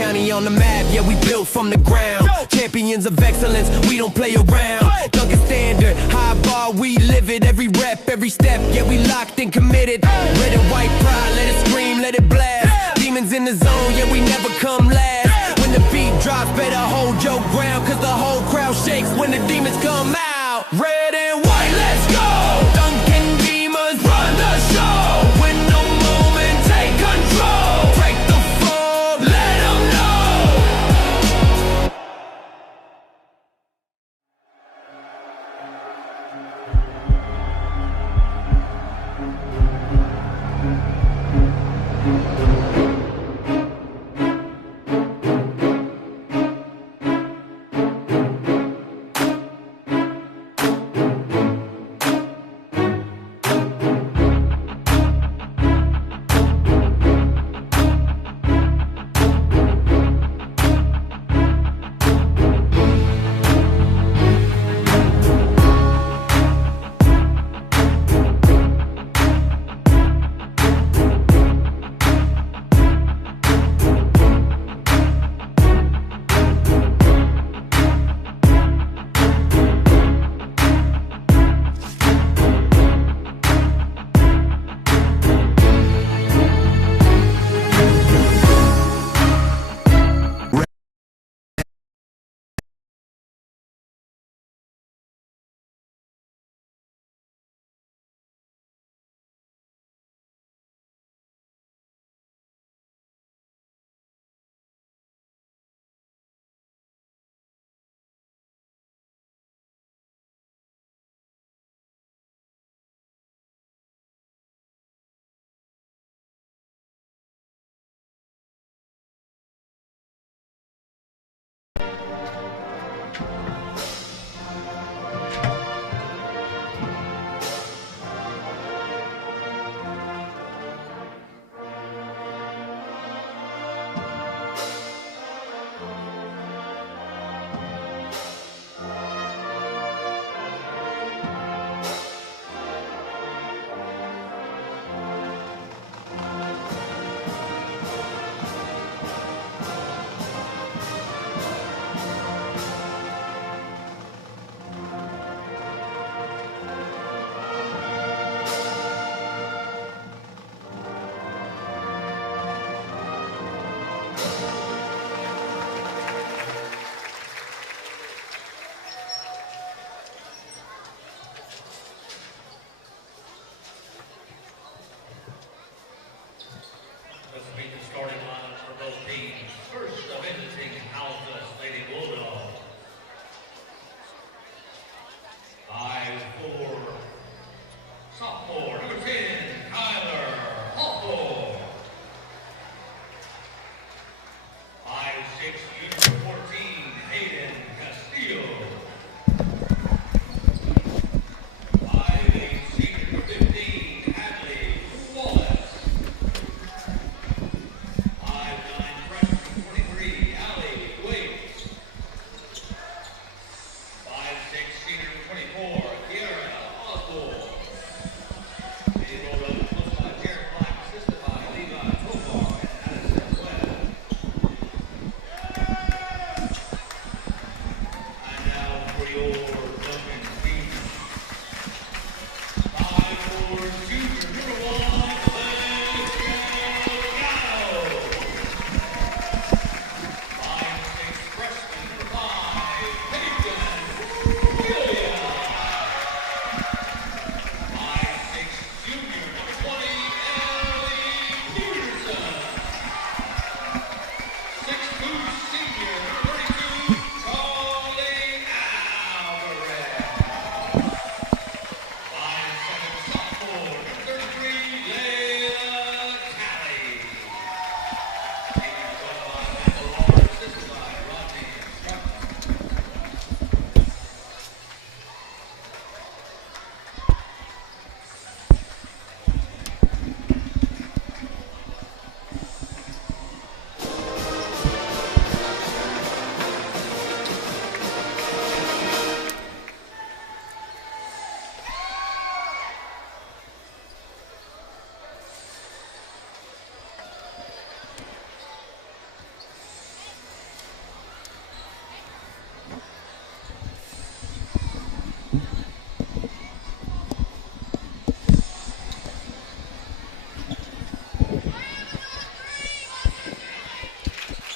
County on the map, yeah, we built from the ground. Champions of excellence, we don't play around. Duncan standard, high bar, we live it. Every rep, every step, yeah, we locked and committed. Red and white pride, let it scream, let it blast. Demons in the zone, yeah, we never come last. When the beat drops, better hold your ground, cause the whole crowd shakes when the demons come out. Red and white, let's go! Duncan demons run the show. Win the moment, take control. Break the fog, let them know. Let's meet the starting lineup for both teams. First, the visiting Altus Lady Bulldogs. 5'4", sophomore, number 10, Kyler Hawthorne. 5'6", junior 14, Hayden Castillo. 5'8", senior number 15, Hadley Wallace. 5'9", freshman 23,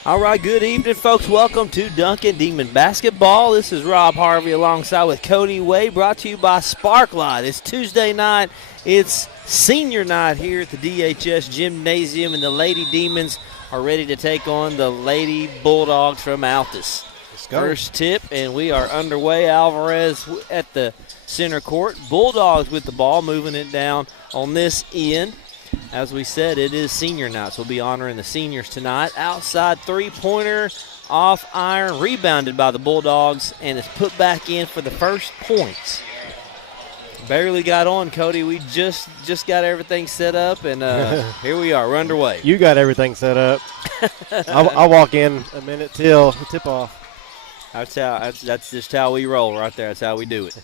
All right, good evening, folks. Welcome to Duncan Demon Basketball. This is Rob Harvey alongside with Cody Way, brought to you by Sparklight. It's Tuesday night. It's senior night here at the DHS Gymnasium, and the Lady Demons are ready to take on the Lady Bulldogs from Altus. Let's go. First tip, and we are underway. Alvarez at the center court. Bulldogs with the ball, moving it down on this end. As we said, it is senior night, so we'll be honoring the seniors tonight. Outside three-pointer, off iron, rebounded by the Bulldogs, and it's put back in for the first points. Barely got on, Cody. We just got everything set up, and here we are. We're underway. You got everything set up. I'll walk in a minute till the tip-off. That's just how we roll right there. That's how we do it.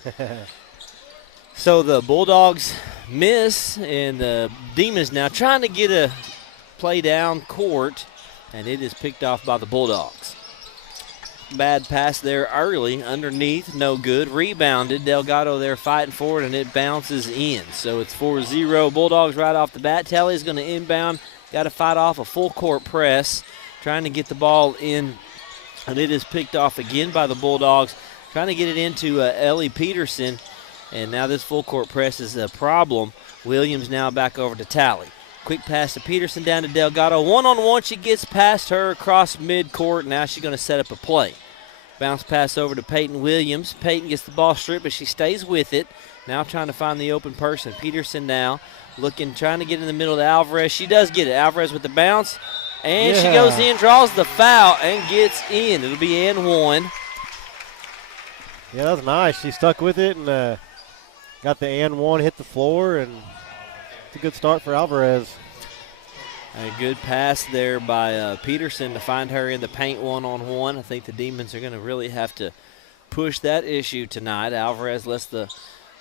So the Bulldogs miss, and the Demons now trying to get a play down court, and it is picked off by the Bulldogs. Bad pass there early, underneath, no good. Rebounded, Delgado there fighting for it, and it bounces in. So it's 4-0 Bulldogs right off the bat. Telly's going to inbound, got to fight off a full court press, trying to get the ball in, and it is picked off again by the Bulldogs, trying to get it into Ellie Peterson. And now this full court press is a problem. Williams now back over to Tally. Quick pass to Peterson down to Delgado. One-on-one, she gets past her across midcourt. Now she's going to set up a play. Bounce pass over to Peyton Williams. Peyton gets the ball stripped, but she stays with it. Now trying to find the open person. Peterson now trying to get in the middle to Alvarez. She does get it. Alvarez with the bounce. And she goes in, draws the foul, and gets in. It'll be and one. Yeah, that was nice. She stuck with it and got the and one, hit the floor, and it's a good start for Alvarez. A good pass there by Peterson to find her in the paint one-on-one. I think the Demons are going to really have to push that issue tonight. Alvarez lets the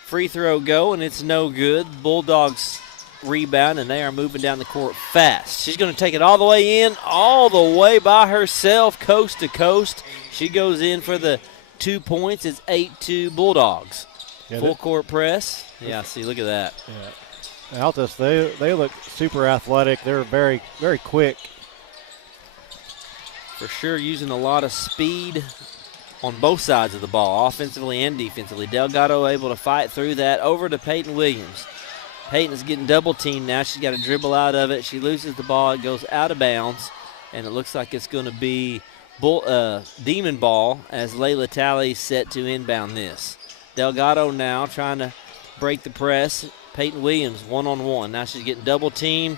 free throw go, and it's no good. Bulldogs rebound, and they are moving down the court fast. She's going to take it all the way in, all the way by herself, coast to coast. She goes in for the 2 points. It's 8-2 Bulldogs. Yeah, full court press. Yeah, see, look at that. Yeah. Altus, they look super athletic. They're very, very quick. For sure, using a lot of speed on both sides of the ball, offensively and defensively. Delgado able to fight through that. Over to Peyton Williams. Peyton is getting double teamed now. She's got to dribble out of it. She loses the ball. It goes out of bounds, and it looks like it's going to be Demon ball as Layla Tally set to inbound this. Delgado now trying to break the press. Peyton Williams one-on-one. Now she's getting double teamed.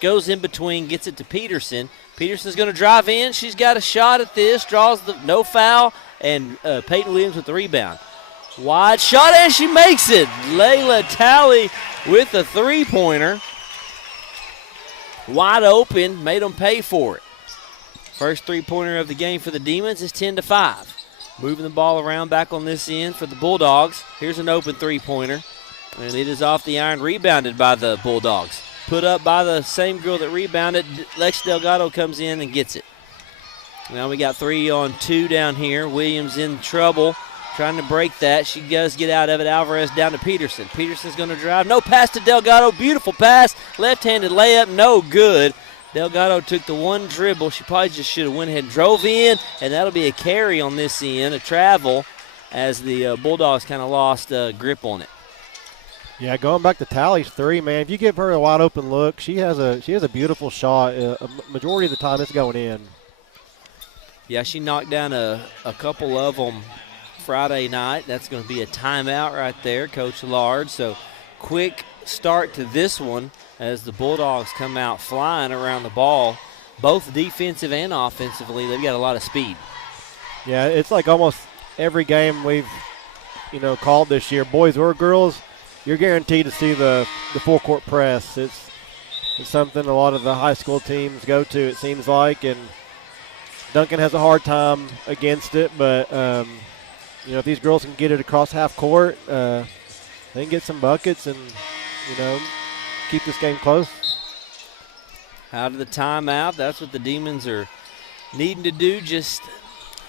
Goes in between, gets it to Peterson. Peterson's going to drive in. She's got a shot at this. Draws the no foul. And Peyton Williams with the rebound. Wide shot, and she makes it. Layla Tally with a three-pointer. Wide open. Made them pay for it. First three-pointer of the game for the Demons is 10-5. Moving the ball around back on this end for the Bulldogs. Here's an open three-pointer. And it is off the iron, rebounded by the Bulldogs. Put up by the same girl that rebounded. Lex Delgado comes in and gets it. Now we got 3-on-2 down here. Williams in trouble, trying to break that. She does get out of it. Alvarez down to Peterson. Peterson's going to drive. No pass to Delgado. Beautiful pass. Left-handed layup. No good. Delgado took the one dribble. She probably just should have went ahead and drove in, and that'll be a carry on this end, a travel, as the Bulldogs kind of lost grip on it. Yeah, going back to Tally's three, man, if you give her a wide open look, she has a beautiful shot. A majority of the time it's going in. Yeah, she knocked down a couple of them Friday night. That's going to be a timeout right there, Coach Lard. So quick start to this one as the Bulldogs come out flying around the ball, both defensive and offensively. They've got a lot of speed. Yeah, it's like almost every game we've, called this year, boys or girls, you're guaranteed to see the full court press. It's something a lot of the high school teams go to, it seems like, and Duncan has a hard time against it, but if these girls can get it across half court, they can get some buckets and, keep this game close. Out of the timeout, that's what the Demons are needing to do, just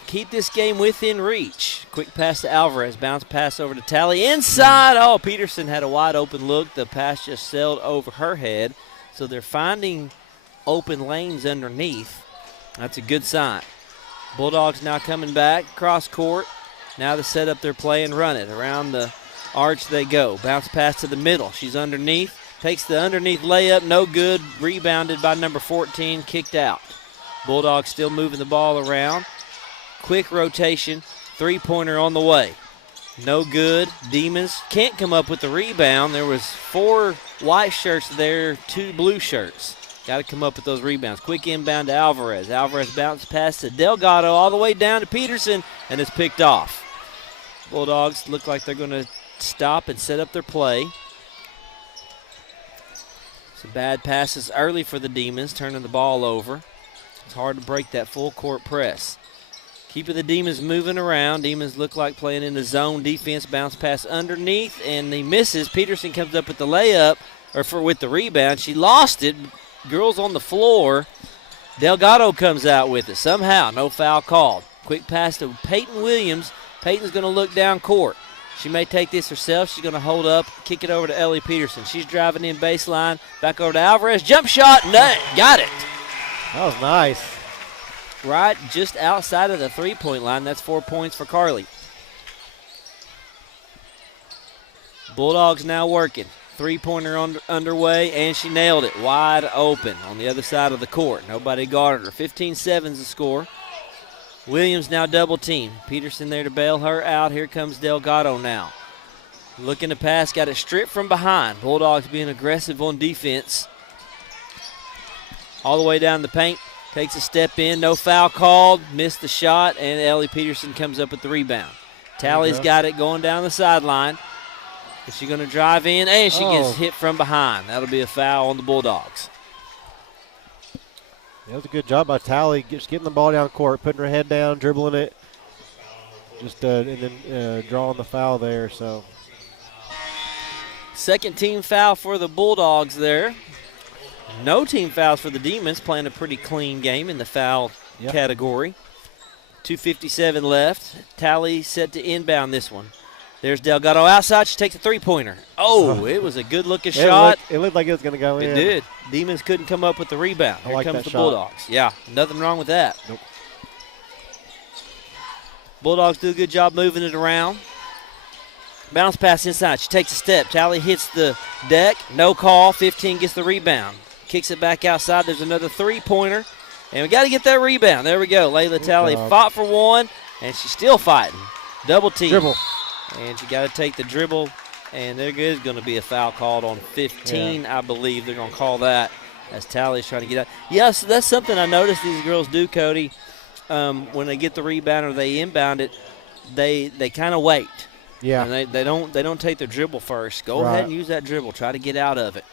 keep this game within reach. Quick pass to Alvarez, bounce pass over to Tally. Inside, Peterson had a wide open look. The pass just sailed over her head. So they're finding open lanes underneath. That's a good sign. Bulldogs now coming back, cross court. Now to set up their play and run it. Around the arch they go. Bounce pass to the middle. She's underneath. Takes the underneath layup. No good. Rebounded by number 14. Kicked out. Bulldogs still moving the ball around. Quick rotation. Three-pointer on the way. No good. Demons can't come up with the rebound. There was 4 white shirts there, 2 blue shirts. Got to come up with those rebounds. Quick inbound to Alvarez. Alvarez bounce pass to Delgado all the way down to Peterson, and it's picked off. Bulldogs look like they're going to stop and set up their play. Some bad passes early for the Demons, turning the ball over. It's hard to break that full court press. Keeping the Demons moving around. Demons look like playing in the zone defense. Bounce pass underneath, and he misses. Peterson comes up with the layup, with the rebound. She lost it. Girls on the floor. Delgado comes out with it. Somehow, no foul called. Quick pass to Peyton Williams. Peyton's going to look down court. She may take this herself. She's going to hold up, kick it over to Ellie Peterson. She's driving in baseline. Back over to Alvarez. Jump shot. Got it. That was nice. Right just outside of the three-point line. That's 4 points for Carly. Bulldogs now working. Three-pointer underway, and she nailed it. Wide open on the other side of the court. Nobody guarded her. 15-7 is the score. Williams now double team. Peterson there to bail her out. Here comes Delgado now. Looking to pass, got it stripped from behind. Bulldogs being aggressive on defense. All the way down the paint. Takes a step in, no foul called. Missed the shot, and Ellie Peterson comes up with the rebound. Tally's got it going down the sideline. Is she going to drive in? And she gets hit from behind. That'll be a foul on the Bulldogs. That was a good job by Tally, just getting the ball down court, putting her head down, dribbling it, and then drawing the foul there. So, second team foul for the Bulldogs there. No team fouls for the Demons, playing a pretty clean game in the foul category. 2:57 left. Tally set to inbound this one. There's Delgado outside. She takes a three-pointer. It was a good-looking shot. It looked like it was going to go in. It did. Demons couldn't come up with the rebound. Here comes the Bulldogs. Yeah, nothing wrong with that. Nope. Bulldogs do a good job moving it around. Bounce pass inside. She takes a step. Tally hits the deck. No call. 15 gets the rebound. Kicks it back outside. There's another three-pointer. And we got to get that rebound. There we go. Layla Tally fought for one, and she's still fighting. Double team. Dribble. And you got to take the dribble, and there is going to be a foul called on 15, I believe. They're going to call that as Tally's trying to get out. Yes, that's something I noticed these girls do, Cody. When they get the rebound or they inbound it, they kind of wait. Yeah. And they don't take the dribble first. Go ahead and use that dribble. Try to get out of it.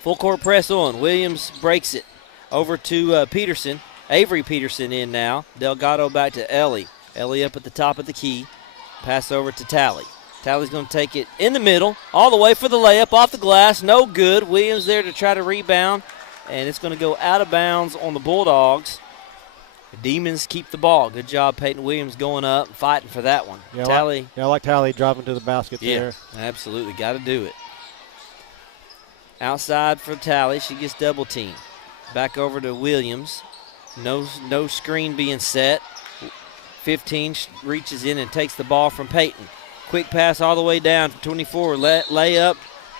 Full court press on. Williams breaks it over to Peterson. Avery Peterson in now. Delgado back to Ellie. Ellie up at the top of the key. Pass over to Tally. Tally's going to take it in the middle, all the way for the layup, off the glass, no good. Williams there to try to rebound, and it's going to go out of bounds on the Bulldogs. The Demons keep the ball. Good job, Peyton Williams going up, fighting for that one. Yeah, Tally. I like Tally driving to the basket there. Absolutely, got to do it. Outside for Tally, she gets double teamed. Back over to Williams. No screen being set. 15 reaches in and takes the ball from Peyton. Quick pass all the way down to 24, layup,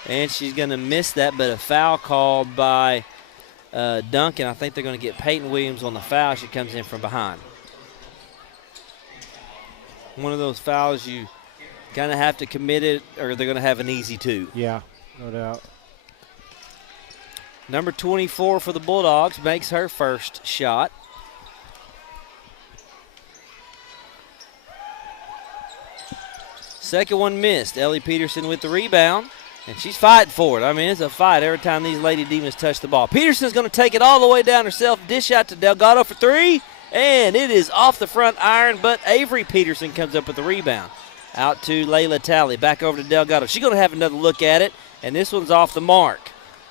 and she's going to miss that, but a foul called by Duncan. I think they're going to get Peyton Williams on the foul. She comes in from behind. One of those fouls you kind of have to commit it, or they're going to have an easy two. Yeah, no doubt. Number 24 for the Bulldogs makes her first shot. Second one missed. Ellie Peterson with the rebound, and she's fighting for it. I mean, it's a fight every time these Lady Demons touch the ball. Peterson's going to take it all the way down herself, dish out to Delgado for three, and it is off the front iron, but Avery Peterson comes up with the rebound. Out to Layla Tally, back over to Delgado. She's going to have another look at it, and this one's off the mark.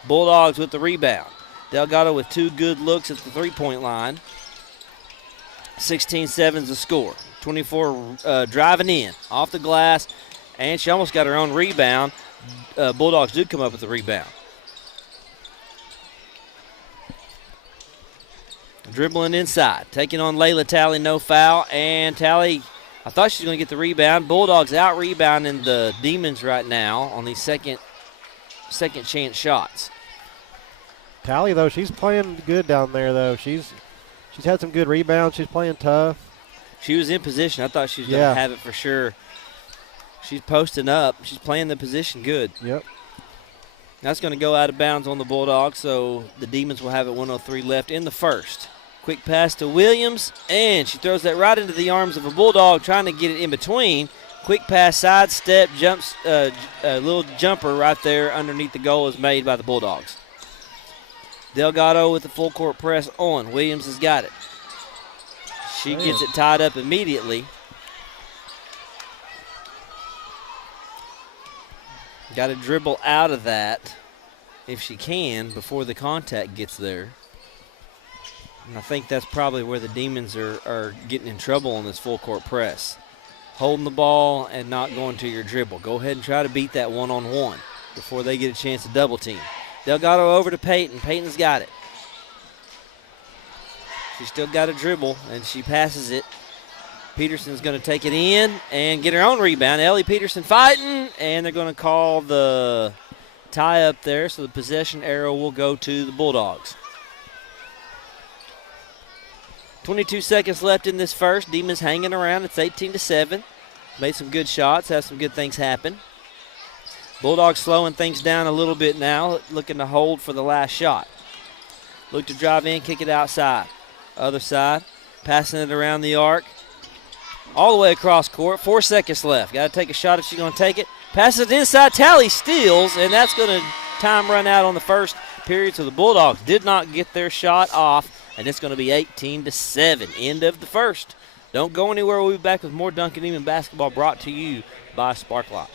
Bulldogs with the rebound. Delgado with two good looks at the three-point line. 16-7's the score. 24 driving in, off the glass, and she almost got her own rebound. Bulldogs do come up with the rebound. Dribbling inside, taking on Layla Talley, no foul, and Talley, I thought she was going to get the rebound. Bulldogs out rebounding the Demons right now on these second chance shots. Tally, though, she's playing good down there, though. She's had some good rebounds. She's playing tough. She was in position. I thought she was going to have it for sure. She's posting up. She's playing the position good. Yep. That's going to go out of bounds on the Bulldogs, so the Demons will have it 1:03 left in the first. Quick pass to Williams, and she throws that right into the arms of a Bulldog, trying to get it in between. Quick pass, sidestep, jumps, a little jumper right there underneath the goal is made by the Bulldogs. Delgado with the full court press on. Williams has got it. She gets it tied up immediately. Got to dribble out of that if she can before the contact gets there. And I think that's probably where the Demons are getting in trouble on this full court press. Holding the ball and not going to your dribble. Go ahead and try to beat that one-on-one before they get a chance to double team. Delgado over to Peyton. Peyton's got it. She's still got a dribble, and she passes it. Peterson's going to take it in and get her own rebound. Ellie Peterson fighting, and they're going to call the tie up there, so the possession arrow will go to the Bulldogs. 22 seconds left in this first. Demons hanging around. It's 18-7. Made some good shots, had some good things happen. Bulldogs slowing things down a little bit now, looking to hold for the last shot. Look to drive in, kick it outside. Other side, passing it around the arc. All the way across court, 4 seconds left. Got to take a shot if she's going to take it. Passes it inside, Tally steals, and that's going to time run out on the first period. So the Bulldogs did not get their shot off, and it's going to be 18-7, end of the first. Don't go anywhere. We'll be back with more Duncan Eman basketball brought to you by Sparklight.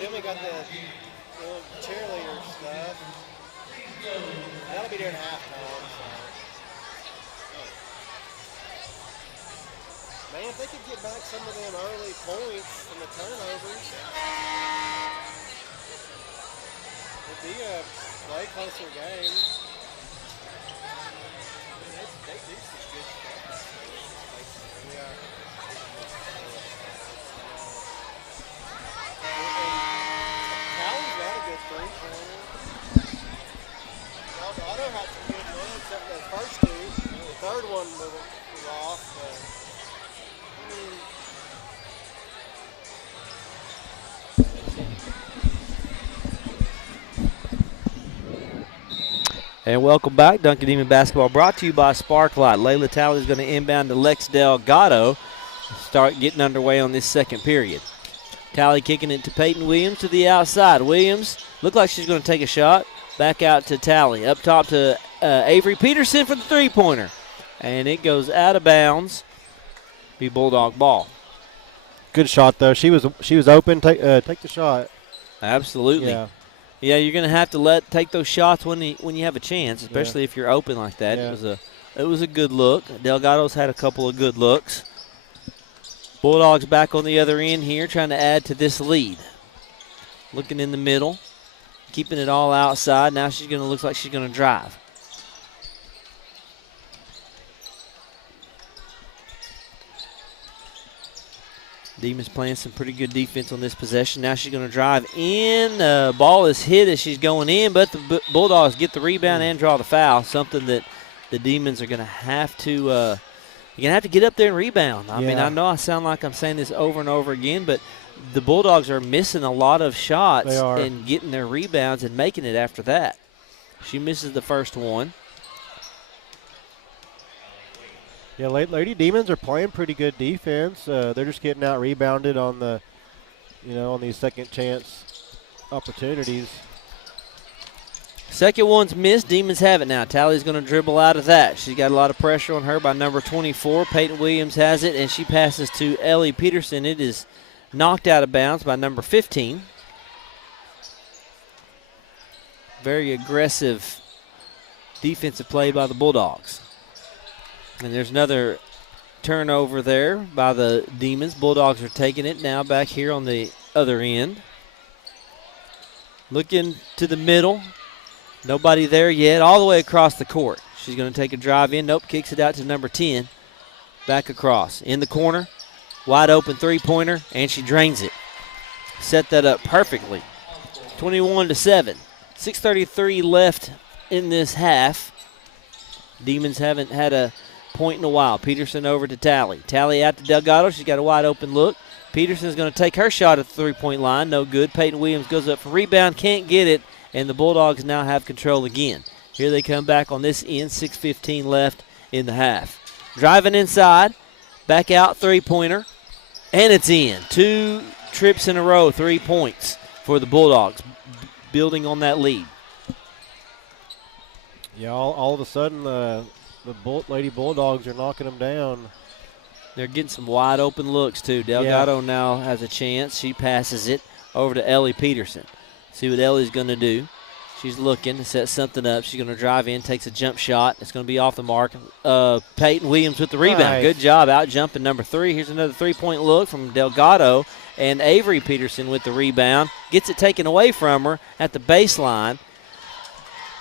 Then we got the cheerleader stuff. That'll be during halftime. Man, if they could get back some of them early points from the turnovers, it'd be a way closer game. They do some good stuff. Yeah. Callie's got a good three-pointer. Delgado had some good ones, except the first two. The third one was off. And welcome back. Duncan Eman basketball brought to you by Sparklight. Layla Talley is going to inbound to Lex Delgado. Start getting underway on this second period. Talley kicking it to Peyton Williams to the outside. Williams looked like she's going to take a shot. Back out to Talley. Up top to Avery Peterson for the three-pointer. And it goes out of bounds. Be Bulldog ball. Good shot, though. She was open. Take the shot. Absolutely. Yeah, you're going to have to take those shots when you have a chance, especially if you're open like that. Yeah. It was a good look. Delgado's had a couple of good looks. Bulldogs back on the other end here, trying to add to this lead. Looking in the middle, keeping it all outside. Now she's going to look like she's going to drive. Demons playing some pretty good defense on this possession. Now she's going to drive in. Ball is hit as she's going in, but the Bulldogs get the rebound and draw the foul, something that the Demons are going to have to you're going to have to get up there and rebound. I mean, I know I sound like I'm saying this over and over again, but the Bulldogs are missing a lot of shots and getting their rebounds and making it after that. She misses the first one. Yeah, Lady Demons are playing pretty good defense. They're just getting out rebounded on on these second chance opportunities. Second one's missed. Demons have it now. Tally's going to dribble out of that. She's got a lot of pressure on her by number 24. Peyton Williams has it, and she passes to Ellie Peterson. It is knocked out of bounds by number 15. Very aggressive defensive play by the Bulldogs. And there's another turnover there by the Demons. Bulldogs are taking it now back here on the other end. Looking to the middle. Nobody there yet. All the way across the court. She's going to take a drive in. Nope, kicks it out to number 10. Back across. In the corner. Wide open three-pointer, and she drains it. Set that up perfectly. 21-7. 6:33 left in this half. Demons haven't had a point in a while. Peterson over to Tally. Tally out to Delgado. She's got a wide open look. Peterson's going to take her shot at the three-point line. No good. Peyton Williams goes up for rebound. Can't get it, and the Bulldogs now have control again. Here they come back on this end. 6:15 left in the half. Driving inside. Back out three-pointer, and it's in. 2 trips in a row, 3 points for the Bulldogs, building on that lead. Yeah, all of a sudden the Lady Bulldogs are knocking them down. They're getting some wide open looks, too. Delgado now has a chance. She passes it over to Ellie Peterson. See what Ellie's going to do. She's looking to set something up. She's going to drive in, takes a jump shot. It's going to be off the mark. Peyton Williams with the rebound. Nice. Good job out jumping number 3. Here's another three-point look from Delgado. And Avery Peterson with the rebound. Gets it taken away from her at the baseline.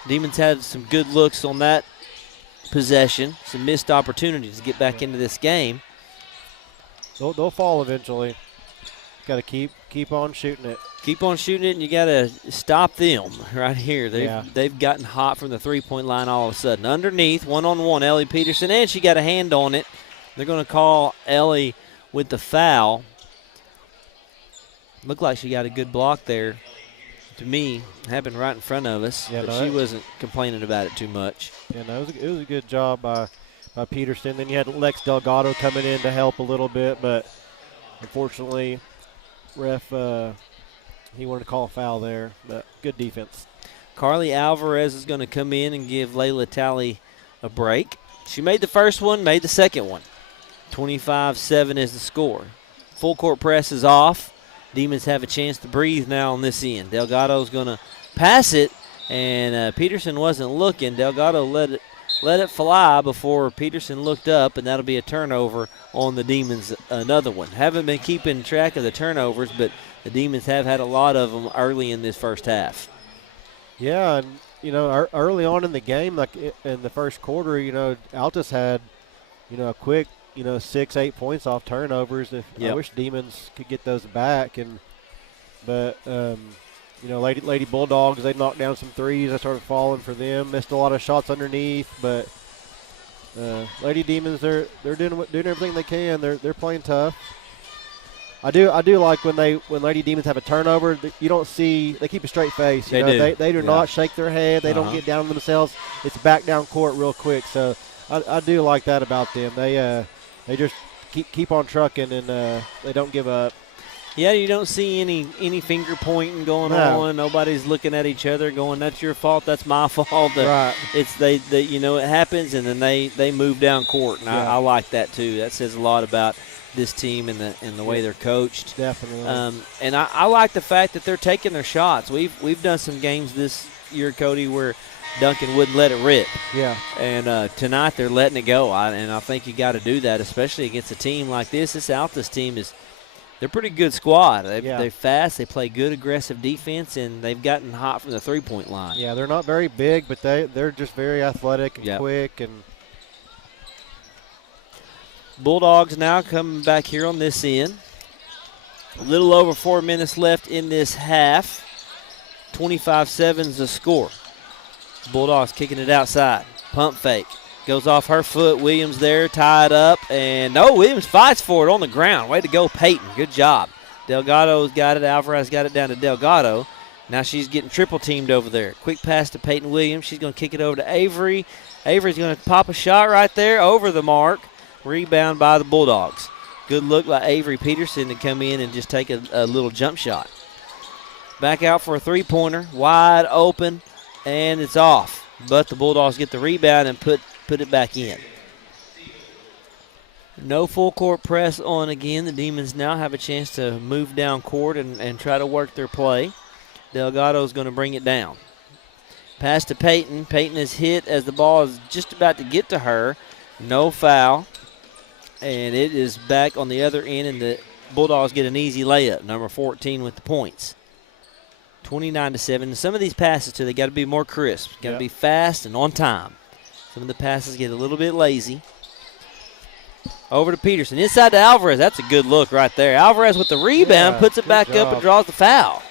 Demons had some good looks on that possession. Some missed opportunities to get back into this game. They'll fall eventually. Got to keep on shooting it. Keep on shooting it, and you got to stop them right here. Yeah. They've gotten hot from the three-point line all of a sudden. Underneath, one-on-one, Ellie Peterson, and she got a hand on it. They're going to call Ellie with the foul. Looked like she got a good block there. To me, happened right in front of us, Yeah, but no, she wasn't complaining about it too much. Yeah, no, it was a good job by Peterson. Then you had Lex Delgado coming in to help a little bit, but unfortunately, ref he wanted to call a foul there, but good defense. Carly Alvarez is going to come in and give Layla Talley a break. She made the first one, made the second one. 25-7 is the score. Full court press is off. Demons have a chance to breathe now on this end. Delgado's going to pass it, and Peterson wasn't looking. Delgado let it fly before Peterson looked up, and that'll be a turnover on the Demons, another one. Haven't been keeping track of the turnovers, but the Demons have had a lot of them early in this first half. Yeah, and, early on in the game, like in the first quarter, Altus had, a quick, 6-8 points off turnovers. I wish Demons could get those back. But Lady Bulldogs, they knocked down some threes. I started falling for them. Missed a lot of shots underneath, but Lady Demons, they're doing everything they can. They're playing tough. I do like when Lady Demons have a turnover, you don't see, they keep a straight face. They do not shake their head. They don't get down on themselves. It's back down court real quick. So I do like that about them. They just keep on trucking, and they don't give up. Yeah, you don't see any finger pointing going on. Nobody's looking at each other going, that's your fault, that's my fault. Right. It's it happens, and then they move down court, and I like that too. That says a lot about this team and the way they're coached. Definitely. And I like the fact that they're taking their shots. We've done some games this year, Cody, where Duncan wouldn't let it rip. Yeah. And tonight they're letting it go. And I think you got to do that, especially against a team like this. This Altus team they're a pretty good squad. They're fast. They play good aggressive defense, and they've gotten hot from the three-point line. Yeah, they're not very big, but they're just very athletic and quick. And Bulldogs now coming back here on this end. A little over 4 minutes left in this half. 25-7 is the score. Bulldogs kicking it outside. Pump fake. Goes off her foot. Williams there, tied up. And no, Williams fights for it on the ground. Way to go, Peyton. Good job. Delgado's got it. Alvarez got it down to Delgado. Now she's getting triple teamed over there. Quick pass to Peyton Williams. She's going to kick it over to Avery. Avery's going to pop a shot right there over the mark. Rebound by the Bulldogs. Good look by Avery Peterson to come in and just take a little jump shot. Back out for a three-pointer. Wide open. and it's off. But the Bulldogs get the rebound and put it back in. No full court press on again. The Demons now have a chance to move down court and try to work their play. Delgado's going to bring it down. Pass to Peyton. Peyton is hit as the ball is just about to get to her. No foul. And it is back on the other end, and the Bulldogs get an easy layup. Number 14 with the points. 29-7. Some of these passes, too, they got to be more crisp. Got to be fast and on time. Some of the passes get a little bit lazy. Over to Peterson. Inside to Alvarez. That's a good look right there. Alvarez with the rebound, puts it back up and draws the foul.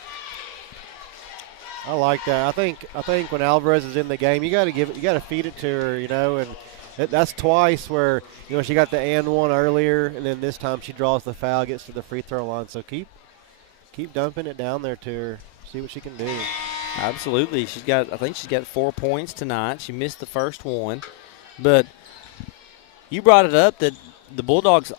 I like that. I think when Alvarez is in the game, you got to feed it to her, and that's twice where she got the and one earlier, and then this time she draws the foul, gets to the free throw line. So keep dumping it down there to her. See what she can do. Absolutely. I think she's got 4 points tonight. She missed the first one, but you brought it up that the Bulldogs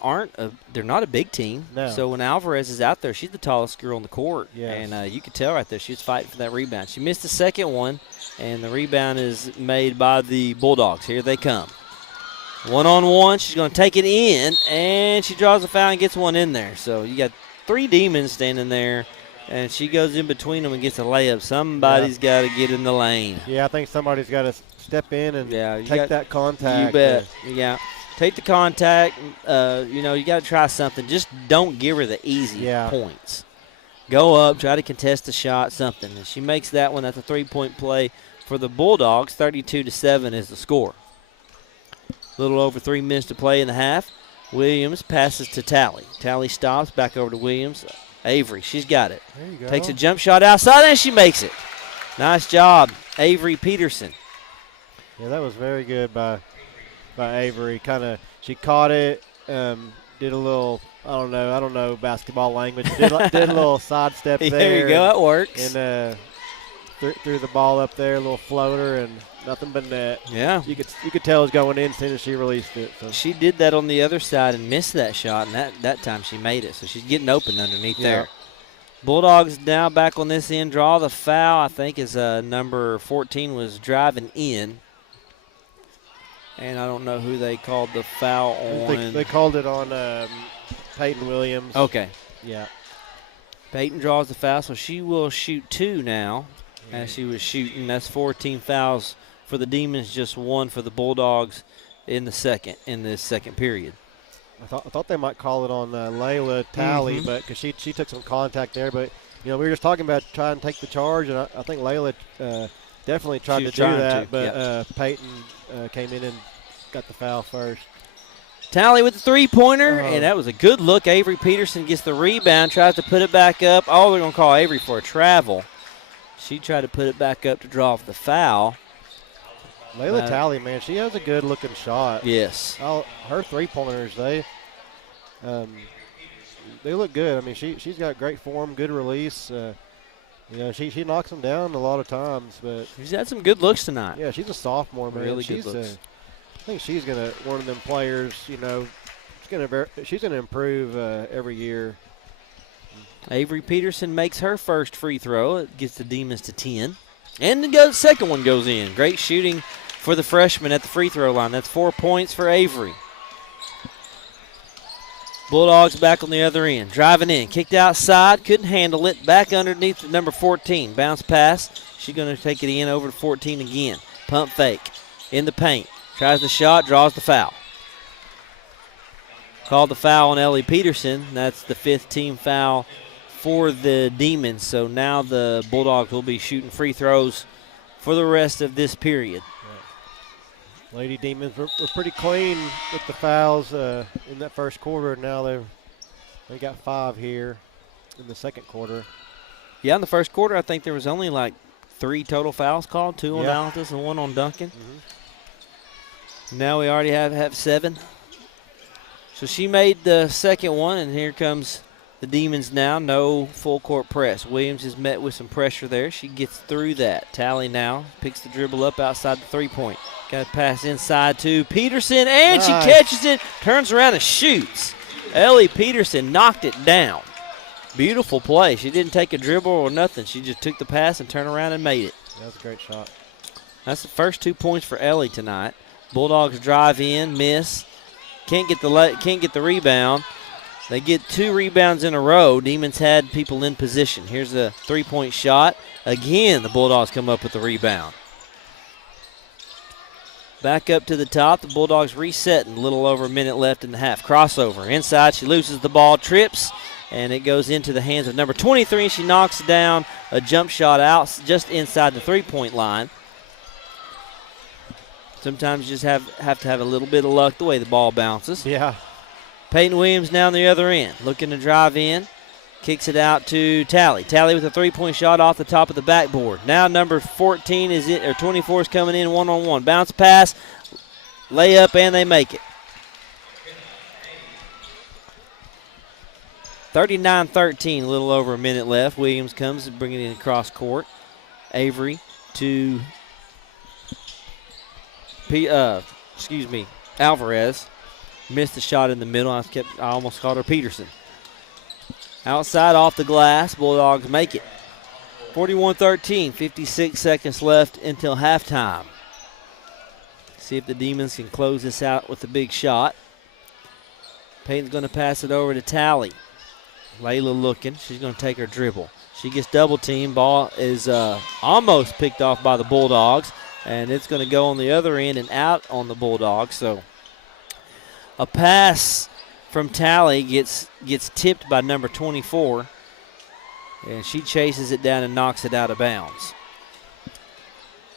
they're not a big team. No. So when Alvarez is out there, she's the tallest girl on the court. Yes. And you could tell right there she was fighting for that rebound. She missed the second one, and the rebound is made by the Bulldogs. Here they come. One-on-one. She's going to take it in, and she draws a foul and gets one in there. So you got 3 Demons standing there, and she goes in between them and gets a layup. Somebody's got to get in the lane. Yeah, I think somebody's got to step in and take that contact. You bet. Yeah. Take the contact. You got to try something. Just don't give her the easy points. Go up, try to contest the shot, something. And she makes that one. That's a 3-point play for the Bulldogs. 32-7 is the score. A little over 3 minutes to play in the half. Williams passes to Tally. Tally stops, back over to Williams. Avery, she's got it. There you go. Takes a jump shot outside, and she makes it. Nice job, Avery Peterson. Yeah, that was very good by Avery. She caught it, did a little, I don't know basketball language. Did a little sidestep there. There you go, it works. And threw the ball up there, a little floater, and nothing but net. Yeah. You could tell it was going in as soon as she released it. So. She did that on the other side and missed that shot, and that time she made it. So she's getting open underneath there. Bulldogs now back on this end. Draw the foul, I think, as number 14 was driving in. And I don't know who they called the foul on. They called it on Peyton Williams. Okay. Yeah. Peyton draws the foul, so she will shoot 2 now as she was shooting. That's 14 fouls for the Demons, just 1 for the Bulldogs in this second period. I thought they might call it on Layla Tally, but because she took some contact there. But, we were just talking about trying to take the charge, and I think Layla definitely tried to do that. But Peyton came in and got the foul first. Tally with the three-pointer, and that was a good look. Avery Peterson gets the rebound, tries to put it back up. Oh, they're going to call Avery for a travel. She tried to put it back up to draw off the foul. Layla Tally, man, she has a good-looking shot. Yes. Her three-pointers, they look good. I mean, she's got great form, good release. She knocks them down a lot of times, but she's had some good looks tonight. Yeah, she's a sophomore, man. Really good looks. I think she's one of them players. She's gonna improve every year. Avery Peterson makes her first free throw. It gets the Demons to 10, and the second one goes in. Great shooting for the freshman at the free throw line. That's 4 points for Avery. Bulldogs back on the other end. Driving in. Kicked outside. Couldn't handle it. Back underneath number 14. Bounce pass. She's going to take it in over to 14 again. Pump fake. In the paint. Tries the shot. Draws the foul. Called the foul on Ellie Peterson. That's the 5th team foul for the Demons. So now the Bulldogs will be shooting free throws for the rest of this period. Lady Demons were pretty clean with the fouls in that first quarter. Now they got 5 here in the second quarter. Yeah, in the first quarter, I think there was only like 3 total fouls called, 2 on Altus and 1 on Duncan. Now we already have 7. So she made the second one, and here comes the Demons now. No full court press. Williams has met with some pressure there. She gets through that. Tally now picks the dribble up outside the three-point. Got to pass inside to Peterson, and she catches it, turns around and shoots. Ellie Peterson knocked it down. Beautiful play. She didn't take a dribble or nothing. She just took the pass and turned around and made it. That was a great shot. That's the first 2 points for Ellie tonight. Bulldogs drive in, miss. Can't get the rebound. They get 2 rebounds in a row. Demons had people in position. Here's a 3-point shot. Again, the Bulldogs come up with the rebound. Back up to the top. The Bulldogs resetting. A little over a minute left in the half. Crossover. Inside, she loses the ball, trips, and it goes into the hands of number 23. She knocks down a jump shot out just inside the 3-point line. Sometimes you just have to have a little bit of luck the way the ball bounces. Yeah. Peyton Williams down the other end, looking to drive in. Kicks it out to Tally. Tally with a 3-point shot off the top of the backboard. Now number 14 is in, or 24 is coming in one-on-one. Bounce pass, layup, and they make it. 39-13, a little over a minute left. Williams comes and bringing it across court. Avery to Alvarez. Missed the shot in the middle. I almost called her Peterson. Outside off the glass, Bulldogs make it. 41-13, 56 seconds left until halftime. See if the Demons can close this out with a big shot. Peyton's going to pass it over to Tally. Layla looking. She's going to take her dribble. She gets double teamed. Ball is almost picked off by the Bulldogs, and it's going to go on the other end and out on the Bulldogs. So a pass from Tally gets tipped by number 24, and she chases it down and knocks it out of bounds.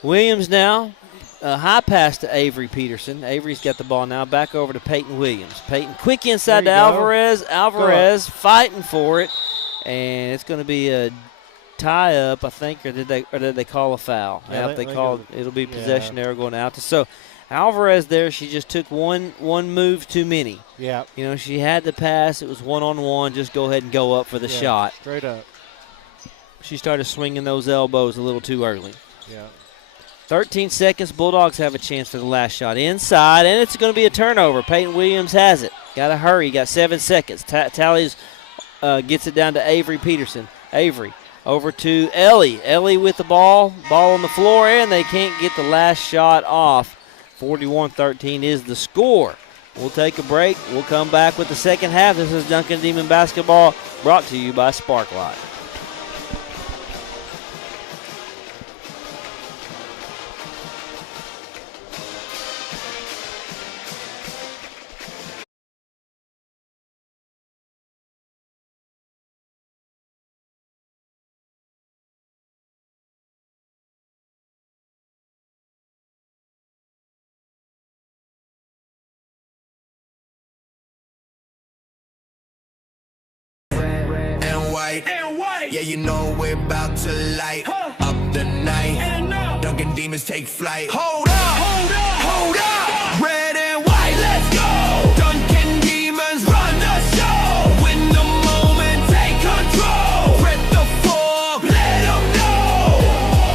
Williams now, a high pass to Avery Peterson. Avery's got the ball now, back over to Peyton Williams. Peyton quick inside to Alvarez. Alvarez fighting for it, and it's going to be a tie-up, I think, or did they call a foul? Yeah, they called. It'll be possession error going out. So Alvarez there, she just took one move too many. Yeah. You know, she had the pass. It was one-on-one. Just go ahead and go up for the shot. Straight up. She started swinging those elbows a little too early. Yeah. 13 seconds. Bulldogs have a chance for the last shot. Inside, and it's going to be a turnover. Peyton Williams has it. Got to hurry. Got 7 seconds. Tally's gets it down to Avery Peterson. Avery over to Ellie. Ellie with the ball. Ball on the floor, and they can't get the last shot off. 41-13 is the score. We'll take a break. We'll come back with the second half. This is Duncan Demon Basketball brought to you by Sparklight. Yeah, you know we're about to light up the night. Duncan Demons take flight. Hold up, hold up, hold up. Red and white, let's go. Duncan Demons run the show. Win the moment, take control. Spread the fog, let them know.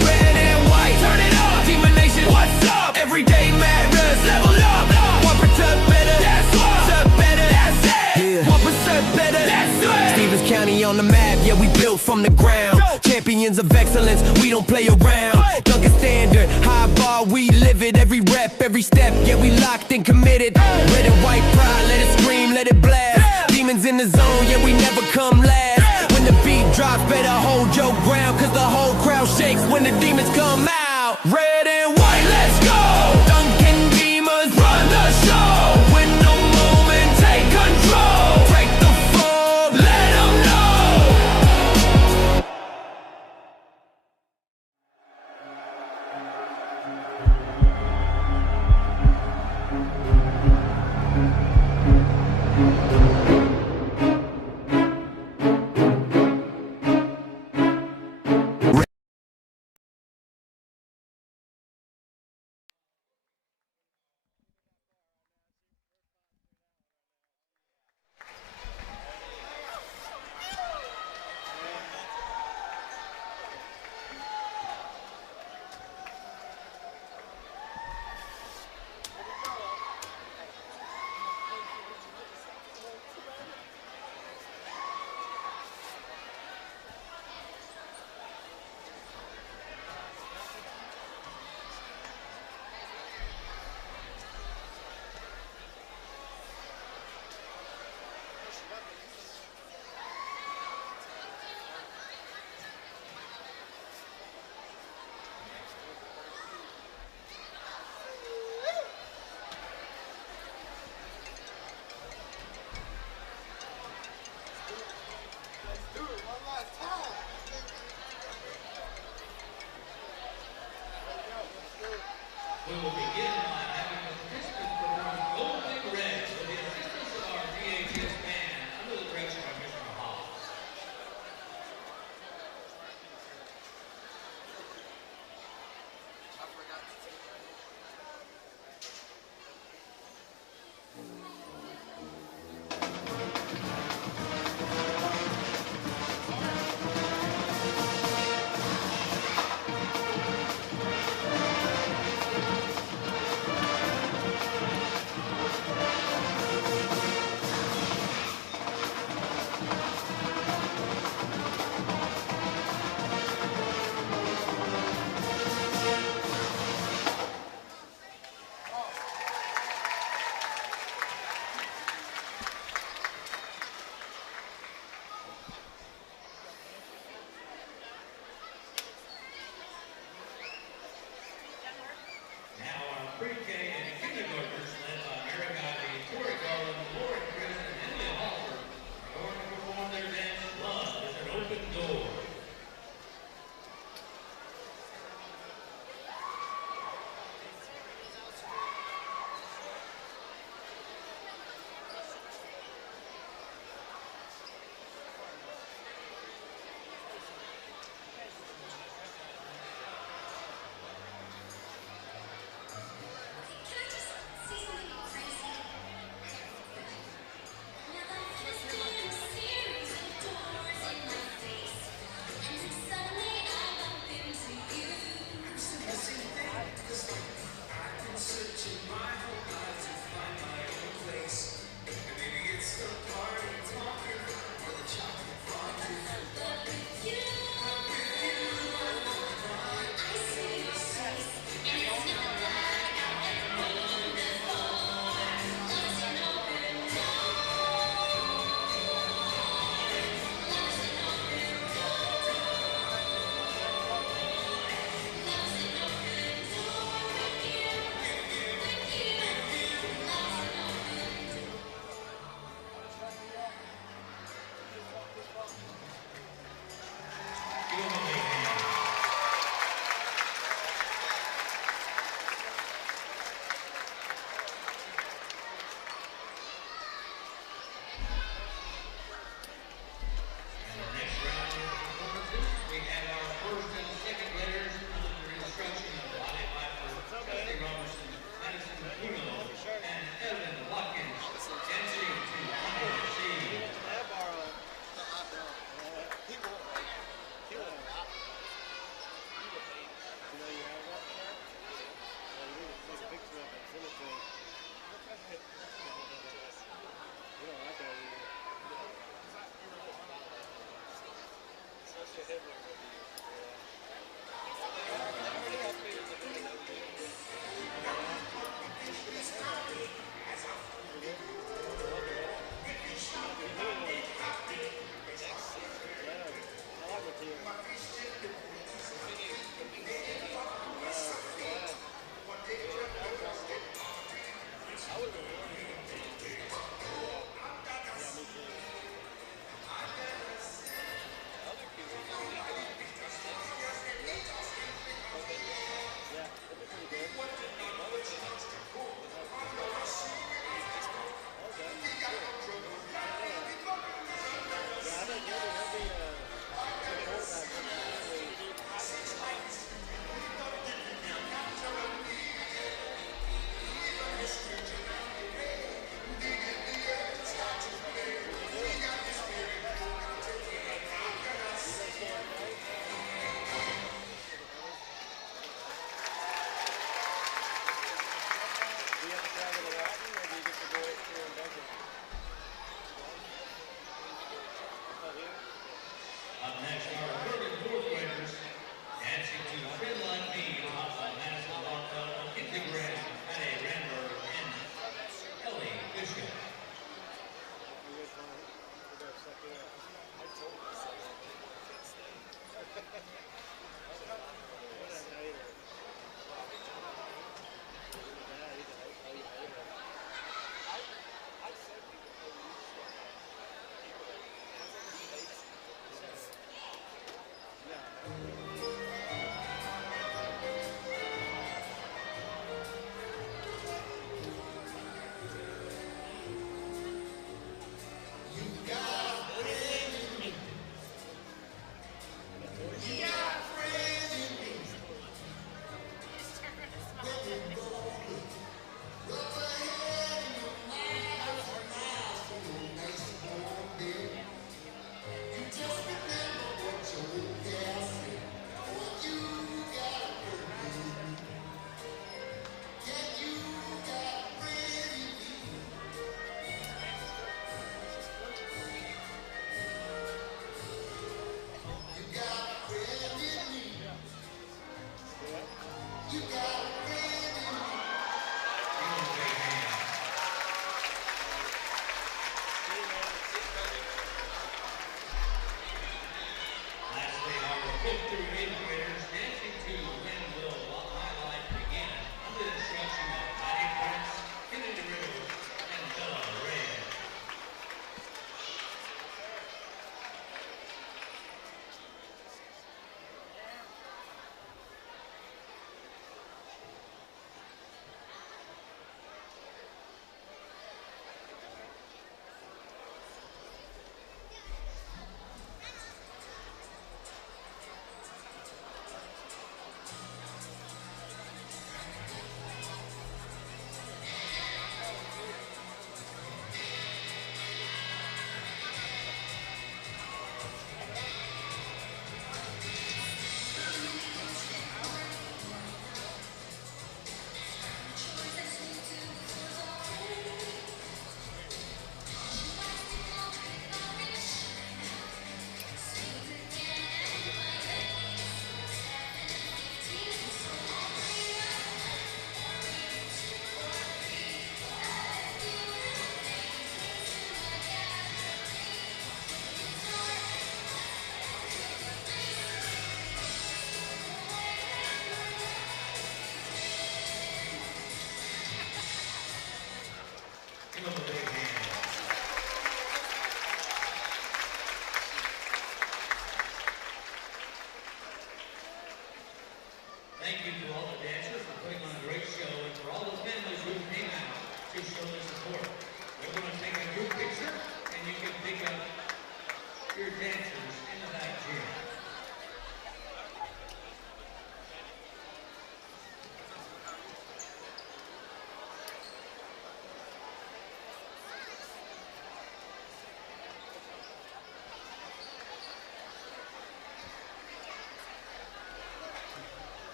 Red and white, turn it up. Demon Nation, what's up? Everyday matters, level up. 1% better, that's what. 1% better, that's it. 1% better, that's it. Stevens County on the map. Yeah, we built from the ground. Champions of excellence, we don't play around. Duncan standard, high bar, we live it. Every rep, every step, yeah, we locked and committed. Red and white pride, let it scream, let it blast. Demons in the zone, yeah, we never come last. When the beat drops, better hold your ground, cause the whole crowd shakes when the demons come out. Red and white, let's go. Duncan Demons run the show. Win the moment, take control. Break the fog, let them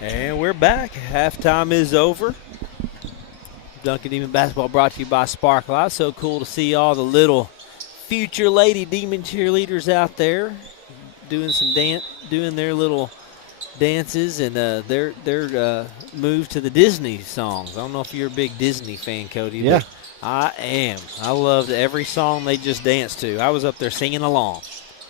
And we're back. Halftime is over. Duncan Demon Basketball brought to you by Sparkle Out. So cool to see all the little future Lady Demon cheerleaders out there doing their little dances and their move to the Disney songs. I don't know if you're a big Disney fan, Cody. Yeah. I am. I loved every song they just danced to. I was up there singing along.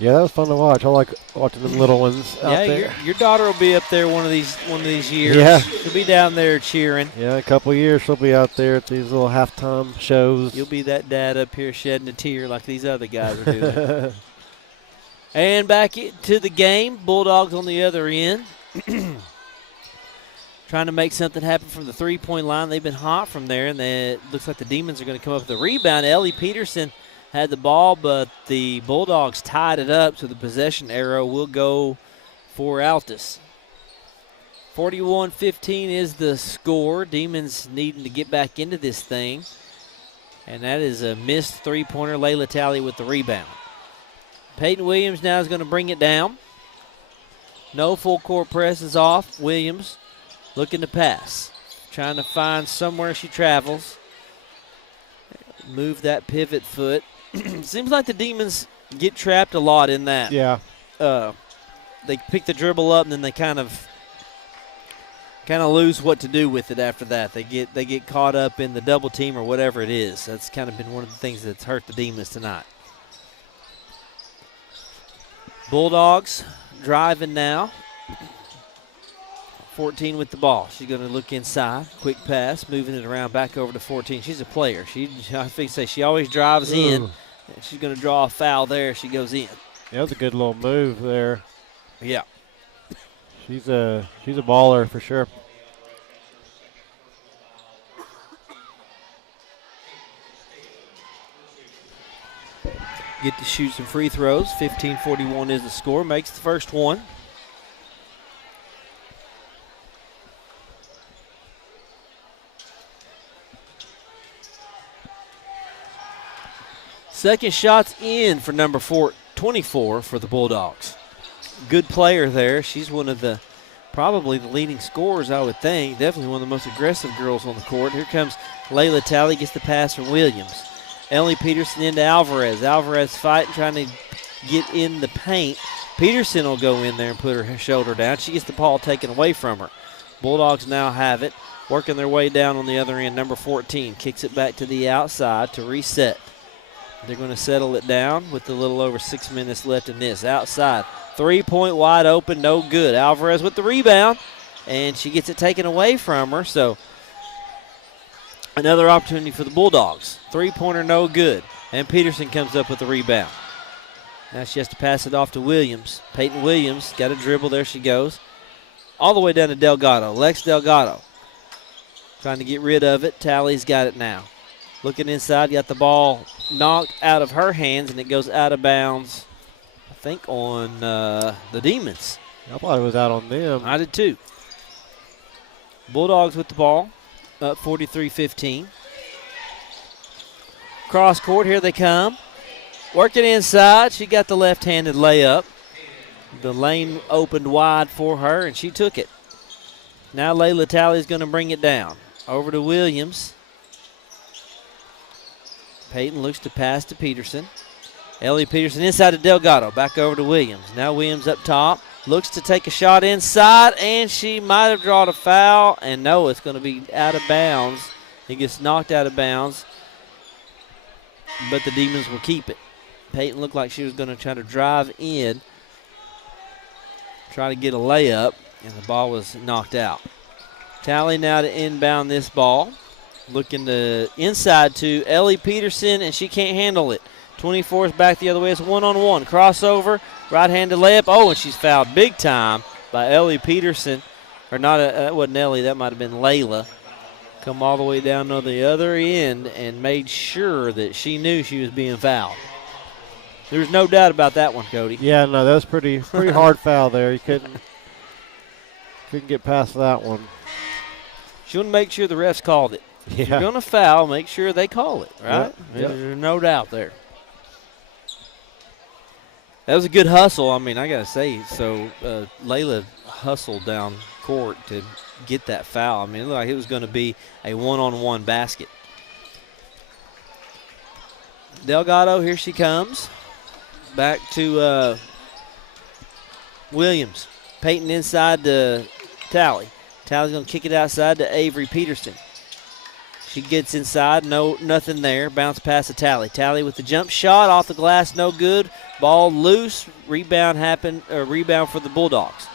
Yeah, that was fun to watch. I like watching them little ones out there. Your daughter will be up there one of these years. Yeah. She'll be down there cheering. Yeah, a couple of years she'll be out there at these little halftime shows. You'll be that dad up here shedding a tear like these other guys are doing. And back to the game. Bulldogs on the other end. Trying to make something happen from the three-point line. They've been hot from there, and it looks like the Demons are going to come up with a rebound. Ellie Peterson had the ball, but the Bulldogs tied it up, so the possession arrow will go for Altus. 41-15 is the score. Demons needing to get back into this thing, and that is a missed three-pointer. Layla Talley with the rebound. Peyton Williams now is going to bring it down. No full court press is off. Williams looking to pass, trying to find somewhere she travels. Move that pivot foot. Seems like the Demons get trapped a lot in that. Yeah. They pick the dribble up and then they kind of lose what to do with it after that. They get caught up in the double team or whatever it is. That's kind of been one of the things that's hurt the Demons tonight. Bulldogs driving now. 14 with the ball. She's going to look inside. Quick pass, moving it around back over to 14. She's a player. I think she always drives in. She's going to draw a foul there. She goes in. Yeah, that was a good little move there. Yeah. She's a baller for sure. Get to shoot some free throws. 15-41 is the score. Makes the first one. Second shot's in for number 24 for the Bulldogs. Good player there. She's one of probably the leading scorers, I would think. Definitely one of the most aggressive girls on the court. Here comes Layla Talley, gets the pass from Williams. Ellie Peterson into Alvarez. Alvarez fighting, trying to get in the paint. Peterson will go in there and put her shoulder down. She gets the ball taken away from her. Bulldogs now have it, working their way down on the other end. Number 14 kicks it back to the outside to reset. They're going to settle it down with a little over 6 minutes left in this. Outside, three-point wide open, no good. Alvarez with the rebound, and she gets it taken away from her. So another opportunity for the Bulldogs. Three-pointer, no good. And Peterson comes up with the rebound. Now she has to pass it off to Williams. Peyton Williams got a dribble. There she goes. All the way down to Delgado. Lex Delgado trying to get rid of it. Talley's got it now. Looking inside, got the ball knocked out of her hands, and it goes out of bounds, I think, on the Demons. I thought it was out on them. I did too. Bulldogs with the ball, up 43-15. Cross court, here they come. Working inside, she got the left-handed layup. The lane opened wide for her, and she took it. Now Layla Talley is going to bring it down. Over to Williams. Peyton looks to pass to Peterson. Ellie Peterson inside to Delgado. Back over to Williams. Now Williams up top. Looks to take a shot inside, and she might have drawn a foul. And no, it's going to be out of bounds. It gets knocked out of bounds, but the Demons will keep it. Peyton looked like she was going to try to drive in, try to get a layup, and the ball was knocked out. Talley now to inbound this ball. Looking to inside to Ellie Peterson, and she can't handle it. 24 is back the other way. It's one-on-one. Crossover, right-handed layup. Oh, and she's fouled big time by Ellie Peterson. Or not, that wasn't Ellie. That might have been Layla. Come all the way down to the other end and made sure that she knew she was being fouled. There's no doubt about that one, Cody. Yeah, no, that was pretty hard foul there. You couldn't get past that one. She wanted to make sure the refs called it. Yeah. If you're going to foul, make sure they call it, right? Yep. There's no doubt there. That was a good hustle. I mean, I got to say, so Layla hustle down court to get that foul. I mean, it looked like it was going to be a one-on-one basket. Delgado, here she comes. Back to Williams. Peyton inside to Tally. Tally's going to kick it outside to Avery Peterson. She gets inside, nothing there. Bounce pass to Tally. Tally with the jump shot off the glass, no good. Ball loose. Rebound for the Bulldogs.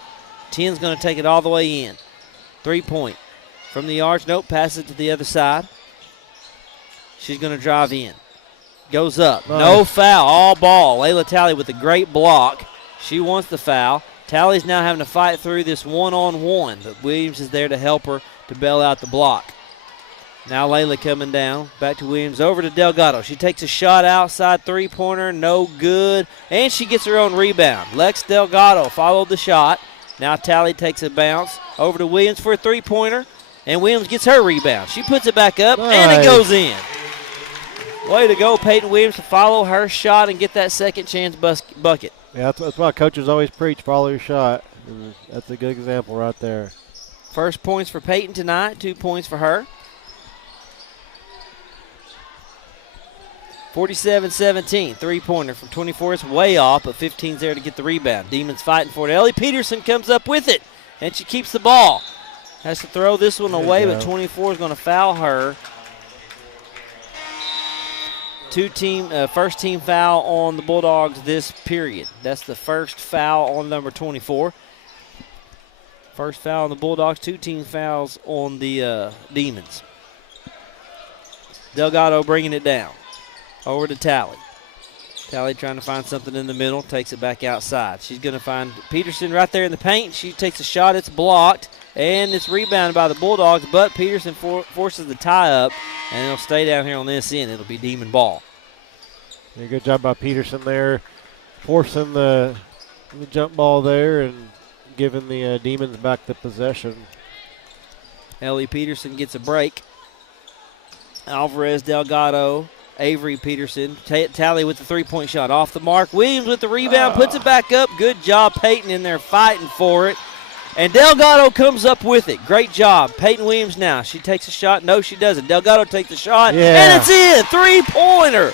10's going to take it all the way in. 3-point from the arch. Nope, pass it to the other side. She's going to drive in. Goes up. Nice. No foul. All ball. Layla Tally with a great block. She wants the foul. Tally's now having to fight through this one-on-one, but Williams is there to help her to bail out the block. Now Layla coming down. Back to Williams. Over to Delgado. She takes a shot outside three-pointer. No good. And she gets her own rebound. Lex Delgado followed the shot. Now Tally takes a bounce. Over to Williams for a three-pointer. And Williams gets her rebound. She puts it back up, and it goes in. Way to go, Peyton Williams, to follow her shot and get that second chance bucket. Yeah, that's why coaches always preach, follow your shot. And that's a good example right there. First points for Peyton tonight, 2 points for her. 47-17, three-pointer from 24. It's way off, but 15's there to get the rebound. Demons fighting for it. Ellie Peterson comes up with it, and she keeps the ball. Has to throw this one away, but 24 is going to foul her. First team foul on the Bulldogs this period. That's the first foul on number 24. First foul on the Bulldogs, 2 team fouls on the Demons. Delgado bringing it down. Over to Tally. Tally trying to find something in the middle, takes it back outside. She's going to find Peterson right there in the paint. She takes a shot, it's blocked, and it's rebounded by the Bulldogs, but Peterson forces the tie-up, and it'll stay down here on this end. It'll be Demon ball. Yeah, good job by Peterson there, forcing the jump ball there and giving the Demons back the possession. Ellie Peterson gets a break. Alvarez, Delgado, Avery Peterson. Tally with the three-point shot off the mark. Williams with the rebound, puts it back up. Good job, Peyton in there fighting for it. And Delgado comes up with it. Great job. Peyton Williams now. She takes a shot. No, she doesn't. Delgado takes the shot, and it's in. Three-pointer.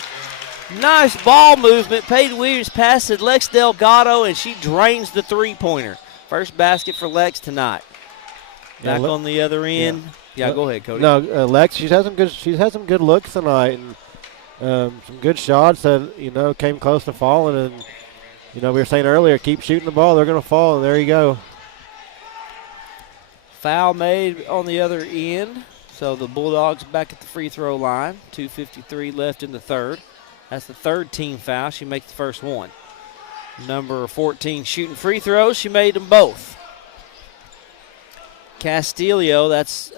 Nice ball movement. Peyton Williams passes Lex Delgado, and she drains the three-pointer. First basket for Lex tonight. Back on the other end. Yeah, go ahead, Cody. No, Lex, she's had some good looks tonight, and some good shots that came close to falling. And we were saying earlier, keep shooting the ball, they're going to fall, and there you go. Foul made on the other end, so the Bulldogs back at the free throw line. 2:53 left in the third. That's the third team foul. She makes the first one. Number 14 shooting free throws. She made them both. Castillo, that's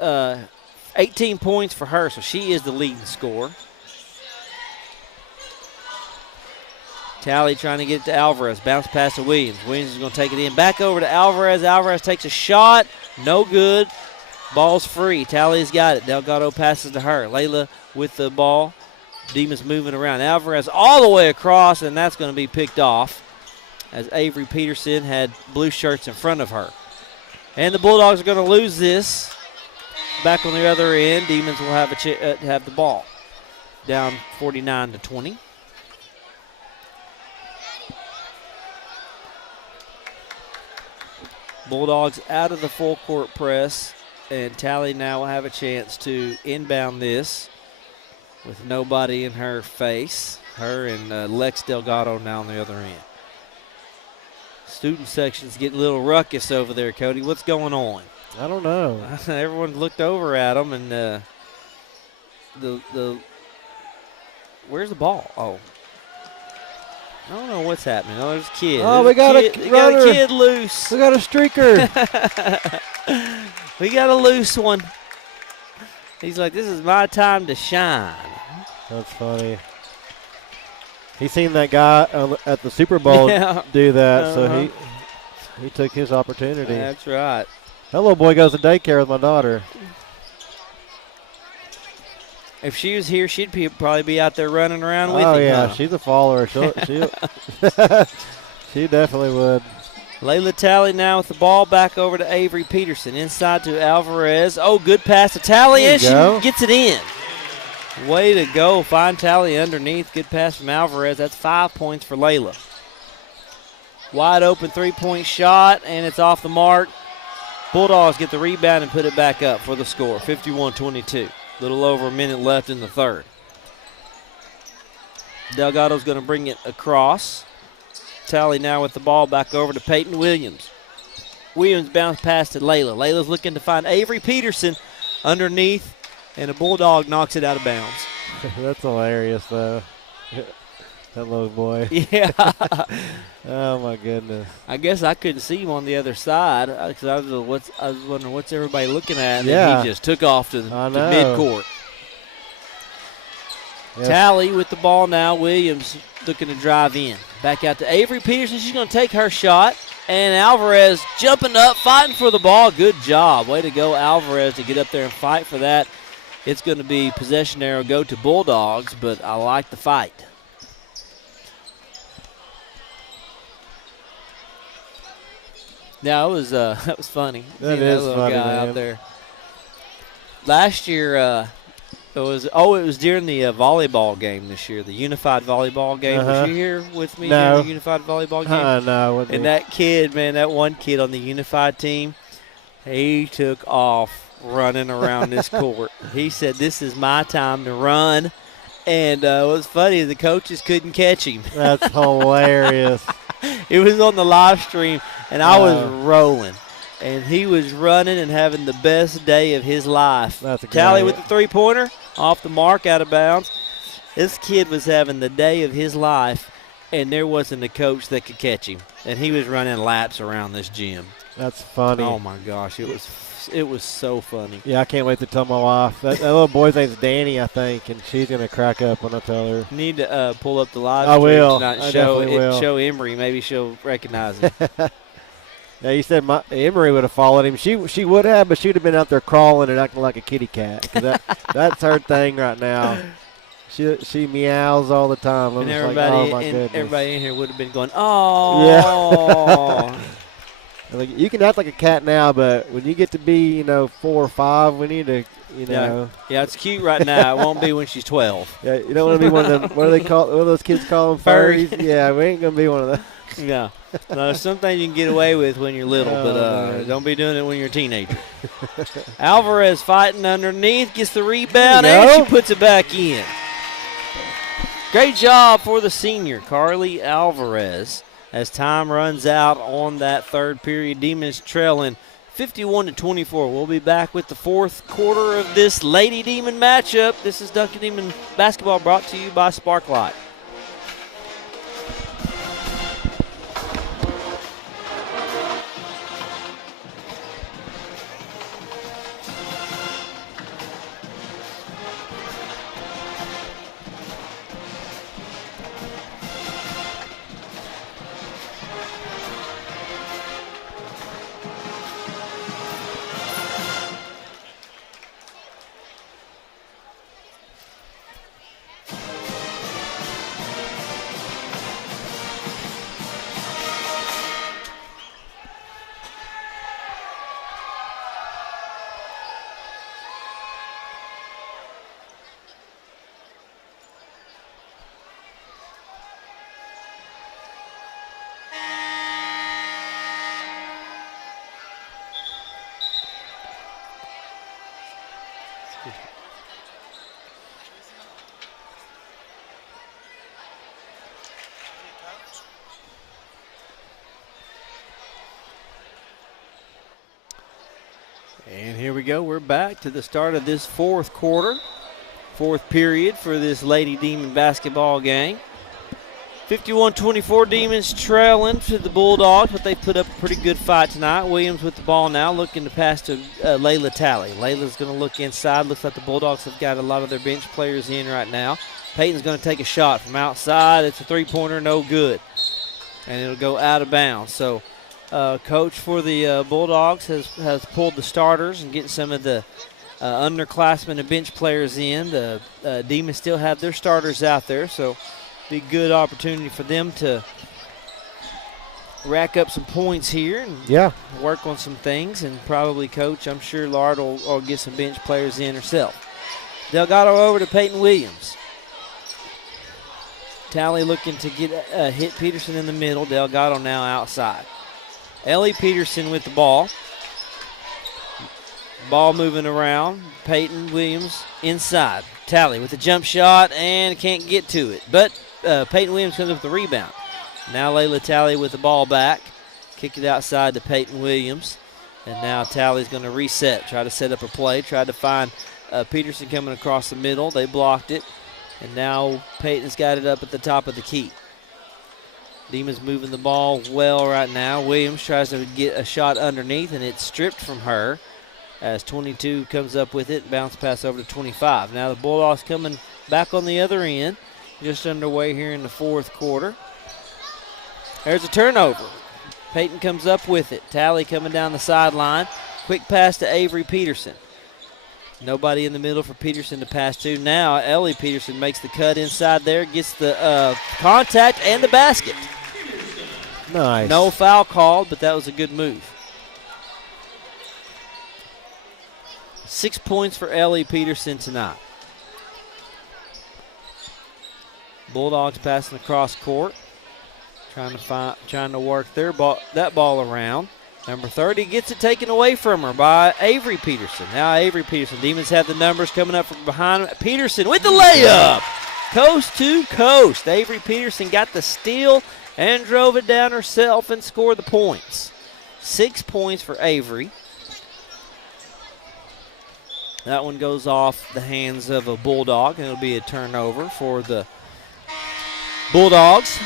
18 points for her, so she is the leading scorer. Tally trying to get it to Alvarez. Bounce pass to Williams. Williams is going to take it in. Back over to Alvarez. Alvarez takes a shot. No good. Ball's free. Tally's got it. Delgado passes to her. Layla with the ball. Demons moving around. Alvarez all the way across, and that's going to be picked off as Avery Peterson had blue shirts in front of her. And the Bulldogs are going to lose this. Back on the other end, Demons will have have the ball. Down 49-20. Bulldogs out of the full court press, and Tally now will have a chance to inbound this with nobody in her face. Her and Lex Delgado now on the other end. Student section's getting a little ruckus over there, Cody. What's going on? I don't know. Everyone looked over at them, and the where's the ball? Oh, I don't know what's happening. Oh, there's a kid. Oh, we got a kid loose. We got a streaker. We got a loose one. He's like, this is my time to shine. That's funny. He seen that guy at the Super Bowl do that, so he took his opportunity. That's right. That little boy goes to daycare with my daughter. If she was here, she'd probably be out there running around with him. Oh, yeah, huh? she's a follower. She definitely would. Layla Talley now with the ball back over to Avery Peterson. Inside to Alvarez. Oh, good pass to Talley, and she gets it in. Way to go. Fine Talley underneath. Good pass from Alvarez. That's 5 points for Layla. Wide open three-point shot, and it's off the mark. Bulldogs get the rebound and put it back up for the score, 51-22. A little over a minute left in the third. Delgado's going to bring it across. Talley now with the ball back over to Peyton Williams. Williams bounce pass to Layla. Layla's looking to find Avery Peterson underneath, and a Bulldog knocks it out of bounds. That's hilarious, though. That little boy. Yeah. Oh, my goodness. I guess I couldn't see him on the other side because I was wondering what's everybody looking at, and then he just took off to midcourt. Yes. Talley with the ball now. Williams looking to drive in. Back out to Avery Peterson. She's going to take her shot. And Alvarez jumping up, fighting for the ball. Good job. Way to go, Alvarez, to get up there and fight for that. It's going to be possession arrow go to Bulldogs, but I like the fight. No, it was that was funny. That Seeing is that little funny, guy man. out there. Last year, it was during the volleyball game this year, the unified volleyball game. Was you here with me during the unified volleyball game? No. And that kid, man, that one kid on the unified team, he took off running around this court. He said, "This is my time to run." And what was funny, the coaches couldn't catch him. That's hilarious. It was on the live stream, and I was rolling. And he was running and having the best day of his life. That's Talley with the three-pointer, off the mark, out of bounds. This kid was having the day of his life, and there wasn't a coach that could catch him. And he was running laps around this gym. That's funny. Oh, my gosh. It was so funny. Yeah, I can't wait to tell my wife. That little boy's name's Danny, I think, and she's going to crack up when I tell her. You need to pull up the live I stream will. tonight and I definitely will. show Emery. Maybe she'll recognize him. Yeah, you said Emery would have followed him. She would have, but she would have been out there crawling and acting like a kitty cat. 'Cause that's her thing right now. She meows all the time. And goodness. everybody in here would have been going, oh. Yeah. Like, you can act like a cat now, but when you get to be, 4 or 5, we need to, Yeah, it's cute right now. It won't be when she's 12. Yeah, you don't want to be one of them. What do those kids call them? Furries. Yeah, we ain't gonna be one of those. No, there's some things you can get away with when you're little, but don't be doing it when you're a teenager. Alvarez fighting underneath, gets the rebound, and she puts it back in. Great job for the senior, Carly Alvarez. As time runs out on that third period, Demons trailing 51-24. We'll be back with the fourth quarter of this Lady Demon matchup. This is Duncan Demon Basketball brought to you by Sparklight. And here we go. We're back to the start of this fourth quarter, fourth period for this Lady Demon basketball game. 51-24, Demons trailing to the Bulldogs, but they put up a pretty good fight tonight. Williams with the ball now, looking to pass to Layla Talley. Layla's going to look inside. Looks like the Bulldogs have got a lot of their bench players in right now. Peyton's going to take a shot from outside. It's a three-pointer, no good. And it'll go out of bounds. So coach for the Bulldogs has pulled the starters and getting some of the underclassmen and bench players in. The Demons still have their starters out there, so be a good opportunity for them to rack up some points here and work on some things, and probably coach, I'm sure Lard will get some bench players in herself. Delgado over to Peyton Williams. Tally looking to get hit Peterson in the middle. Delgado now outside. Ellie Peterson with the ball. Ball moving around. Peyton Williams inside. Tally with a jump shot and can't get to it. But Peyton Williams comes up with the rebound. Now Layla Tally with the ball back. Kick it outside to Peyton Williams. And now Tally's going to reset. Try to set up a play. Try to find Peterson coming across the middle. They blocked it. And now Peyton's got it up at the top of the key. Demon's moving the ball well right now. Williams tries to get a shot underneath, and it's stripped from her as 22 comes up with it. Bounce pass over to 25. Now the Bulldogs coming back on the other end. Just underway here in the fourth quarter. There's a turnover. Peyton comes up with it. Tally coming down the sideline. Quick pass to Avery Peterson. Nobody in the middle for Peterson to pass to. Now Ellie Peterson makes the cut inside there, gets the contact and the basket. Nice. No foul called, but that was a good move. 6 points for Ellie Peterson tonight. Bulldogs passing across court, trying to work that ball around. Number 30 gets it taken away from her by Avery Peterson. Now Avery Peterson. Demons have the numbers coming up from behind. Peterson with the layup. Coast to coast. Avery Peterson got the steal and drove it down herself and scored the points. 6 points for Avery. That one goes off the hands of a Bulldog, and it'll be a turnover for the Bulldogs.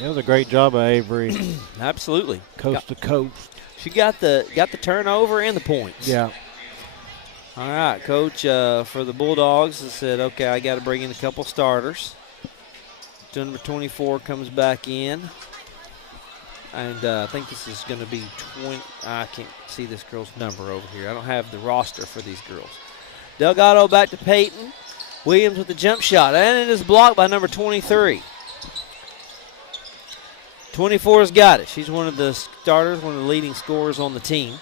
It was a great job by Avery. Absolutely. Coast to coast. She got the turnover and the points. Yeah. All right, Coach, for the Bulldogs, said, okay, I got to bring in a couple starters. Number 24 comes back in. And I think this is going to be 20. I can't see this girl's number over here. I don't have the roster for these girls. Delgado back to Peyton. Williams with the jump shot. And it is blocked by number 23. 24's got it. She's one of the starters, one of the leading scorers on the team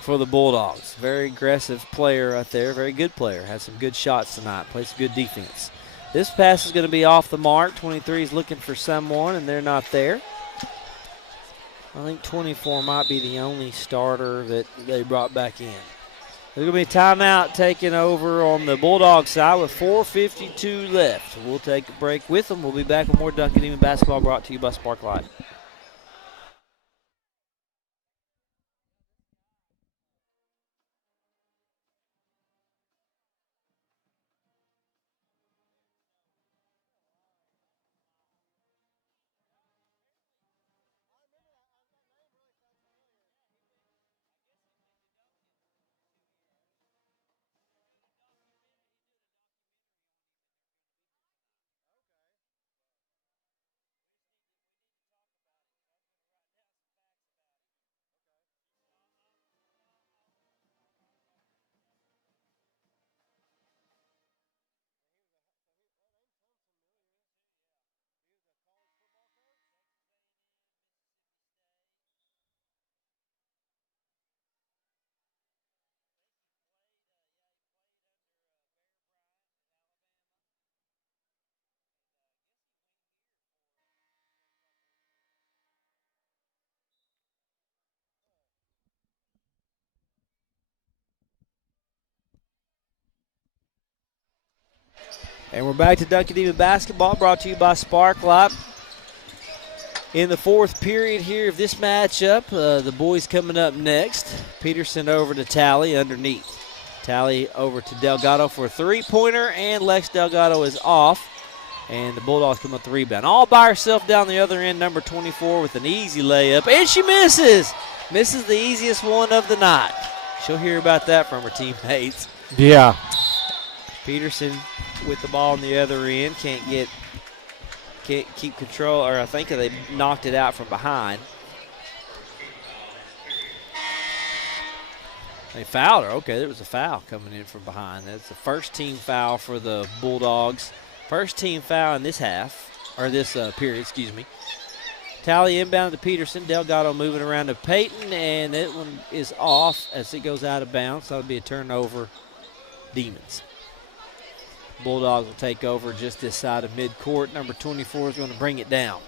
for the Bulldogs. Very aggressive player right there. Very good player. Had some good shots tonight. Plays some good defense. This pass is going to be off the mark. 23 is looking for someone, and they're not there. I think 24 might be the only starter that they brought back in. There's going to be a timeout taken over on the Bulldog side with 4:52 left. We'll take a break with them. We'll be back with more Duncan Demon basketball brought to you by Sparklight. And we're back to Duncan Demon basketball brought to you by Sparklight. In the fourth period here of this matchup, the boys coming up next. Peterson over to Tally underneath. Tally over to Delgado for a three-pointer, and Lex Delgado is off. And the Bulldogs come up the rebound. All by herself down the other end, number 24 with an easy layup. And she misses. Misses the easiest one of the night. She'll hear about that from her teammates. Yeah. Peterson with the ball on the other end. Can't keep control, or I think they knocked it out from behind. They fouled her. Okay, there was a foul coming in from behind. That's the first team foul for the Bulldogs. First team foul in this half, or this period, excuse me. Tally inbound to Peterson. Delgado moving around to Peyton, and that one is off as it goes out of bounds. That'll be a turnover, Demons. Bulldogs will take over just this side of midcourt. Number 24 is going to bring it down.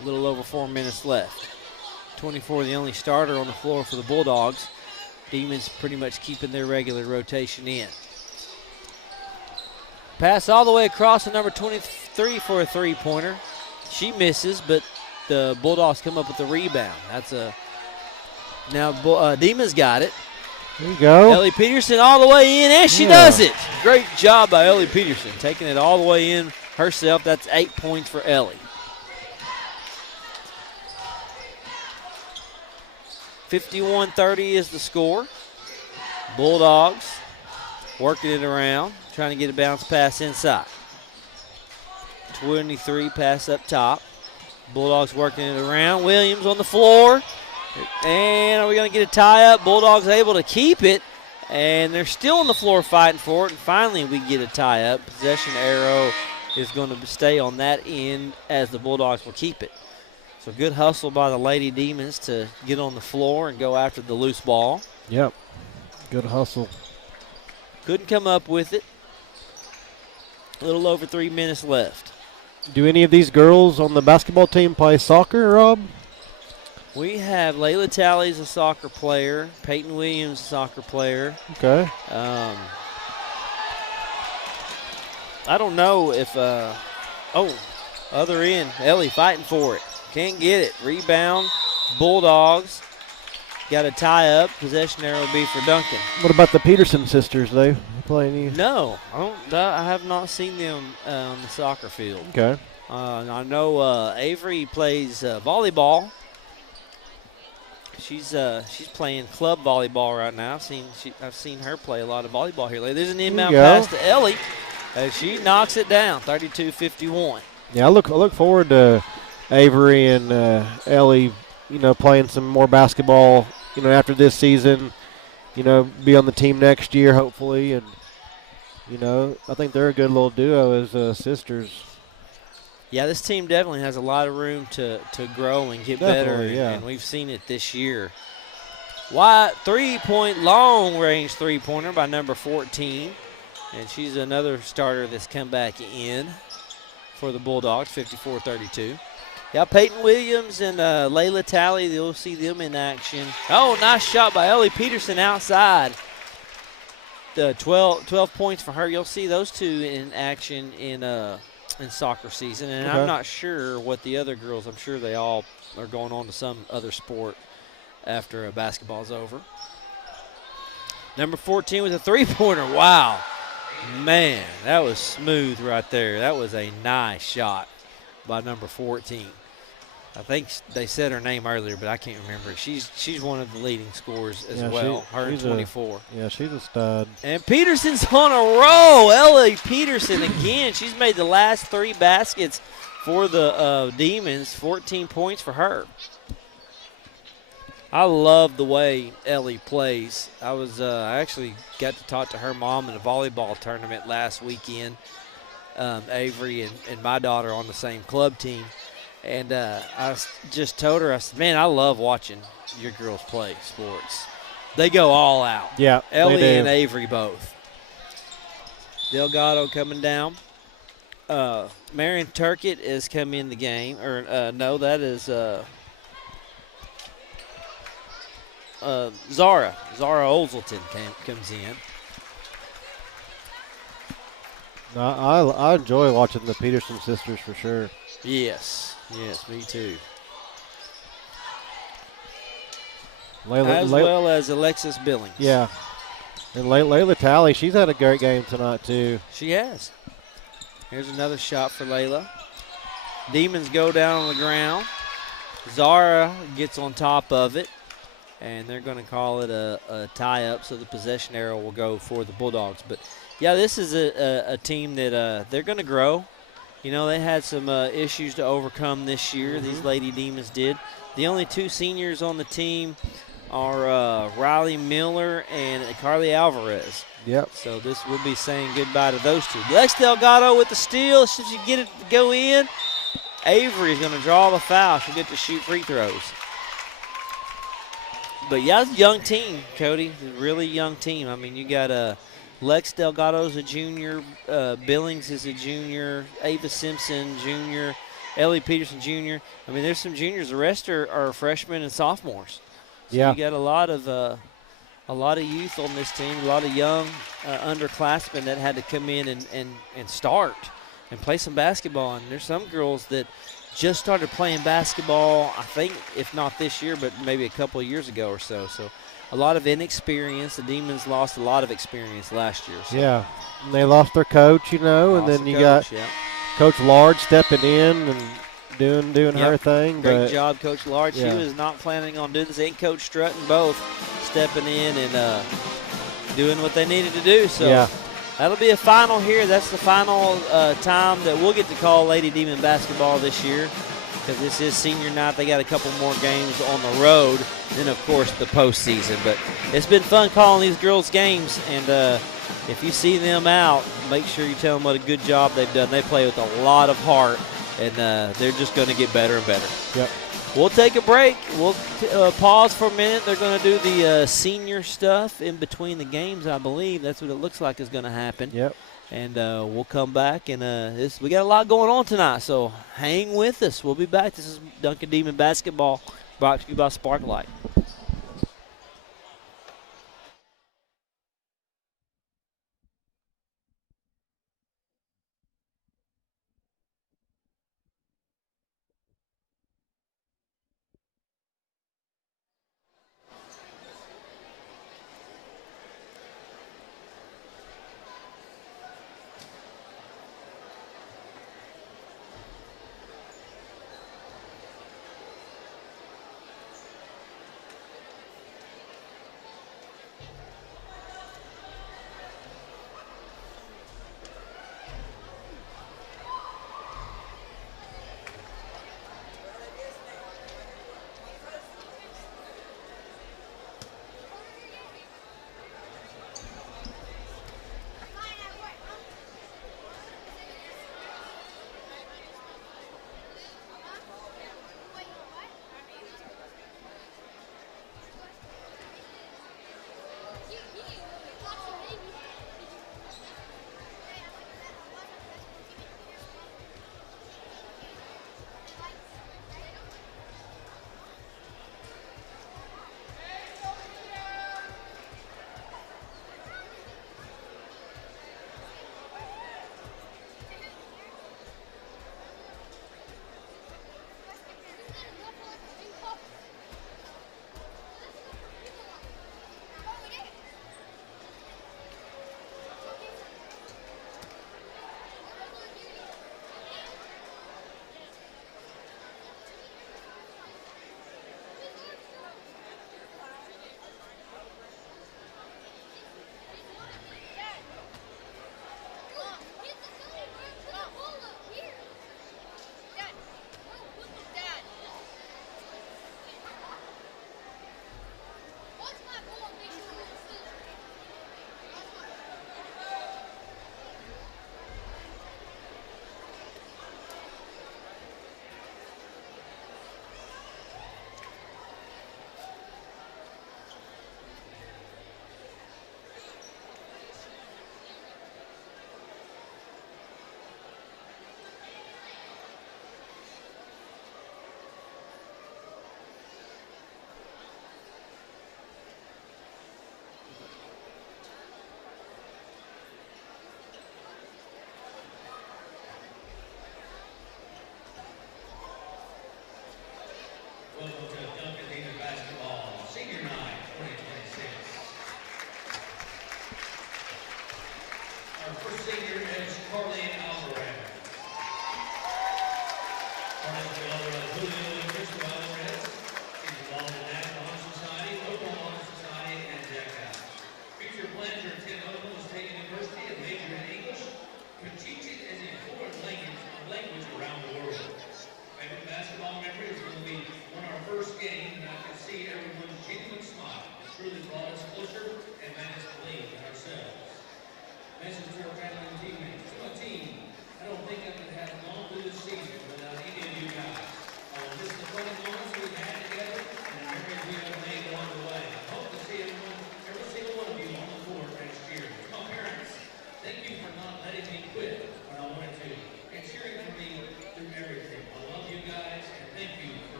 A little over 4 minutes left. 24, the only starter on the floor for the Bulldogs. Demons pretty much keeping their regular rotation in. Pass all the way across to number 23 for a three-pointer. She misses, but the Bulldogs come up with the rebound. Now Demons got it. There you go. Ellie Peterson all the way in, and she does it. Great job by Ellie Peterson, taking it all the way in herself. That's 8 points for Ellie. 51-30 is the score. Bulldogs working it around, trying to get a bounce pass inside. 23 pass up top. Bulldogs working it around. Williams on the floor. And are we going to get a tie-up? Bulldogs able to keep it, and they're still on the floor fighting for it, and finally we get a tie-up. Possession arrow is going to stay on that end as the Bulldogs will keep it. So good hustle by the Lady Demons to get on the floor and go after the loose ball. Yep, good hustle. Couldn't come up with it. A little over 3 minutes left. Do any of these girls on the basketball team play soccer, Rob? We have Layla Talley's a soccer player. Peyton Williams, a soccer player. Okay. I don't know if, other end, Ellie fighting for it. Can't get it. Rebound, Bulldogs. Got a tie-up. Possession arrow will be for Duncan. What about the Peterson sisters? They play any? No, I have not seen them on the soccer field. Okay. I know Avery plays volleyball. She's playing club volleyball right now. I've seen her play a lot of volleyball here lately. There's an inbound pass to Ellie. She knocks it down, 32-51. Yeah, I look forward to Avery and Ellie, playing some more basketball, after this season, be on the team next year, hopefully. And, I think they're a good little duo as sisters. Yeah, this team definitely has a lot of room to grow and get better, and we've seen it this year. Wide three-point, long-range three-pointer by number 14, and she's another starter that's come back in for the Bulldogs, 54-32. Yeah, Peyton Williams and Layla Talley, you'll see them in action. Oh, nice shot by Ellie Peterson outside. The 12 points for her. You'll see those two in action in soccer season, and I'm not sure what the other girls, I'm sure they all are going on to some other sport after basketball's over. Number 14 with a three-pointer. Wow. Man, that was smooth right there. That was a nice shot by number 14. I think they said her name earlier, but I can't remember. She's one of the leading scorers as well. Her and 24. She's a stud. And Peterson's on a roll. Ellie Peterson again. She's made the last 3 baskets for the Demons. 14 points for her. I love the way Ellie plays. I actually got to talk to her mom in a volleyball tournament last weekend. Avery and my daughter on the same club team. And I just told her, I said, man, I love watching your girls play sports. They go all out. Yeah, Ellie and Avery both. Delgado coming down. Marion Turkett has come in the game. No, that is Zara. Zara Olselton comes in. I enjoy watching the Peterson sisters for sure. Yes, me too. Well as Alexis Billings. Yeah. And Layla Talley, she's had a great game tonight too. She has. Here's another shot for Layla. Demons go down on the ground. Zara gets on top of it, and they're going to call it a tie-up, so the possession arrow will go for the Bulldogs. But, yeah, this is a team that they're going to grow. They had some issues to overcome this year. These Lady Demons did. The only 2 seniors on the team are Riley Miller and Carly Alvarez. Yep. So this will be saying goodbye to those 2. Lex Delgado with the steal. Should you get it to go in? Avery is going to draw the foul. She'll get to shoot free throws. But, yeah, it's a young team, Cody. It's a really young team. I mean, you got Lex Delgado's a junior. Billings is a junior. Ava Simpson, junior. Ellie Peterson, junior. I mean, there's some juniors. The rest are freshmen and sophomores. So Yeah. you got a lot of youth on this team, a lot of young underclassmen that had to come in and start and play some basketball. And there's some girls that just started playing basketball, I think, if not this year, but maybe a couple of years ago or so. So a lot of inexperience. The Demons lost a lot of experience last year. So. Yeah, and they lost their coach, and then you got Coach Lard stepping in and doing her thing. Great job, Coach Lard. Yeah. She was not planning on doing this. And Coach Strutton both stepping in and doing what they needed to do. So yeah. That'll be a final here. That's the final time that we'll get to call Lady Demon basketball this year, because this is senior night. They got a couple more games on the road, then, of course, the postseason. But it's been fun calling these girls' games, and if you see them out, make sure you tell them what a good job they've done. They play with a lot of heart, and they're just going to get better and better. Yep. We'll take a break. We'll pause for a minute. They're going to do the senior stuff in between the games, I believe. That's what it looks like is going to happen. Yep. And we'll come back, and we got a lot going on tonight, so hang with us. We'll be back. This is Duncan Demon Basketball, brought to you by Sparklight.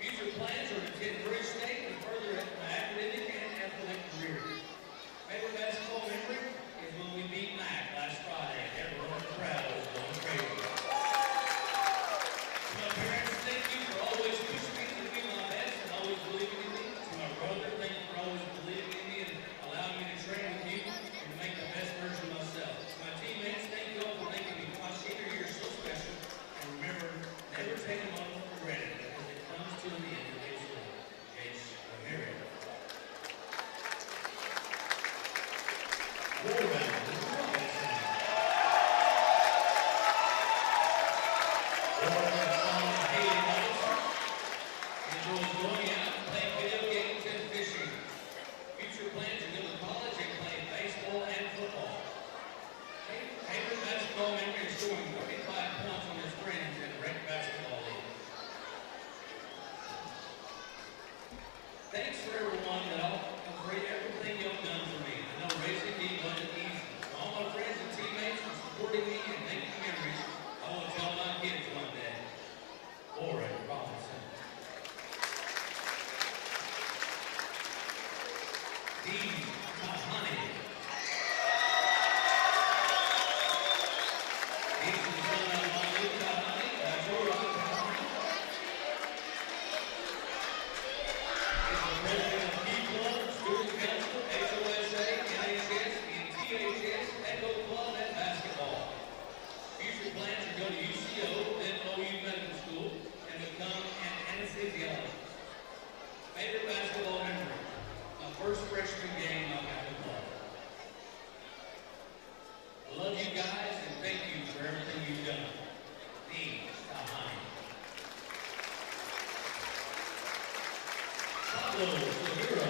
Future plans are to attend Bridge State and further academic and athletic career. Favorite basketball memory is when we beat Mac last Friday. Everyone in the crowd was going crazy. To my parents, thank you for always pushing me to be my best and always believing in me. To my brother, thank you for always believing in me and allowing me to train with you and to make the best version of myself. To my teammates, thank you all for making me my senior year so special. And remember, never take a moment for granted because it comes to the end of its life. It's a miracle. War round. Enjoys going out and playing video games and fishing. Future plans to go to college and play baseball and football. Favorite basketball memory is scoring 45 points on his friends in rec basketball league. Thanks for everyone for everything you've done for me. I know raising me wasn't easy. For all my friends and teammates for supporting me and making memories, I will tell my kids one day. Warren Robinson. Dean Kahani. He's the son of Manu Kahani, Jordan Kahani. He's the president of Key Club, Student Council, HOSA, NHS, and DHS, Echo Club, and basketball. Future plans are to go to UCO, then OU Medical School, and become an anesthesiologist. Favorite basketball memory? My first freshman game I got to play. I love you guys and thank you for everything you've done. Dean Kahani. Pablo Segura.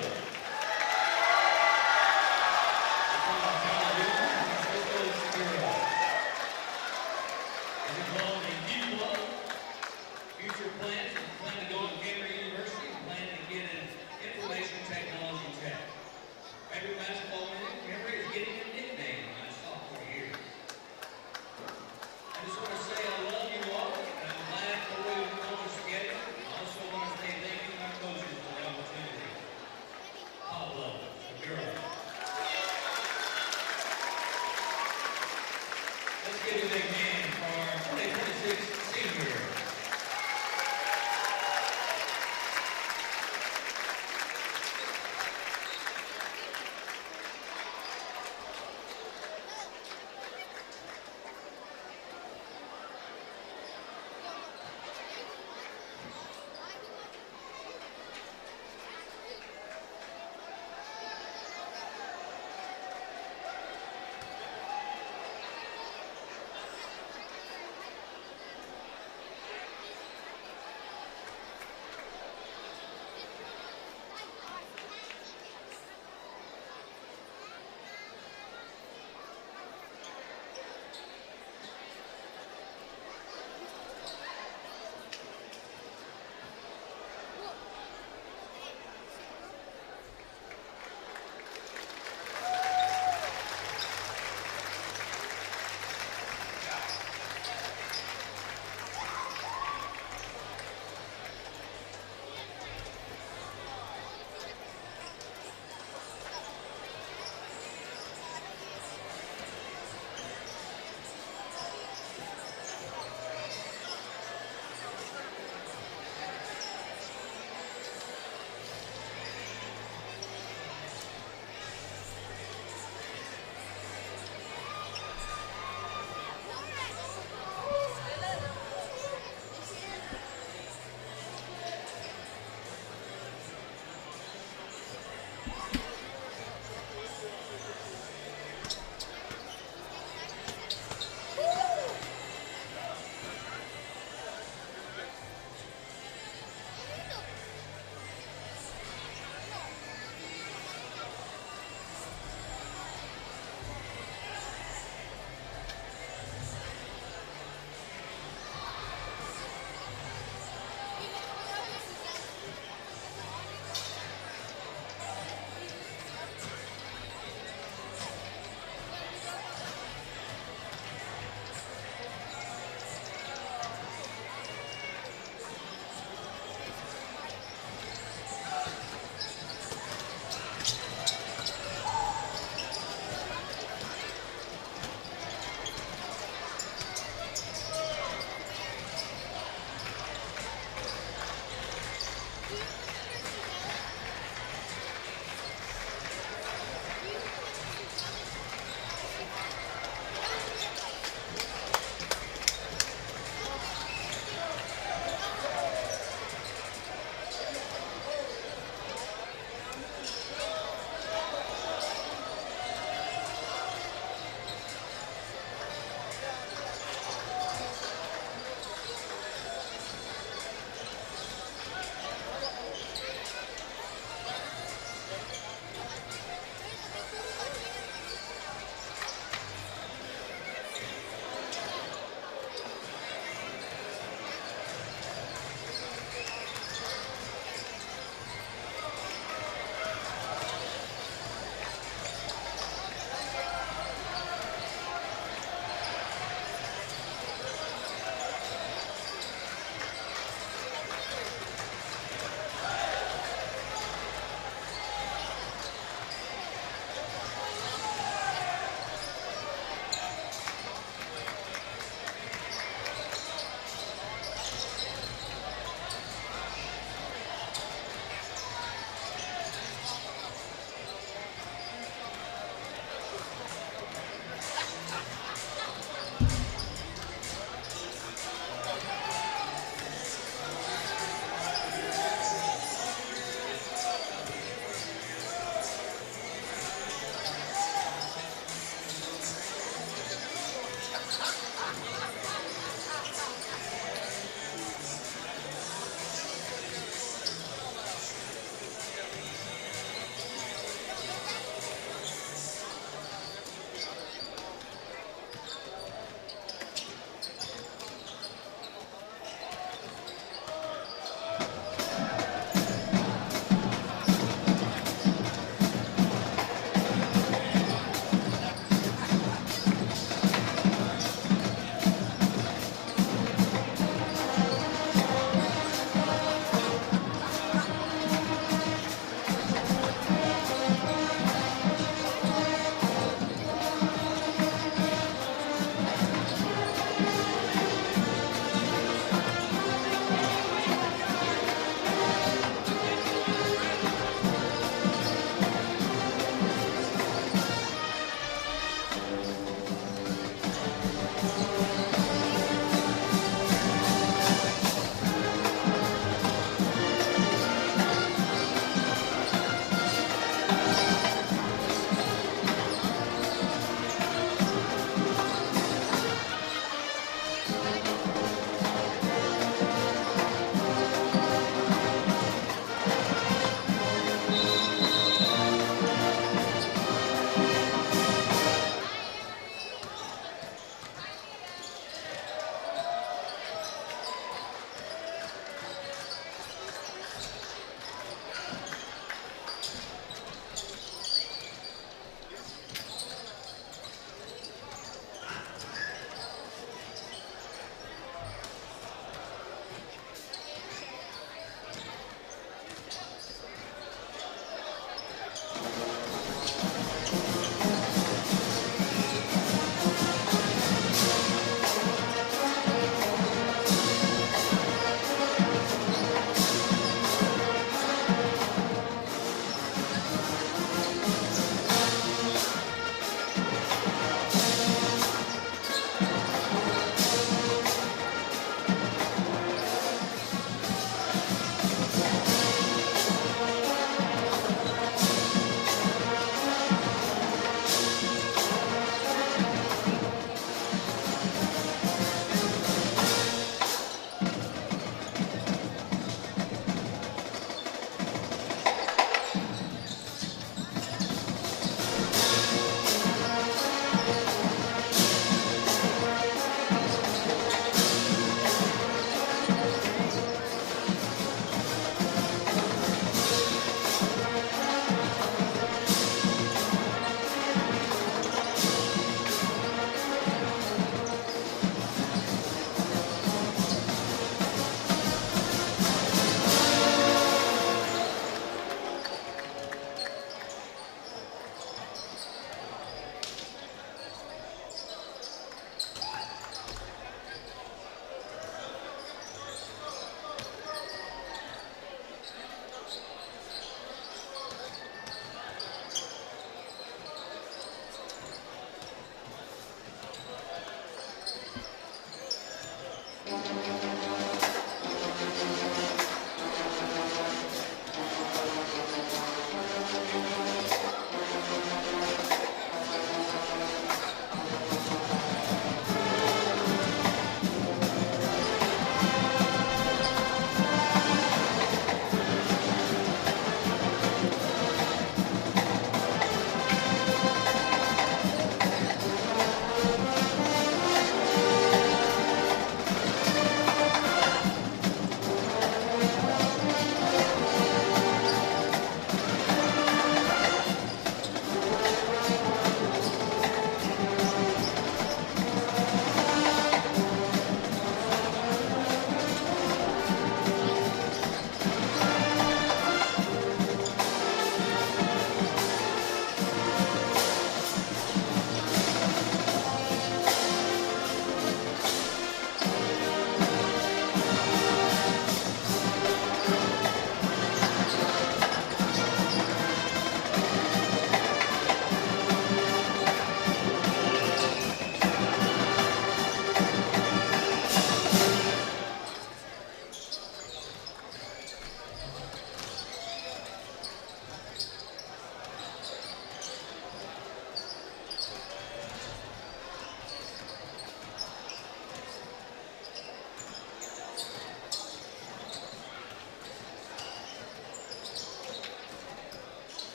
Future plans and plan to go to Cambridge University and plan to get an information technology tech. Favorite basketball memory is getting a nickname in my sophomore year. I just want to say I love you all and I'm glad for the way we've come together. I also want to say thank you to my coaches for the opportunity. Pablo Segura. Let's give a big hand for our 2026 senior.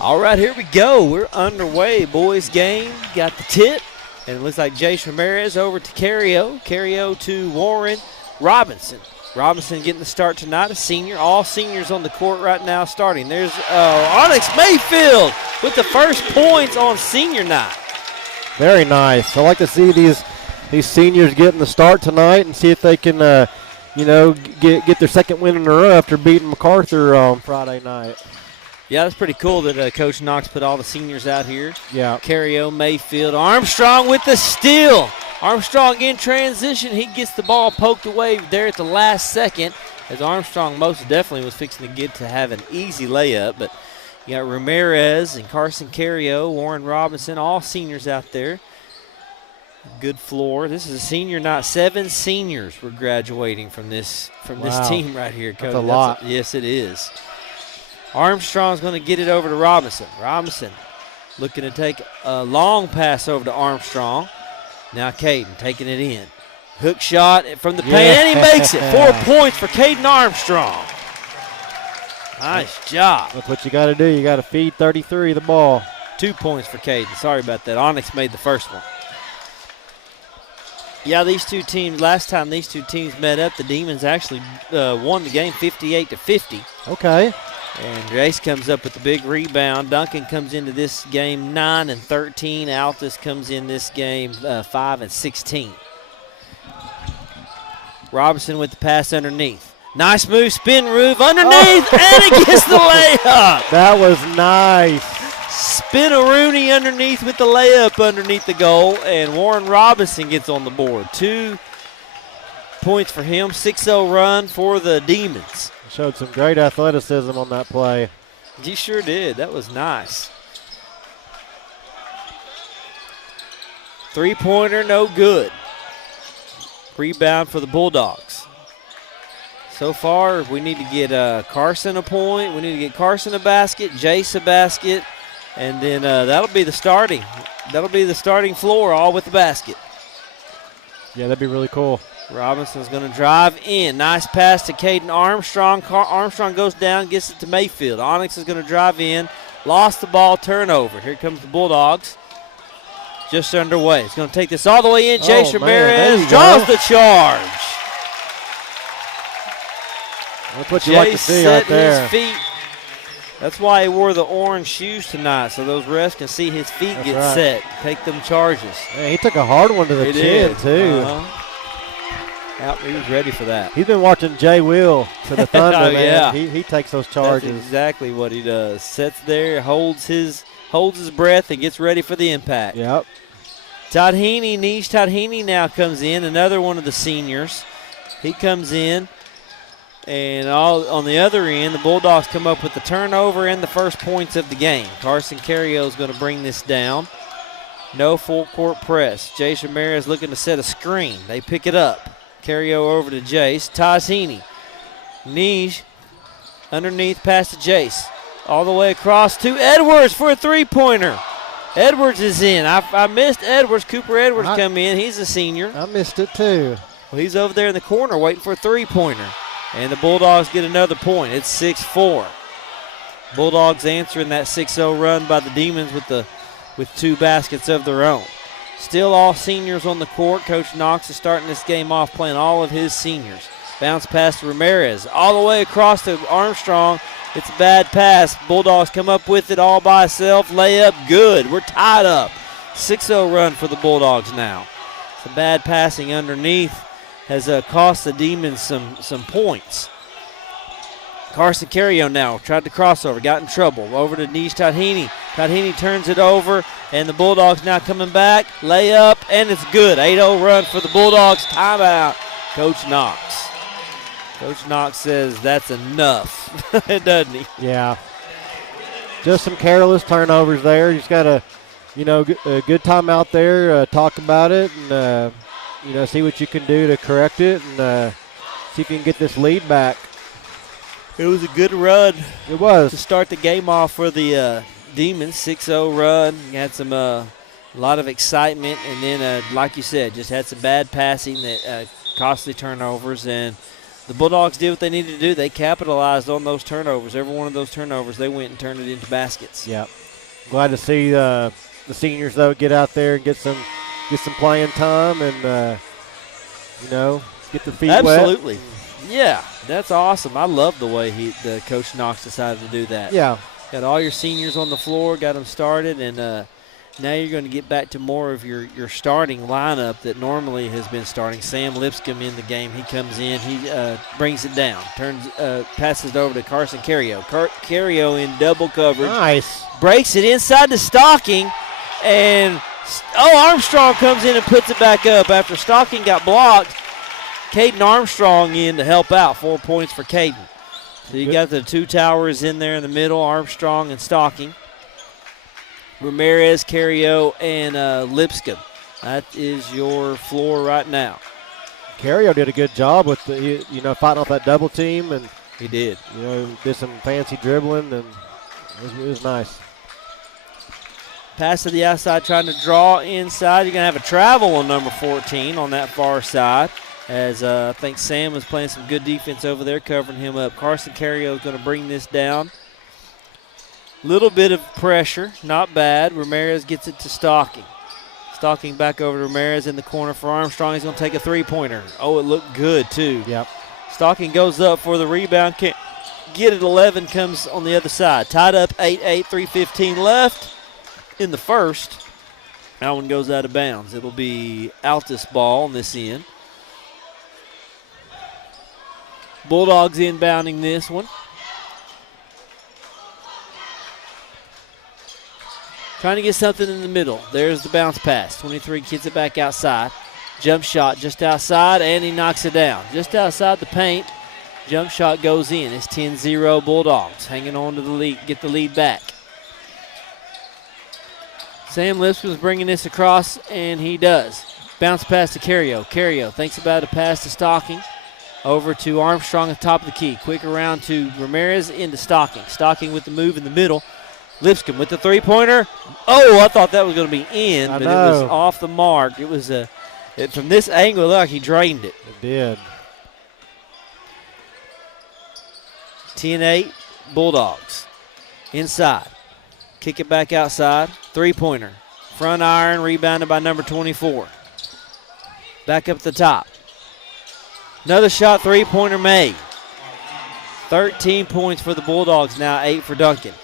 All right, here we go. We're underway. Boys game. Got the tip. And it looks like Jace Ramirez over to Carrio. Carrio to Warren Robinson. Robinson getting the start tonight, a senior. All seniors on the court right now starting. There's Onyx Mayfield with the first points on senior night. Very nice. I like to see these seniors getting the start tonight and see if they can, get their second win in a row after beating MacArthur on Friday night. Yeah, that's pretty cool that Coach Knox put all the seniors out here. Yeah. Carrio, Mayfield, Armstrong with the steal. Armstrong in transition. He gets the ball poked away there at the last second, as Armstrong most definitely was fixing to get to have an easy layup. But you got Ramirez and Carson Carrio, Warren Robinson, all seniors out there. Good floor. This is a senior night. 7 seniors were graduating from this team right here, Coach. That's a lot. Yes, it is. Armstrong's going to get it over to Robinson. Robinson looking to take a long pass over to Armstrong. Now Caden taking it in. Hook shot from the paint, and he makes it. 4 points for Caden Armstrong. Nice job. That's what you got to do. You got to feed 33 the ball. 2 points for Caden. Sorry about that. Onyx made the first one. Yeah, these two teams, last time these two teams met up, the Demons actually won the game 58-50. Okay. And Jace comes up with the big rebound. Duncan comes into this game 9-13. Altus comes in this game 5-16. Robinson with the pass underneath. Nice move, spin move underneath, and he gets the layup. That was nice. Spin-a-rooney underneath with the layup underneath the goal, and Warren Robinson gets on the board. 2 points for him, 6-0 run for the Demons. Showed some great athleticism on that play. He sure did. That was nice. 3-pointer, no good. Rebound for the Bulldogs. So far, we need to get Carson a point. We need to get Carson a basket, Jace a basket, and then that'll be the starting. That'll be the starting floor, all with the basket. Yeah, that'd be really cool. Robinson's going to drive in. Nice pass to Caden Armstrong. Armstrong goes down, gets it to Mayfield. Onyx is going to drive in. Lost the ball, turnover. Here comes the Bulldogs. Just underway. He's going to take this all the way in. Jace Ramirez draws the charge. That's what you like to see right there. His feet. That's why he wore the orange shoes tonight, so those refs can see his feet get set, take them charges. Man, he took a hard one to the chin, too. Yep, he was ready for that. He's been watching Jay Will to the Thunder, oh, man. Yeah. He takes those charges. That's exactly what he does. Sets there, holds his breath, and gets ready for the impact. Yep. Todd Heaney now comes in, another one of the seniors. He comes in, and on the other end, the Bulldogs come up with the turnover and the first points of the game. Carson Carrio is going to bring this down. No full court press. Jace Ramirez looking to set a screen. They pick it up. Carrio over to Jace. Taz Heaney. Niche underneath pass to Jace. All the way across to Edwards for a three-pointer. Edwards is in. I missed Edwards. Cooper Edwards come in. He's a senior. I missed it too. Well, he's over there in the corner waiting for a three-pointer. And the Bulldogs get another point. It's 6-4. Bulldogs answering that 6-0 run by the Demons with 2 baskets of their own. Still all seniors on the court. Coach Knox is starting this game off playing all of his seniors. Bounce pass to Ramirez. All the way across to Armstrong. It's a bad pass. Bulldogs come up with it all by itself. Layup good. We're tied up. 6-0 run for the Bulldogs now. Some bad passing underneath has cost the Demons some points. Carson Carrio now tried to crossover, got in trouble. Over to Nish Tadhini. Tadhini turns it over, and the Bulldogs now coming back. Layup, and it's good. 8-0 run for the Bulldogs. Timeout, Coach Knox. Coach Knox says that's enough, doesn't he? Yeah. Just some careless turnovers there. You just got to, a good time out there, talk about it, and, see what you can do to correct it and see if you can get this lead back. It was a good run. It was. To start the game off for the Demons. 6-0 run. You had some a lot of excitement, and then, like you said, just had some bad passing, that costly turnovers, and the Bulldogs did what they needed to do. They capitalized on those turnovers. Every one of those turnovers, they went and turned it into baskets. Yeah. Glad to see the seniors, though, get out there and get some playing time and, get their feet wet. Absolutely. Yeah, that's awesome. I love the way the Coach Knox decided to do that. Yeah. Got all your seniors on the floor, got them started, and now you're going to get back to more of your starting lineup that normally has been starting. Sam Lipscomb in the game. He comes in. He brings it down. Passes it over to Carson Carrio. Carrio in double coverage. Nice. Breaks it inside the Stocking, and Armstrong comes in and puts it back up after Stocking got blocked. Caden Armstrong in to help out. 4 points for Caden. So you got the two towers in there in the middle, Armstrong and Stocking. Ramirez, Carrio, and Lipscomb. That is your floor right now. Carrio did a good job with fighting off that double team, and he did. Did some fancy dribbling, and it was nice. Pass to the outside, trying to draw inside. You're going to have a travel on number 14 on that far side, as I think Sam was playing some good defense over there, covering him up. Carson Carrio is going to bring this down. Little bit of pressure, not bad. Ramirez gets it to Stocking. Stocking back over to Ramirez in the corner for Armstrong. He's going to take a three-pointer. Oh, it looked good, too. Yep. Stocking goes up for the rebound. Can't get it. 11 comes on the other side. Tied up 8-8, 3:15 left in the first. That one goes out of bounds. It'll be Altus ball on this end. Bulldogs inbounding this one. Trying to get something in the middle. There's the bounce pass. 23 gets it back outside. Jump shot just outside, and he knocks it down. Just outside the paint. Jump shot goes in. It's 10-0 Bulldogs. Hanging on to the lead. Get the lead back. Sam Lipscomb's bringing this across, and he does. Bounce pass to Carrio. Carrio thinks about a pass to Stocking. Over to Armstrong at the top of the key. Quick around to Ramirez into Stocking. Stocking with the move in the middle. Lipscomb with the three-pointer. Oh, I thought that was going to be in, but it was off the mark. It was from this angle, it looked like he drained it. It did. 10-8 Bulldogs. Inside. Kick it back outside. Three-pointer. Front iron, rebounded by number 24. Back up the top. Another shot, three-pointer made. 13 points for the Bulldogs now, 8 for Duncan.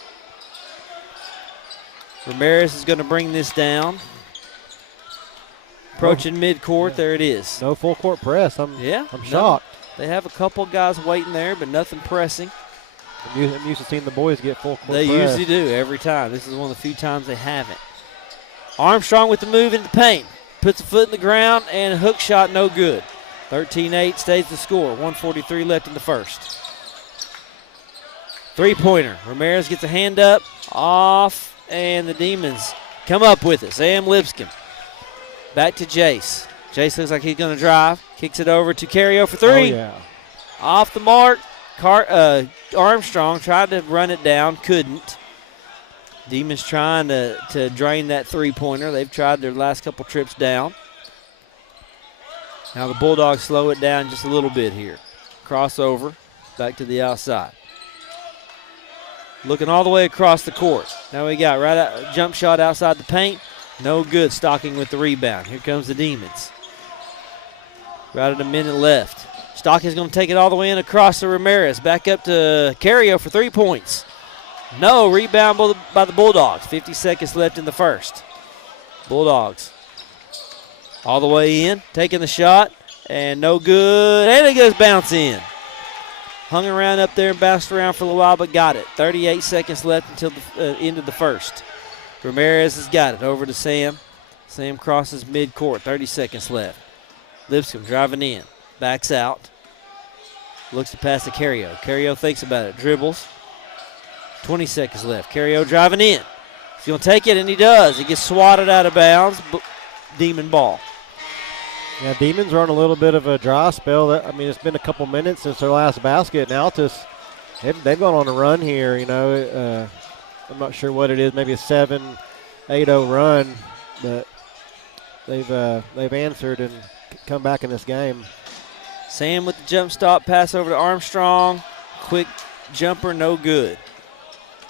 Ramirez is going to bring this down. Approaching midcourt, there it is. No full court press. I'm shocked. They have a couple guys waiting there, but nothing pressing. I'm used to seeing the boys get full court They press. usually do every time. This is one of the few times they haven't. Armstrong with the move into the paint. Puts a foot in the ground, and a hook shot no good. 13-8 stays the score. 1:43 left in the first. Three-pointer. Ramirez gets a hand up, off, and the Demons come up with it. Sam Lipscomb. Back to Jace. Jace looks like he's going to drive. Kicks it over to Carrio for three. Oh, yeah. Off the mark. Armstrong tried to run it down, couldn't. Demons trying to drain that three-pointer. They've tried their last couple trips down. Now the Bulldogs slow it down just a little bit here. Crossover, back to the outside. Looking all the way across the court. Now we got jump shot outside the paint. No good. Stocking with the rebound. Here comes the Demons. Right at a minute left. Stocking's going to take it all the way in across to Ramirez. Back up to Carrio for 3 points. No, rebound by the Bulldogs. 50 seconds left in the first. Bulldogs all the way in, taking the shot, and no good. And it goes bounce in. Hung around up there and bounced around for a little while, but got it. 38 seconds left until the end of the first. Ramirez has got it over to Sam. Sam crosses midcourt, 30 seconds left. Lipscomb driving in, backs out. Looks to pass to Carrio. Carrio thinks about it, dribbles. 20 seconds left. Carrio driving in. He's going to take it, and he does. He gets swatted out of bounds. Demon ball. Yeah, Demons are on a little bit of a dry spell. It's been a couple minutes since their last basket, and Altus, they've gone on a run here. I'm not sure what it is, maybe a 7-8-0 run, but they've answered and come back in this game. Sam with the jump stop, pass over to Armstrong. Quick jumper, no good.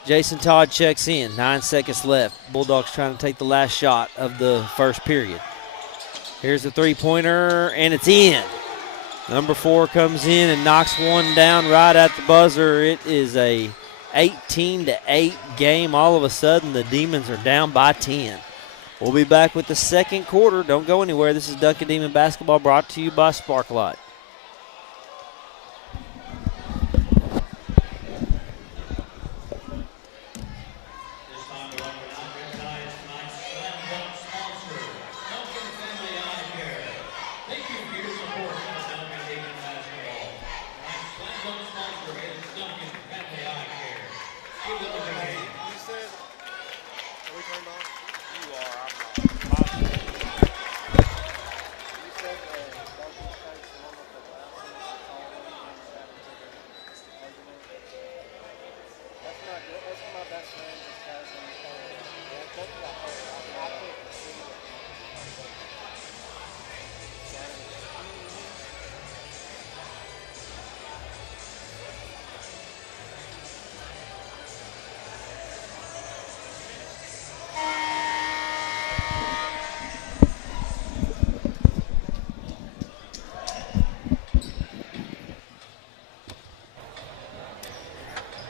Jason Todd checks in. 9 seconds left. Bulldogs trying to take the last shot of the first period. Here's the three-pointer, and it's in. Number 4 comes in and knocks one down right at the buzzer. It is a 18-8 game. All of a sudden, the Demons are down by 10. We'll be back with the second quarter. Don't go anywhere. This is Duncan Demon Basketball brought to you by Sparklight.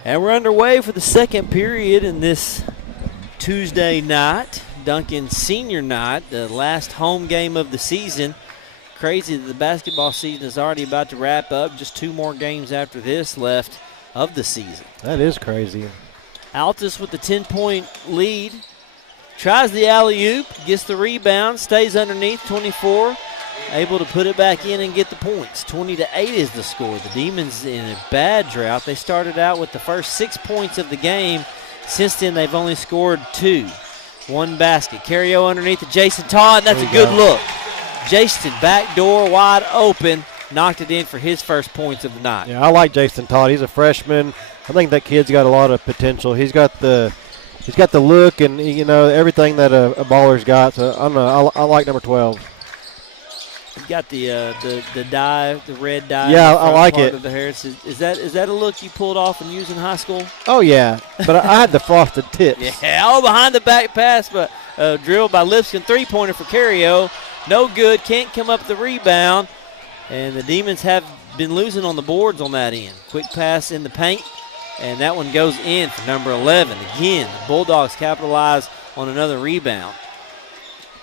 And we're underway for the second period in this Tuesday night, Duncan senior night, the last home game of the season. Crazy that the basketball season is already about to wrap up. Just 2 more games after this left of the season. That is crazy. Altus with the 10-point lead. Tries the alley-oop, gets the rebound, stays underneath, 24. Able to put it back in and get the points. 20-8 is the score. The Demons in a bad drought. They started out with the first 6 points of the game. Since then, they've only scored 2. 1 basket. Carrio underneath to Jason Todd. That's a good look. Jason, back door wide open. Knocked it in for his first points of the night. Yeah, I like Jason Todd. He's a freshman. I think that kid's got a lot of potential. He's got the look and, everything that a baller's got. So, I don't know. I like number 12. You've got the dye, the red dye. Yeah, I like it. Of the hair. Is that a look you pulled off and used in high school? Oh, yeah. But I had the frosted tips. Yeah, behind the back pass, but drilled by Lipscomb. 3-pointer for Carrio. No good. Can't come up the rebound. And the Demons have been losing on the boards on that end. Quick pass in the paint, and that one goes in for number 11. Again, the Bulldogs capitalize on another rebound.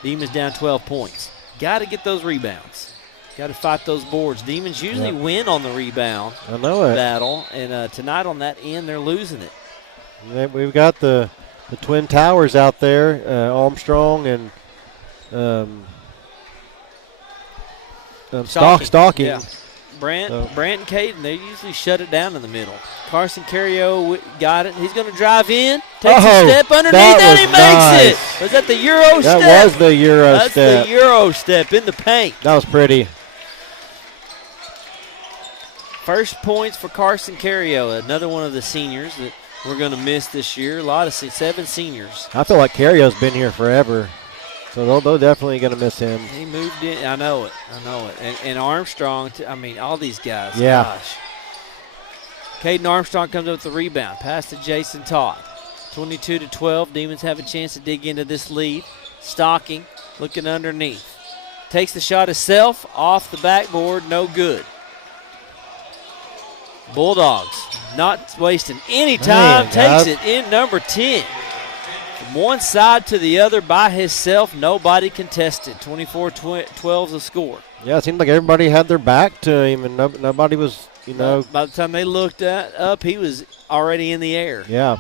Demons down 12 points. Got to get those rebounds. Got to fight those boards. Demons usually win on the rebound battle, and tonight on that end, they're losing it. We've got the Twin Towers out there, Armstrong and Stocking. Yeah. Brant and Caden, they usually shut it down in the middle. Carson Carrio got it. He's going to drive in. Takes a step underneath and he makes it. Was that the Euro step? That was the Euro step. That's the Euro step in the paint. That was pretty. First points for Carson Carrio, another one of the seniors that we're going to miss this year. A lot of 7 seniors. I feel like Carrio's been here forever. So they're definitely going to miss him. He moved in. I know it. And Armstrong, all these guys. Yeah. Gosh. Caden Armstrong comes up with the rebound. Pass to Jason Todd. 22-12. Demons have a chance to dig into this lead. Stocking, looking underneath. Takes the shot himself off the backboard. No good. Bulldogs not wasting any time. Takes it in number 10. From one side to the other by himself, nobody contested. 24-12 is the score. Yeah, it seemed like everybody had their back to him, and nobody was, By the time they looked up, he was already in the air. Yeah.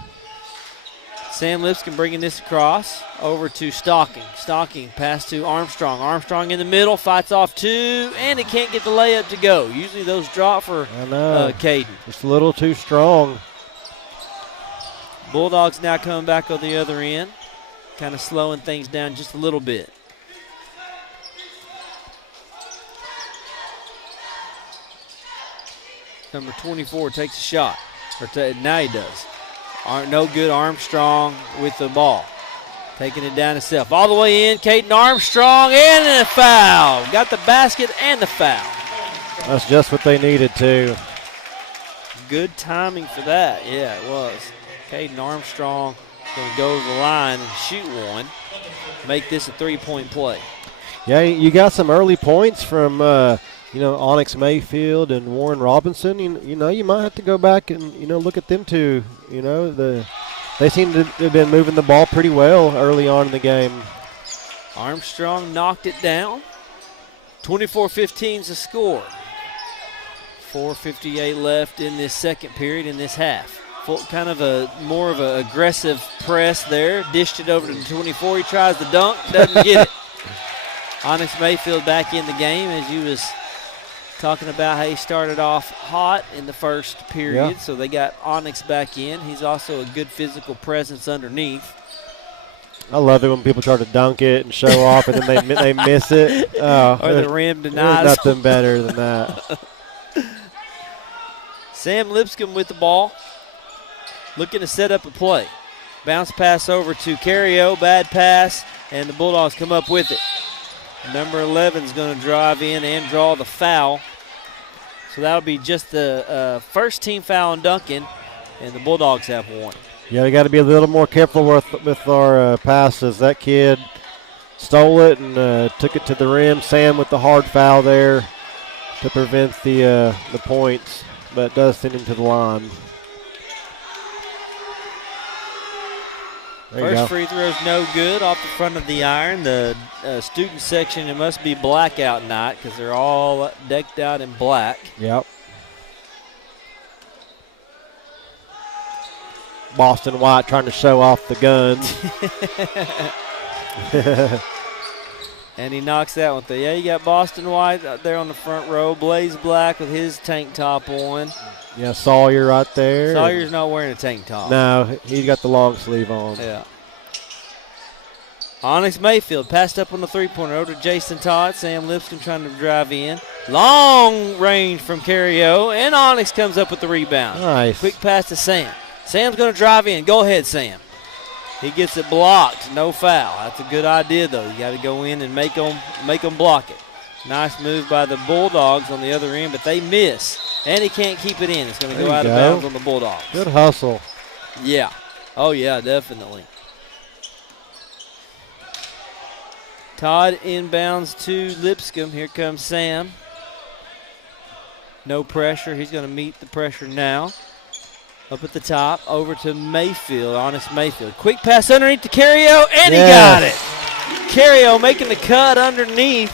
Sam Lipscomb bringing this across over to Stocking. Stocking pass to Armstrong. Armstrong in the middle, fights off 2, and he can't get the layup to go. Usually those drop for Caden. It's a little too strong. Bulldogs now coming back on the other end, kind of slowing things down just a little bit. Number 24 takes a shot. Now he does. No good. Armstrong with the ball. Taking it down himself. All the way in. Caden Armstrong and a foul. Got the basket and the foul. That's just what they needed, too. Good timing for that. Yeah, it was. Caden Armstrong going to go to the line and shoot one. Make this a three-point play. Yeah, you got some early points from, Onyx Mayfield and Warren Robinson. You might have to go back and, look at them two. They seem to have been moving the ball pretty well early on in the game. Armstrong knocked it down. 24-15 is the score. 4:58 left in this second period in this half. Kind of more of an aggressive press there. Dished it over to the 24. He tries the dunk, doesn't get it. Onyx Mayfield back in the game, as you was talking about how he started off hot in the first period. Yeah. So they got Onyx back in. He's also a good physical presence underneath. I love it when people try to dunk it and show off, and then they miss it. Oh, Or the rim denies. There's nothing better than that. Sam Lipscomb with the ball, looking to set up a play. Bounce pass over to Carrio, bad pass, and the Bulldogs come up with it. Number 11 is going to drive in and draw the foul. So that'll be just the first team foul on Duncan, and the Bulldogs have one. Yeah, we got to be a little more careful with our passes. That kid stole it and took it to the rim. Sam with the hard foul there to prevent the points, but does send him to the line. First free throw's no good off the front of the iron. The student section, it must be blackout night because they're all decked out in black. Yep. Boston White trying to show off the guns. And he knocks that one through. Yeah, you got Boston White out there on the front row. Blaze Black with his tank top on. Yeah, Sawyer right there. Sawyer's not wearing a tank top. No, he got the long sleeve on. Yeah. Onyx Mayfield passed up on the three-pointer over to Jason Todd. Sam Lipscomb trying to drive in. Long range from Carrio, and Onyx comes up with the rebound. Nice. Quick pass to Sam. Sam's going to drive in. Go ahead, Sam. He gets it blocked. No foul. That's a good idea, though. You got to go in and make them block it. Nice move by the Bulldogs on the other end, but they miss. And he can't keep it in. It's going to go out of bounds on the Bulldogs. Good hustle. Yeah. Oh, yeah, definitely. Todd inbounds to Lipscomb. Here comes Sam. No pressure. He's going to meet the pressure now. Up at the top, over to Mayfield, Honest Mayfield. Quick pass underneath to Carrio, and he got it. Carrio making the cut underneath,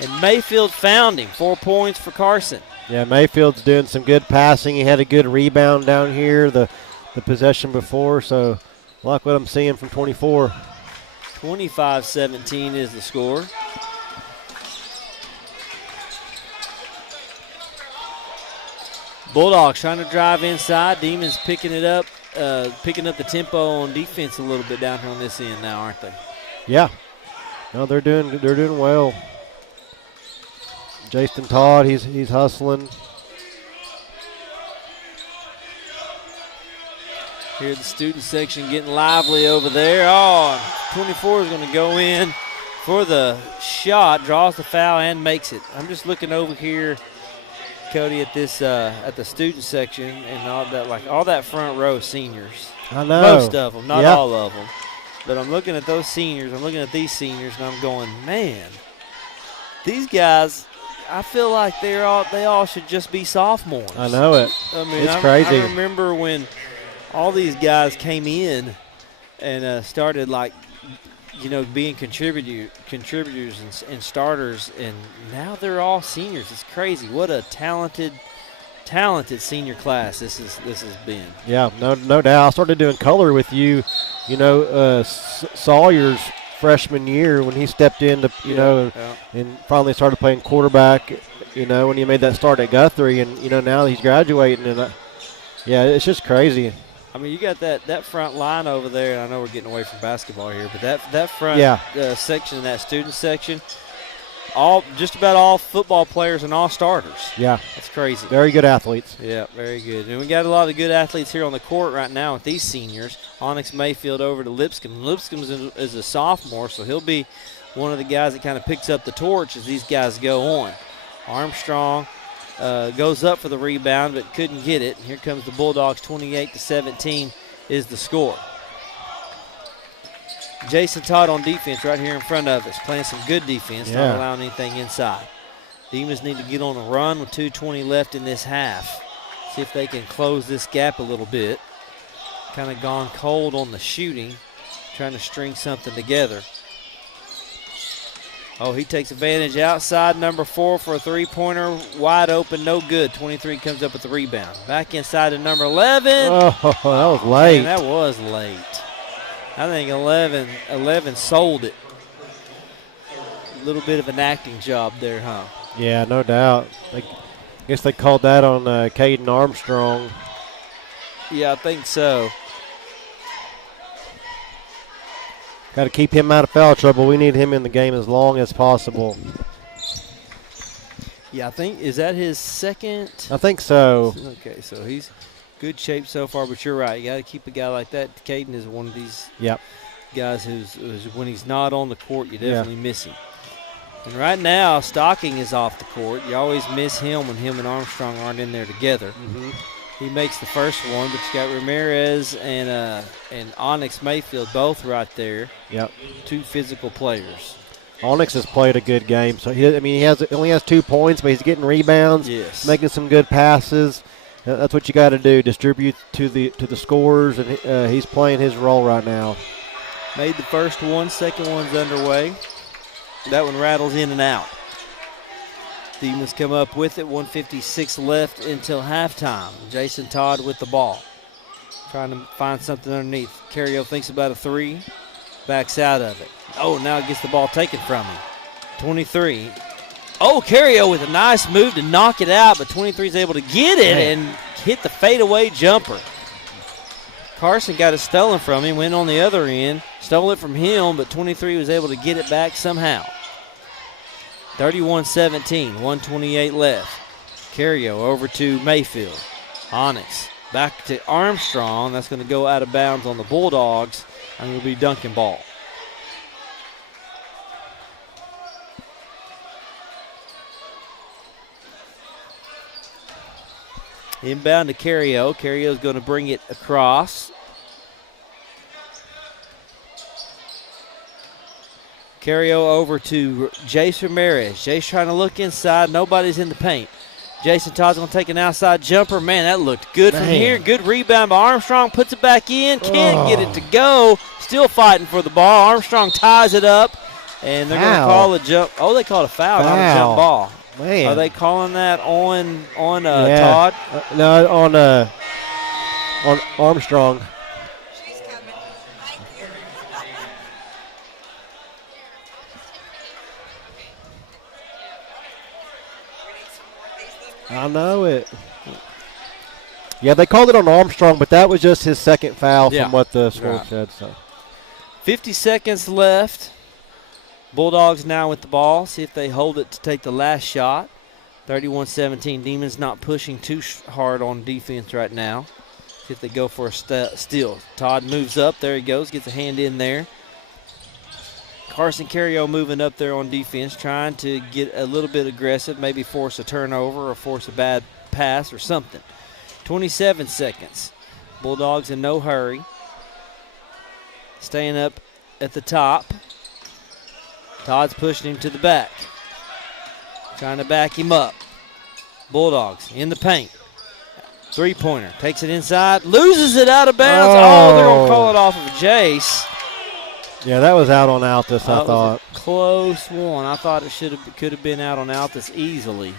and Mayfield found him. 4 points for Carson. Yeah, Mayfield's doing some good passing. He had a good rebound down here, the possession before, so I like what I'm seeing from 24. 25-17 is the score. Bulldogs trying to drive inside. Demons picking it up, picking up the tempo on defense a little bit down here on this end now, aren't they? Yeah. No, they're doing well. Jason Todd, he's hustling. Here the student section getting lively over there. Oh, 24 is going to go in for the shot, draws the foul and makes it. I'm just looking over here, Cody, at this at the student section and all that front row seniors. I know. Most of them, not all of them. But I'm looking at those seniors. I'm looking at these seniors, and I'm going, man, these guys, I feel like they all should just be sophomores. I know it. I mean, it's crazy. I remember when all these guys came in and started being contributors and starters, and now they're all seniors. It's crazy. What a talented senior class this has been. Yeah, no doubt. I started doing color with you. Sawyer's freshman year when he stepped in to and finally started playing quarterback. When he made that start at Guthrie, and now he's graduating, and it's just crazy. I mean, you got that front line over there, and I know we're getting away from basketball here, but that front section, that student section, just about all football players and all starters. Yeah. That's crazy. Very good athletes. Yeah, very good. And we got a lot of good athletes here on the court right now with these seniors. Onyx Mayfield over to Lipscomb. Lipscomb is a sophomore, so he'll be one of the guys that kind of picks up the torch as these guys go on. Armstrong goes up for the rebound but couldn't get it. Here comes the Bulldogs. 28-17 is the score. Jason Todd on defense right here in front of us, playing some good defense, not allowing anything inside. Demons need to get on a run with 2:20 left in this half. See if they can close this gap a little bit. Kind of gone cold on the shooting, trying to string something together. Oh, he takes advantage outside number 4 for a three-pointer, wide open, no good. 23 comes up with the rebound. Back inside to number 11. Oh, that was late. Man, that was late. I think 11 sold it. A little bit of an acting job there, huh? Yeah, no doubt. I guess they called that on Caden Armstrong. Yeah, I think so. Got to keep him out of foul trouble. We need him in the game as long as possible. Yeah, I think, is that his second? I think so. Okay, so he's good shape so far, but you're right. You got to keep a guy like that. Caden is one of these guys who's when he's not on the court, you definitely miss him. And right now, Stocking is off the court. You always miss him when him and Armstrong aren't in there together. Mm-hmm. He makes the first one, but you got Ramirez and Onyx Mayfield both right there. Yep. Two physical players. Onyx has played a good game. So he only has 2 points, but he's getting rebounds, making some good passes. That's what you got to do. Distribute to the scorers, and he's playing his role right now. Made the first one, second one's underway. That one rattles in and out. Demons come up with it. 1:56 left until halftime. Jason Todd with the ball, trying to find something underneath. Carrio thinks about a three, backs out of it. Oh, now gets the ball taken from him. 23. Oh, Carrio with a nice move to knock it out, but 23 is able to get it and hit the fadeaway jumper. Carson got it stolen from him, went on the other end, stole it from him, but 23 was able to get it back somehow. 31-17, 1:28 left. Carrio over to Mayfield. Onyx back to Armstrong. That's going to go out of bounds on the Bulldogs, and it'll be Duncan ball. Inbound to Carrio. Carrio's going to bring it across. Carrio over to Jace Ramirez. Jace trying to look inside. Nobody's in the paint. Jason Todd's going to take an outside jumper. Man, that looked good from here. Good rebound by Armstrong. Puts it back in. Can't get it to go. Still fighting for the ball. Armstrong ties it up. And they're going to call a jump. Oh, they called a foul, not a jump ball. Man. Are they calling that on Todd? No, on Armstrong. She's coming. Thank you. I know it. Yeah, they called it on Armstrong, but that was just his second foul from what the score said. So, 50 seconds left. Bulldogs now with the ball. See if they hold it to take the last shot. 31-17. Demons not pushing too hard on defense right now. See if they go for a steal. Todd moves up. There he goes. Gets a hand in there. Carson Carrio moving up there on defense, trying to get a little bit aggressive, maybe force a turnover or force a bad pass or something. 27 seconds. Bulldogs in no hurry. Staying up at the top. Todd's pushing him to the back. Trying to back him up. Bulldogs in the paint. Three-pointer. Takes it inside. Loses it out of bounds. Oh, they're going to call it off of Jace. Yeah, that was out on Altus, I thought. Was a close one. I thought it could have been out on Altus easily.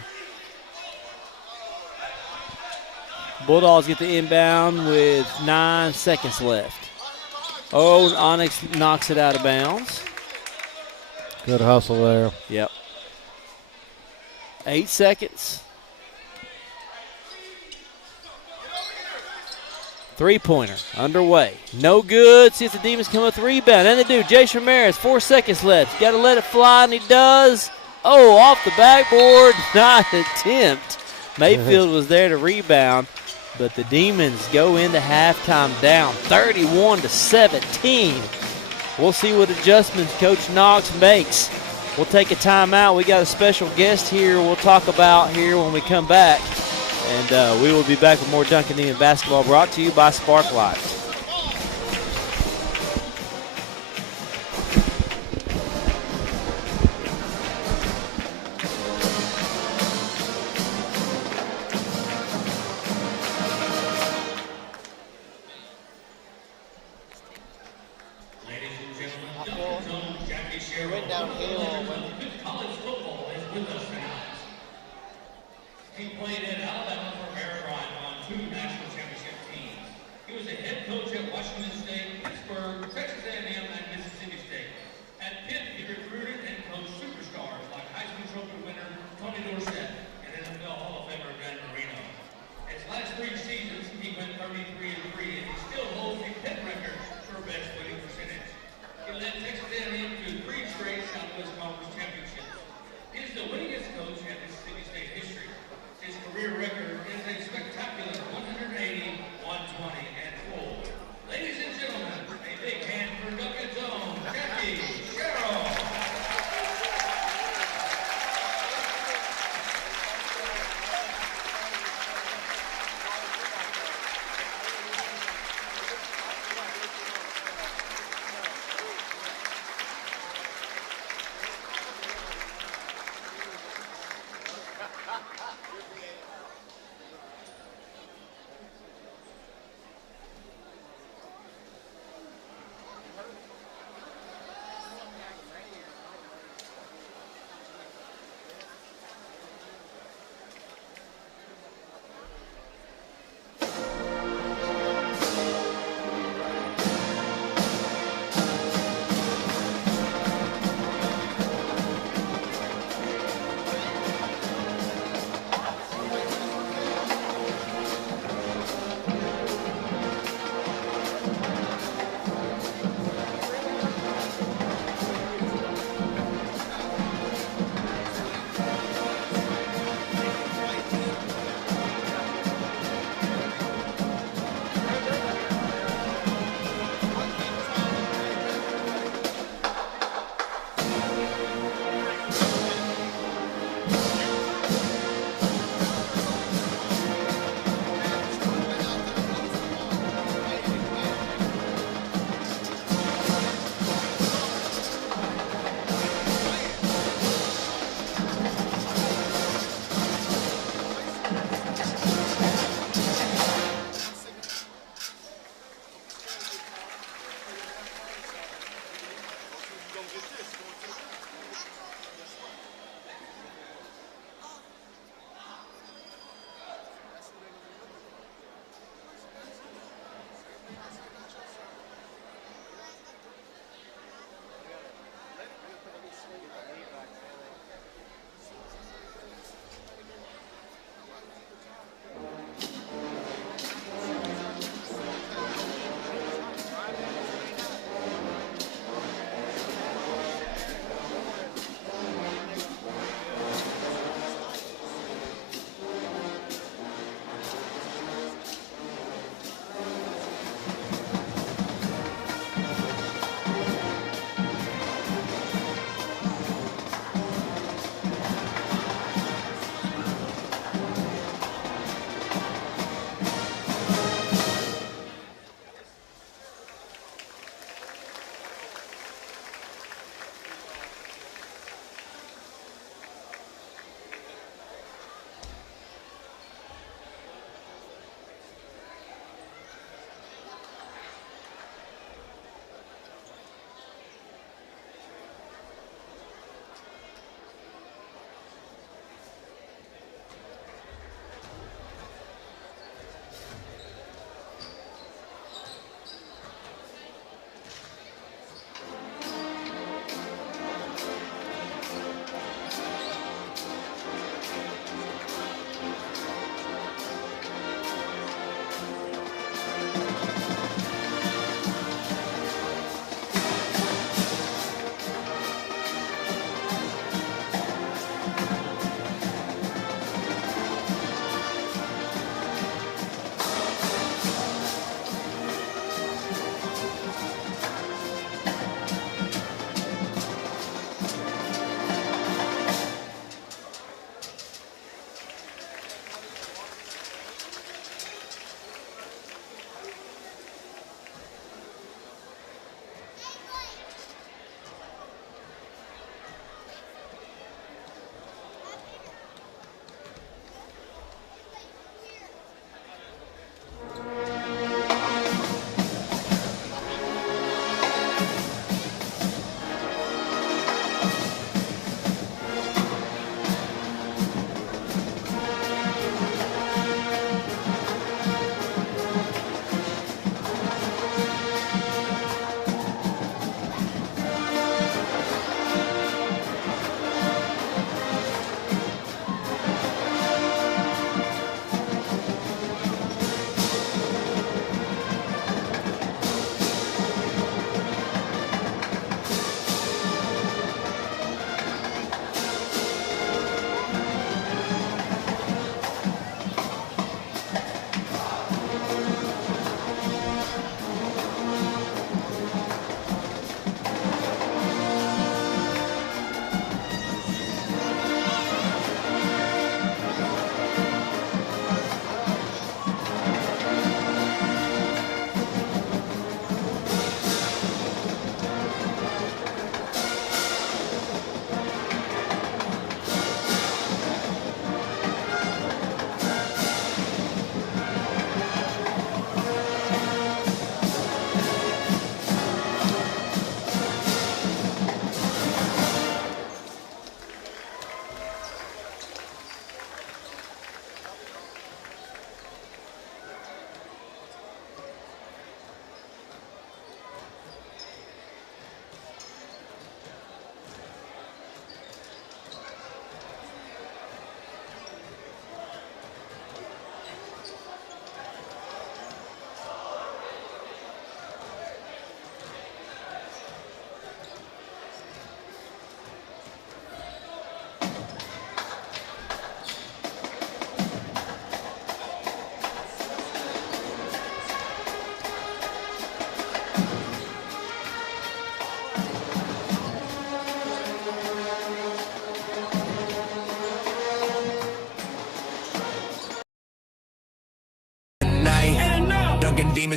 Bulldogs get the inbound with 9 seconds left. Oh, Onyx knocks it out of bounds. Good hustle there. Yep. 8 seconds. Three-pointer underway. No good. See if the Demons come up with the rebound. And they do. Jace Ramirez, 4 seconds left. Got to let it fly, and he does. Oh, off the backboard. Nice attempt. Mayfield was there to rebound, but the Demons go into halftime down 31-17. We'll see what adjustments Coach Knox makes. We'll take a timeout. We got a special guest here we'll talk about here when we come back. And we will be back with more Duncan Demon basketball brought to you by Spark Lights. He played at Alabama for Maryland on 2 national championship teams. He was a head coach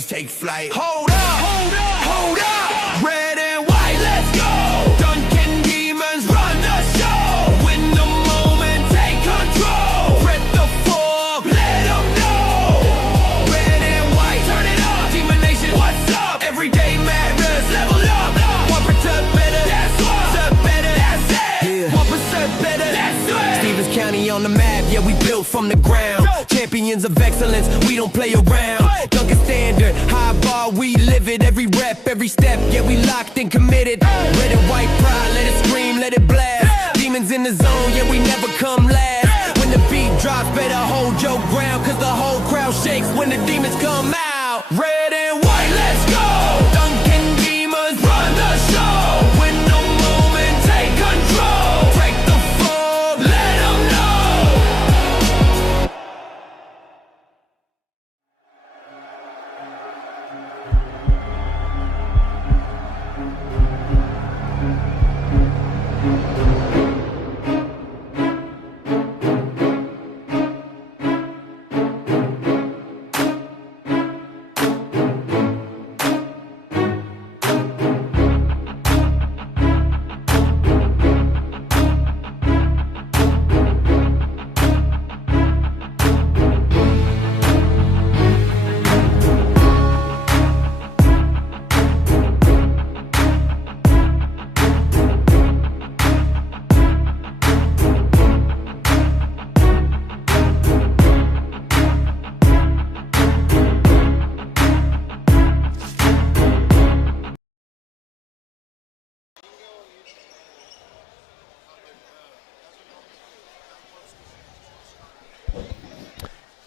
demons take flight. Hold up, hold up, hold up. Red and white, let's go. Duncan demons run the show. Win the moment, take control. Spread the fog, let them know. Red and white, turn it up. Demon Nation, what's up? Everyday madness, level up. 1% better, that's what. 1% better, that's it. 1% better, that's it. Stevens County on the map, yeah, we built from the ground. Champions of excellence, we don't play around. Duncan standard, high bar, we live it. Every rep, every step, yeah, we locked and committed. Red and white pride, let it scream, let it blast. Demons in the zone, yeah, we never come last. When the beat drops, better hold your ground, cause the whole crowd shakes when the demons come out. Red and white, let's go. Duncan demons run the show. Win the moment, take control. Break the fog, let them know.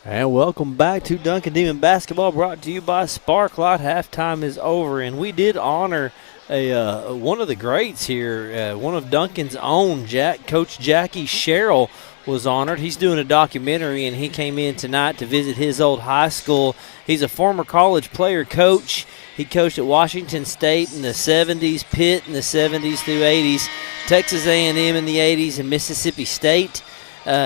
And welcome back to Duncan Demon Basketball, brought to you by Sparklight. Halftime is over, and we did honor one of the greats here, one of Duncan's own. Coach Jackie Sherrill was honored. He's doing a documentary, and he came in tonight to visit his old high school. He's a former college player coach. He coached at Washington State in the 70s, Pitt in the 70s through 80s, Texas A&M in the 80s, and Mississippi State.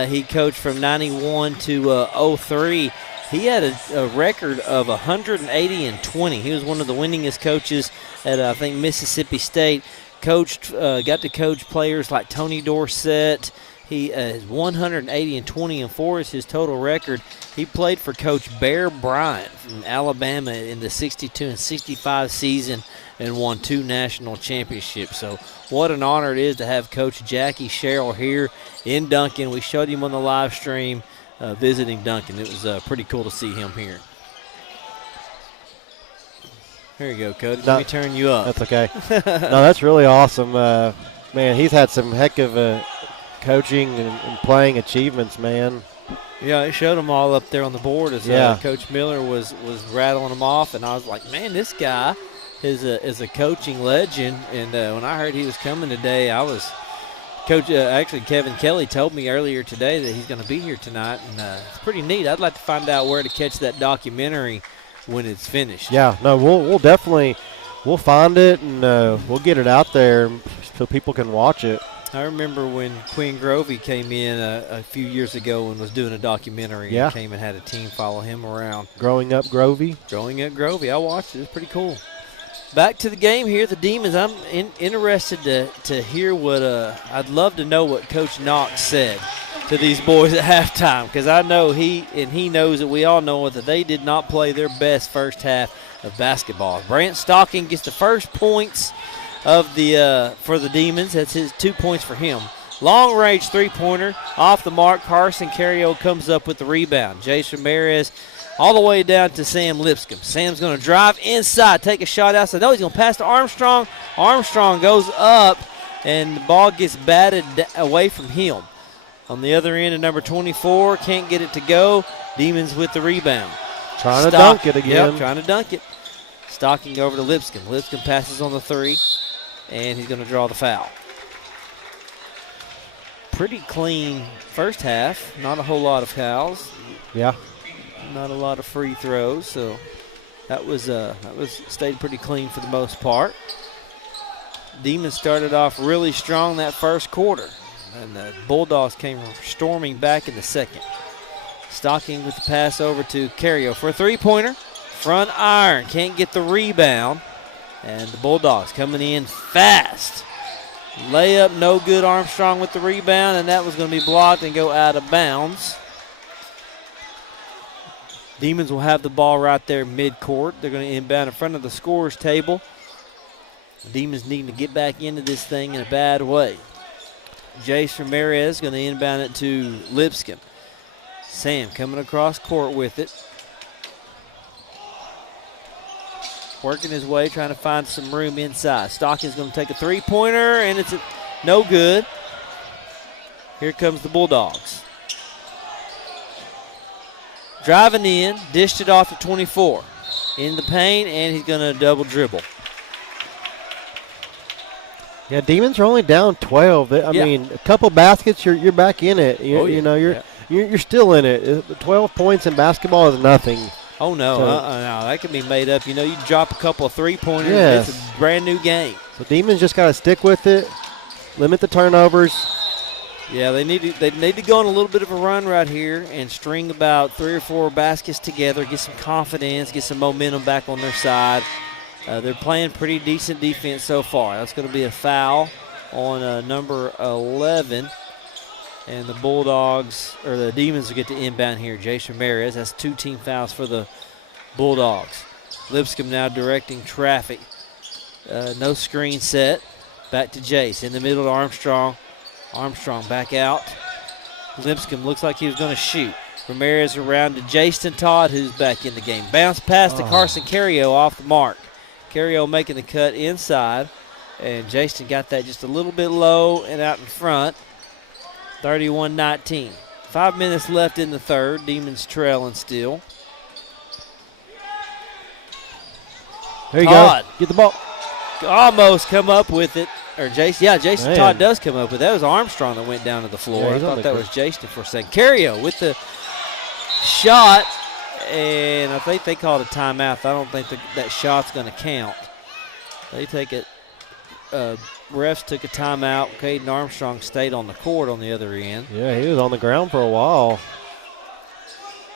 He coached from 91 to 03. He had a record of 180-20. He was one of the winningest coaches at, I think, Mississippi State. Got to coach players like Tony Dorsett. He is 180-20 is his total record. He played for Coach Bear Bryant from Alabama in the 62 and 65 season and won 2 national championships. So what an honor it is to have Coach Jackie Sherrill here in Duncan. We showed him on the live stream visiting Duncan. It was pretty cool to see him here. Here you go, Cody. Let me turn you up. That's okay. No, that's really awesome. Man, he's had some heck of coaching and playing achievements, man. Yeah, it showed them all up there on the board as Coach Miller was rattling them off, and I was like, man, this guy is a coaching legend. And when I heard he was coming today, I was actually Kevin Kelly told me earlier today that he's going to be here tonight, and it's pretty neat. I'd like to find out where to catch that documentary when it's finished. Yeah, no, we'll definitely find it, and we'll get it out there so people can watch it. I remember when Quinn Grovey came in a few years ago and was doing a documentary. Yeah. And came and had a team follow him around. Growing Up Grovey. I watched it. It's pretty cool. Back to the game here, the Demons. I'm interested to hear what I'd love to know what Coach Knox said to these boys at halftime, because I know he knows that we all know that they did not play their best first half of basketball. Brant Stocking gets the first points of for the Demons. That's his 2 points for him. Long range three-pointer off the mark. Carson Carriot comes up with the rebound. Jace Ramirez all the way down to Sam Lipscomb. Sam's going to drive inside, take a shot outside. No, he's going to pass to Armstrong. Armstrong goes up, and the ball gets batted away from him. On the other end of number 24, can't get it to go. Demons with the rebound. Trying to dunk it again. Yep, trying to dunk it. Stocking over to Lipscomb. Lipscomb passes on the three, and he's going to draw the foul. Pretty clean first half. Not a whole lot of fouls. Yeah. Not a lot of free throws, so that was stayed pretty clean for the most part. Demons started off really strong that first quarter, and the Bulldogs came storming back in the second. Stocking with the pass over to Carriot for a three-pointer. Front iron, can't get the rebound. And the Bulldogs coming in fast. Layup, no good. Armstrong with the rebound, and that was going to be blocked and go out of bounds. Demons will have the ball right there mid-court. They're going to inbound in front of the scorer's table. The Demons needing to get back into this thing in a bad way. Jace Ramirez going to inbound it to Lipscomb. Sam coming across court with it. Working his way, trying to find some room inside. Stockton's going to take a three-pointer, and it's no good. Here comes the Bulldogs. Driving in, dished it off to 24. In the paint, and he's going to double dribble. Yeah, Demons are only down 12. I mean, a couple baskets, you're back in it. You're still in it. 12 points in basketball is nothing. Oh, no. No, that can be made up. You drop a couple of three-pointers, yes. It's a brand-new game. So Demons just got to stick with it, limit the turnovers. Yeah, they need to go on a little bit of a run right here and string about 3 or 4 baskets together, get some confidence, get some momentum back on their side. They're playing pretty decent defense so far. That's going to be a foul on number 11. And the Bulldogs, or the Demons, will get to inbound here. Jace Ramirez, that's 2 team fouls for the Bulldogs. Lipscomb now directing traffic. No screen set. Back to Jace. In the middle to Armstrong. Armstrong back out. Lipscomb looks like he was going to shoot. Ramirez around to Jason Todd, who's back in the game. Bounce pass to Carson Carrio off the mark. Carrio making the cut inside. And Jason got that just a little bit low and out in front. 31-19. 5 minutes left in the third. Demons trailing still. There you Todd. go. Get the ball. Almost come up with it. Or Jason. Yeah, Jason Man. Todd does come up with it. That was Armstrong that went down to the floor. Yeah, I he's on thought the that court. was Jason for a second. Carrio with the shot. And I think they called a timeout. I don't think that shot's going to count. They take it. Refs took a timeout. Caden Armstrong stayed on the court on the other end. Yeah, he was on the ground for a while.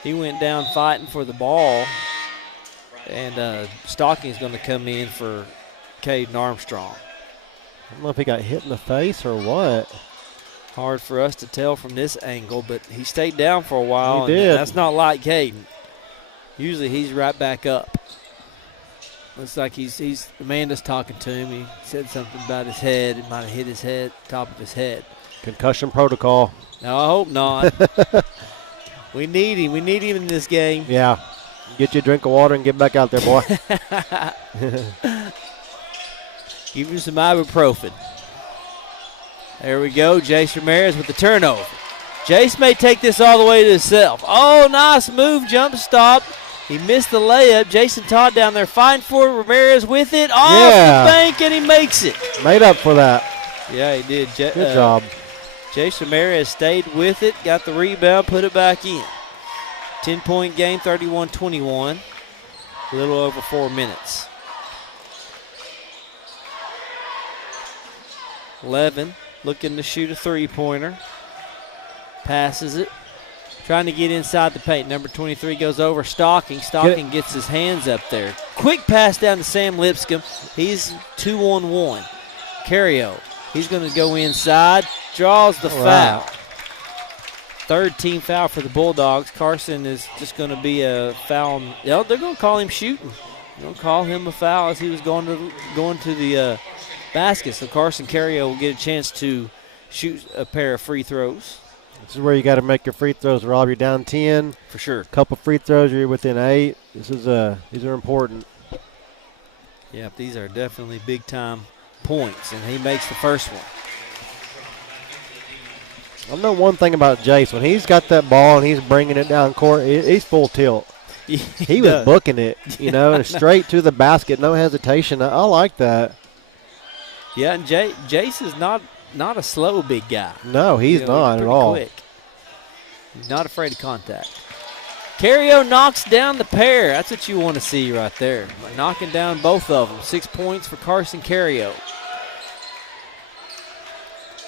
He went down fighting for the ball. And Stocking's going to come in for Caden Armstrong. I don't know if he got hit in the face or what. Hard for us to tell from this angle, but he stayed down for a while. He and did. That's not like Caden. Usually he's right back up. Looks like he's Amanda's talking to him. He said something about his head. It might have hit his head, top of his head. Concussion protocol. No, I hope not. We need him. We need him in this game. Yeah. Get you a drink of water and get back out there, boy. Give him some ibuprofen. There we go. Jace Ramirez with the turnover. Jace may take this all the way to himself. Oh, nice move. Jump stop. He missed the layup. Jason Todd down there fighting for it. Ramirez with it. Off the bank, and he makes it. Made up for that. Yeah, he did. Good job. Jason Ramirez stayed with it, got the rebound, put it back in. 10-point game, 31-21. A little over 4 minutes. 11 looking to shoot a three-pointer. Passes it. Trying to get inside the paint. Number 23 goes over Stocking. Stocking gets his hands up there. Quick pass down to Sam Lipscomb. He's 2-on-1. Carrio. He's going to go inside. Draws the foul. Third team foul for the Bulldogs. Carson is just going to be a foul. They're going to call him shooting. They're going to call him a foul as he was going to the basket. So Carson Carrio will get a chance to shoot a pair of free throws. This is where you got to make your free throws, Rob. You're down 10. For sure. A couple free throws, you're within 8. These are important. Yeah, these are definitely big-time points, and he makes the first one. I know one thing about Jace. When he's got that ball and he's bringing it down court, he's full tilt. He was booking it, and straight to the basket, no hesitation. I like that. Yeah, and Jace is not a slow big guy. No, he's not at all. Quick. He's not afraid of contact. Carrio knocks down the pair. That's what you want to see right there. Knocking down both of them. 6 points for Carson Carrio.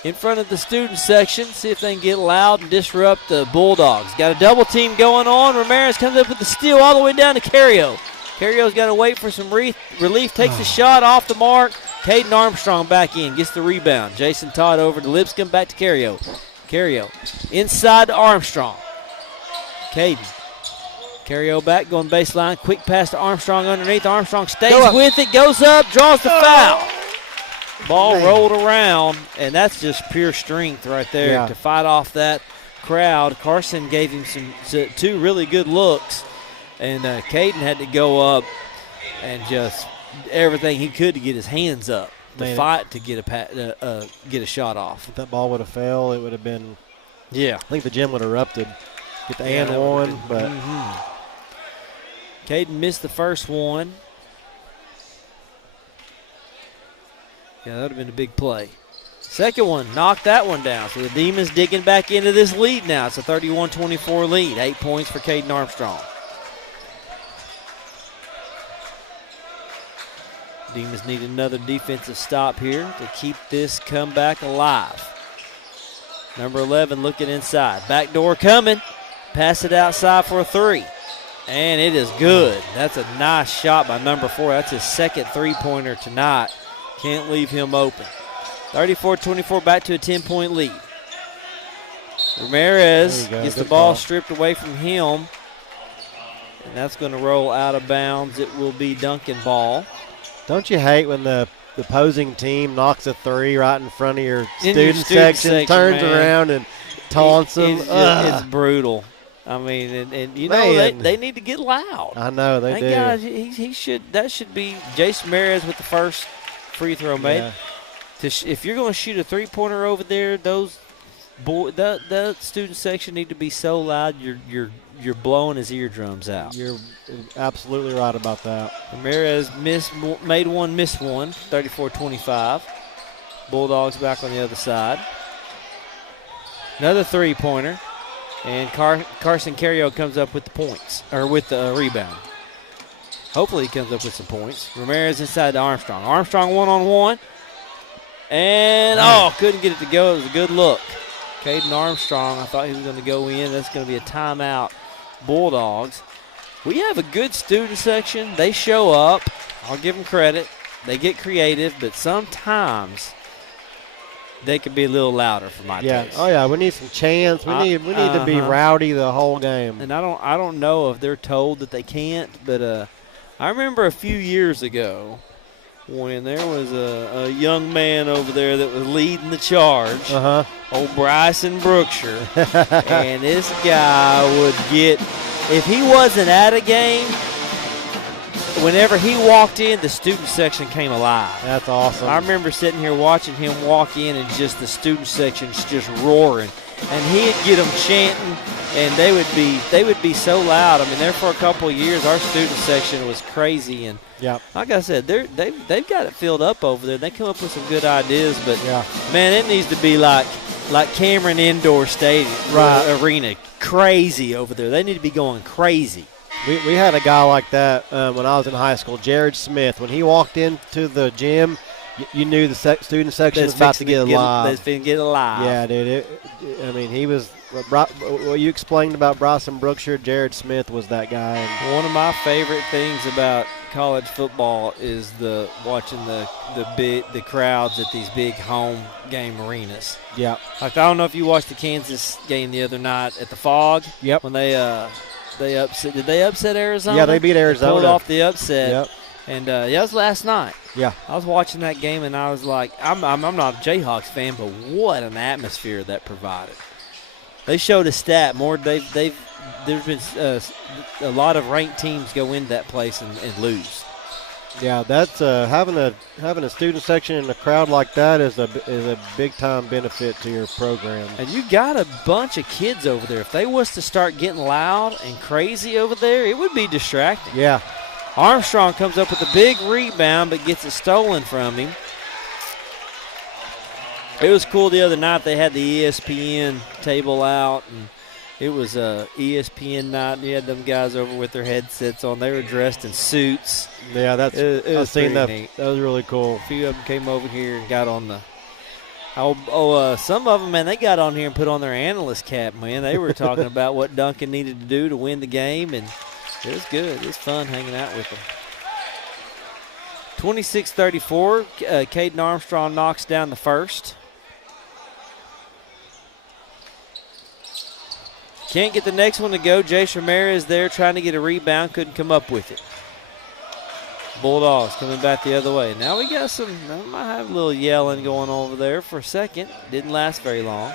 In front of the student section, see if they can get loud and disrupt the Bulldogs. Got a double team going on. Ramirez comes up with the steal all the way down to Carrio. Carrio's got to wait for some relief. Takes the shot off the mark. Caden Armstrong back in. Gets the rebound. Jason Todd over to Lipscomb. Back to Carrio. Carrio inside to Armstrong. Caden. Carrio back, going baseline. Quick pass to Armstrong underneath. Armstrong stays with it. Goes up. Draws the foul. Ball rolled around, and that's just pure strength right there to fight off that crowd. Carson gave him two really good looks, and Caden had to go up and just everything he could to get his hands up to fight to get a shot off. If that ball would have fell, it would have been. Yeah, I think the gym would have erupted. Get the and one, but Caden missed the first one. Yeah, that would have been a big play. Second one, knocked that one down. So the Demons digging back into this lead now. It's a 31-24 lead. 8 points for Caden Armstrong. Demons need another defensive stop here to keep this comeback alive. Number 11 looking inside. Back door coming. Pass it outside for a three. And it is good. That's a nice shot by number 4. That's his second three-pointer tonight. Can't leave him open. 34-24, back to a 10-point lead. Ramirez gets the ball stripped away from him. And that's going to roll out of bounds. It will be Duncan ball. Don't you hate when the opposing team knocks a three right in front of your student section, turns around and taunts them? It's brutal. I mean, and you know, they need to get loud. I know, they do. Guys, that should be Jason Ramirez with the first free throw made. Yeah. If you're going to shoot a three-pointer over there, that student section need to be so loud you're blowing his eardrums out. You're absolutely right about that. Ramirez made one, missed one. 34-25. Bulldogs back on the other side. Another three-pointer, and Carson Carrio comes up with the points or with the rebound. Hopefully he comes up with some points. Ramirez inside to Armstrong. Armstrong one-on-one. And, couldn't get it to go. It was a good look. Caden Armstrong, I thought he was going to go in. That's going to be a timeout. Bulldogs. We have a good student section. They show up. I'll give them credit. They get creative, but sometimes they can be a little louder for my taste. Oh, yeah, we need some chants. We need to be rowdy the whole game. And I don't know if they're told that they can't, but I remember a few years ago when there was a young man over there that was leading the charge, old Bryson Brookshire, and this guy would get, if he wasn't at a game, whenever he walked in, the student section came alive. That's awesome. I remember sitting here watching him walk in and just the student section's just roaring. And he'd get them chanting, and they would be so loud. I mean, there for a couple of years, our student section was crazy. And like I said, they've got it filled up over there. They come up with some good ideas, but man, it needs to be like Cameron Indoor Stadium Arena, crazy over there. They need to be going crazy. We had a guy like that when I was in high school, Jared Smith. When he walked into the gym, you knew the student section was about to get alive. It's been get alive. Yeah, dude. I mean, he was what you explained about Bryson Brookshire. Jared Smith was that guy. One of my favorite things about college football is watching the crowds at these big home game arenas. Yeah. Like, I don't know if you watched the Kansas game the other night at the Fog. Yep. When they upset. Did they upset Arizona? Yeah, they beat Arizona. They pulled off the upset. Yep. And that was last night. Yeah. I was watching that game, and I was like, I'm not a Jayhawks fan, but what an atmosphere that provided. They showed a stat more. There's been a lot of ranked teams go into that place and lose. Yeah, that's having a student section in a crowd like that is a big time benefit to your program. And you got a bunch of kids over there. If they was to start getting loud and crazy over there, it would be distracting. Yeah. Armstrong comes up with a big rebound but gets it stolen from him. It was cool the other night. They had the ESPN table out, and it was a ESPN night. And you had them guys over with their headsets on. They were dressed in suits. Yeah, I've seen that. Neat. That was really cool. A few of them came over here and got on some of them, man, they got on here and put on their analyst cap, man. They were talking about what Duncan needed to do to win the game, and It was good. It was fun hanging out with them. 26-34. Caden Armstrong knocks down the first. Can't get the next one to go. Jace Ramirez there trying to get a rebound. Couldn't come up with it. Bulldogs coming back the other way. Now we got some, might have a little yelling going on over there for a second. Didn't last very long.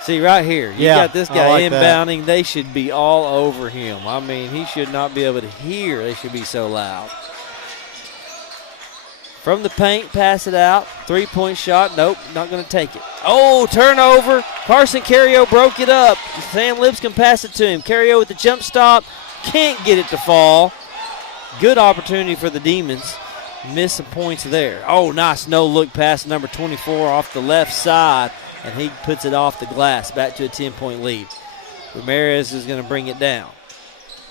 See, right here, you got this guy like inbounding. They should be all over him. I mean, he should not be able to hear. They should be so loud. From the paint, pass it out. Three-point shot. Nope, not going to take it. Oh, turnover. Carson Carrio broke it up. Sam Lipscomb passed it to him. Carrio with the jump stop. Can't get it to fall. Good opportunity for the Demons. Missed some points there. Oh, nice no-look pass, number 24 off the left side, and he puts it off the glass. Back to a 10-point lead. Ramirez is going to bring it down.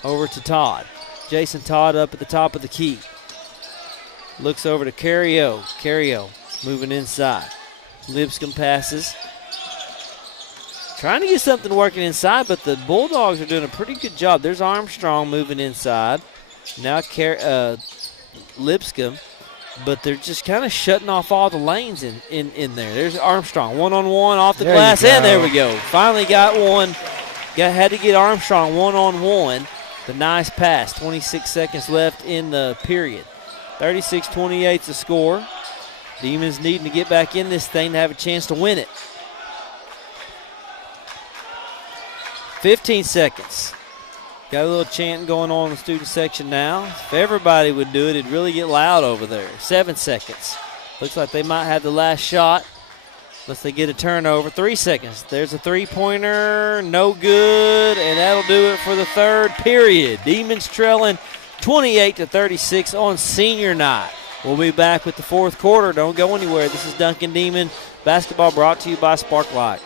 Over to Todd. Jason Todd up at the top of the key. Looks over to Carrio. Carrio moving inside. Lipscomb passes. Trying to get something working inside, but the Bulldogs are doing a pretty good job. There's Armstrong moving inside. Now Lipscomb, but they're just kind of shutting off all the lanes in there. There's Armstrong, one-on-one off the glass, and there we go. Finally got one. Had to get Armstrong one-on-one. The nice pass. 26 seconds left in the period. 36-28 is the score. Demons needing to get back in this thing to have a chance to win it. 15 seconds. Got a little chanting going on in the student section now. If everybody would do it, it'd really get loud over there. 7 seconds. Looks like they might have the last shot unless they get a turnover. 3 seconds. There's a three-pointer. No good, and that'll do it for the third period. Demons trailing 28-36 on senior night. We'll be back with the fourth quarter. Don't go anywhere. This is Duncan Demon basketball brought to you by Sparklight.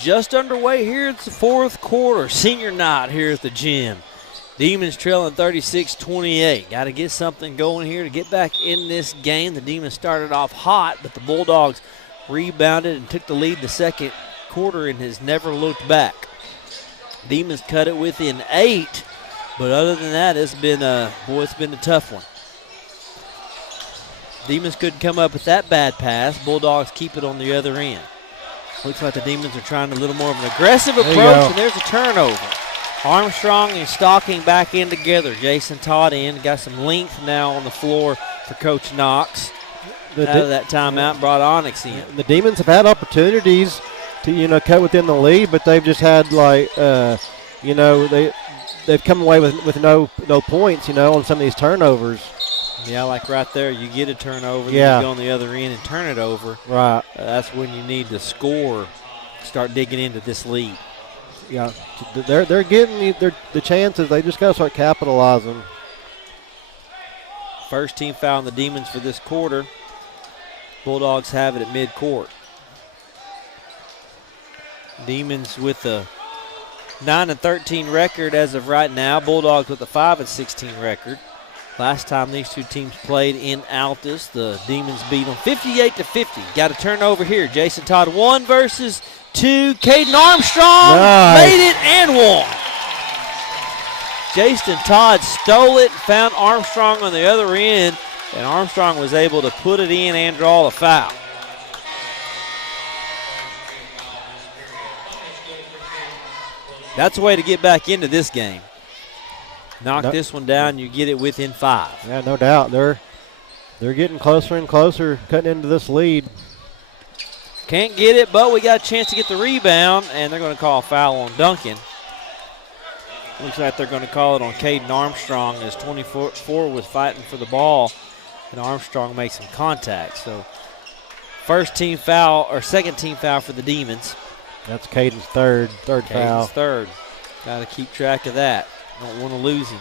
Just underway here. It's the fourth quarter. Senior night here at the gym. Demons trailing 36-28. Got to get something going here to get back in this game. The Demons started off hot, but the Bulldogs rebounded and took the lead the second quarter and has never looked back. Demons cut it within 8, but other than that, it's been a tough one. Demons couldn't come up with that bad pass. Bulldogs keep it on the other end. Looks like the Demons are trying a little more of an aggressive approach, and there's a turnover. Armstrong and Stocking back in together. Jason Todd in. Got some length now on the floor for Coach Knox. Out of that timeout, brought Onyx in. The Demons have had opportunities to, cut within the lead, but they've just had, they've come away with no points, on some of these turnovers. Yeah, like right there, you get a turnover, then you go on the other end and turn it over. Right. That's when you need to score, start digging into this lead. Yeah, they're getting the chances. They just got to start capitalizing. First team foul on the Demons for this quarter. Bulldogs have it at midcourt. Demons with a 9-13 record as of right now. Bulldogs with a 5-16 record. Last time these two teams played in Altus, the Demons beat them 58-50. Got a turnover here. Jason Todd 1 versus 2. Caden Armstrong made it and won. Jason Todd stole it, found Armstrong on the other end, and Armstrong was able to put it in and draw a foul. That's the way to get back into this game. Knock No. this one down, you get it within 5. Yeah, no doubt. They're getting closer and closer, cutting into this lead. Can't get it, but we got a chance to get the rebound, and they're going to call a foul on Duncan. Looks like they're going to call it on Caden Armstrong as 24 was fighting for the ball, and Armstrong makes some contact. So first team foul or second team foul for the Demons. That's Caden's third foul. Caden's third. Got to keep track of that. Don't want to lose him.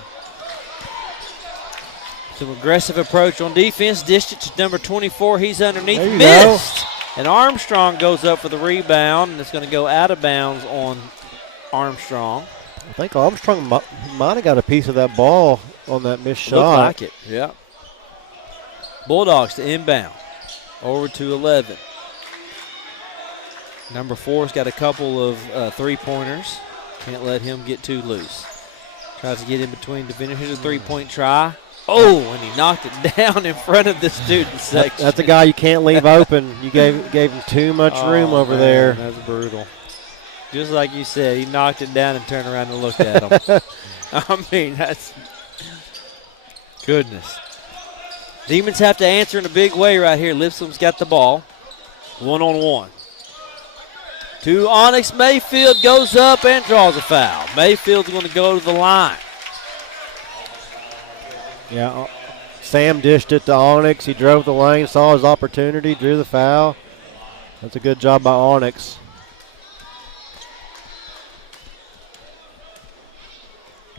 Some aggressive approach on defense. Dished it to number 24. He's underneath. There you Missed. And Armstrong goes up for the rebound, and it's going to go out of bounds on Armstrong. I think Armstrong might have got a piece of that ball on that missed shot. Looked like it, yeah. Bulldogs to inbound. Over to 11. Number 4's got a couple of three-pointers. Can't let him get too loose. Tries to get in between defenders. Here's a three-point try. Oh, and he knocked it down in front of the student section. That's a guy you can't leave open. You gave him too much room over man, there. That's brutal. Just like you said, he knocked it down and turned around and looked at him. I mean, that's goodness. Demons have to answer in a big way right here. Lipscomb's got the ball. 1-on-1. To Onyx. Mayfield goes up and draws a foul. Mayfield's going to go to the line. Yeah, Sam dished it to Onyx. He drove the lane, saw his opportunity, drew the foul. That's a good job by Onyx.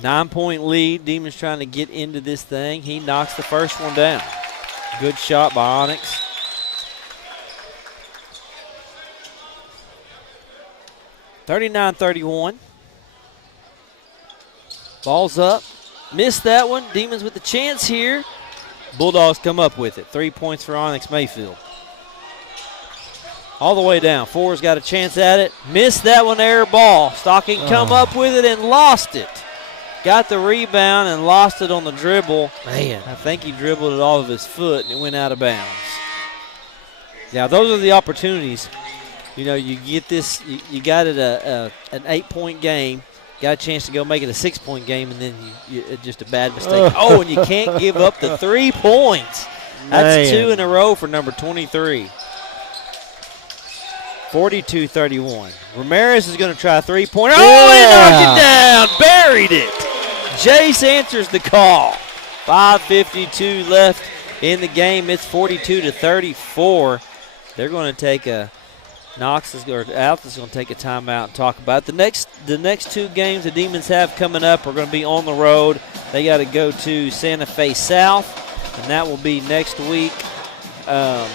Nine-point lead. Demons trying to get into this thing. He knocks the first one down. Good shot by Onyx. (39-31). Ball's up. Missed that one. Demons with the chance here. Bulldogs come up with it. 3 points for Onyx Mayfield. All the way down. 4's got a chance at it. Missed that one, air ball. Stocking come up with it and lost it. Got the rebound and lost it on the dribble. Man, I think he dribbled it off of his foot and it went out of bounds. Yeah, those are the opportunities. You know, you get this, you got it an 8-point game. Got a chance to go make it a 6-point game, and then just a bad mistake. Oh, and you can't give up the 3 points. That's Man. 2 in a row for number 23. 42-31. Ramirez is going to try a three-pointer. Oh, he knocked it down. Buried it. Jace answers the call. 5:52 left in the game. It's 42-34. They're going to take a Altus is going to take a timeout and talk about it. The next 2 games the Demons have coming up are going to be on the road. They got to go to Santa Fe South, and that will be next week, the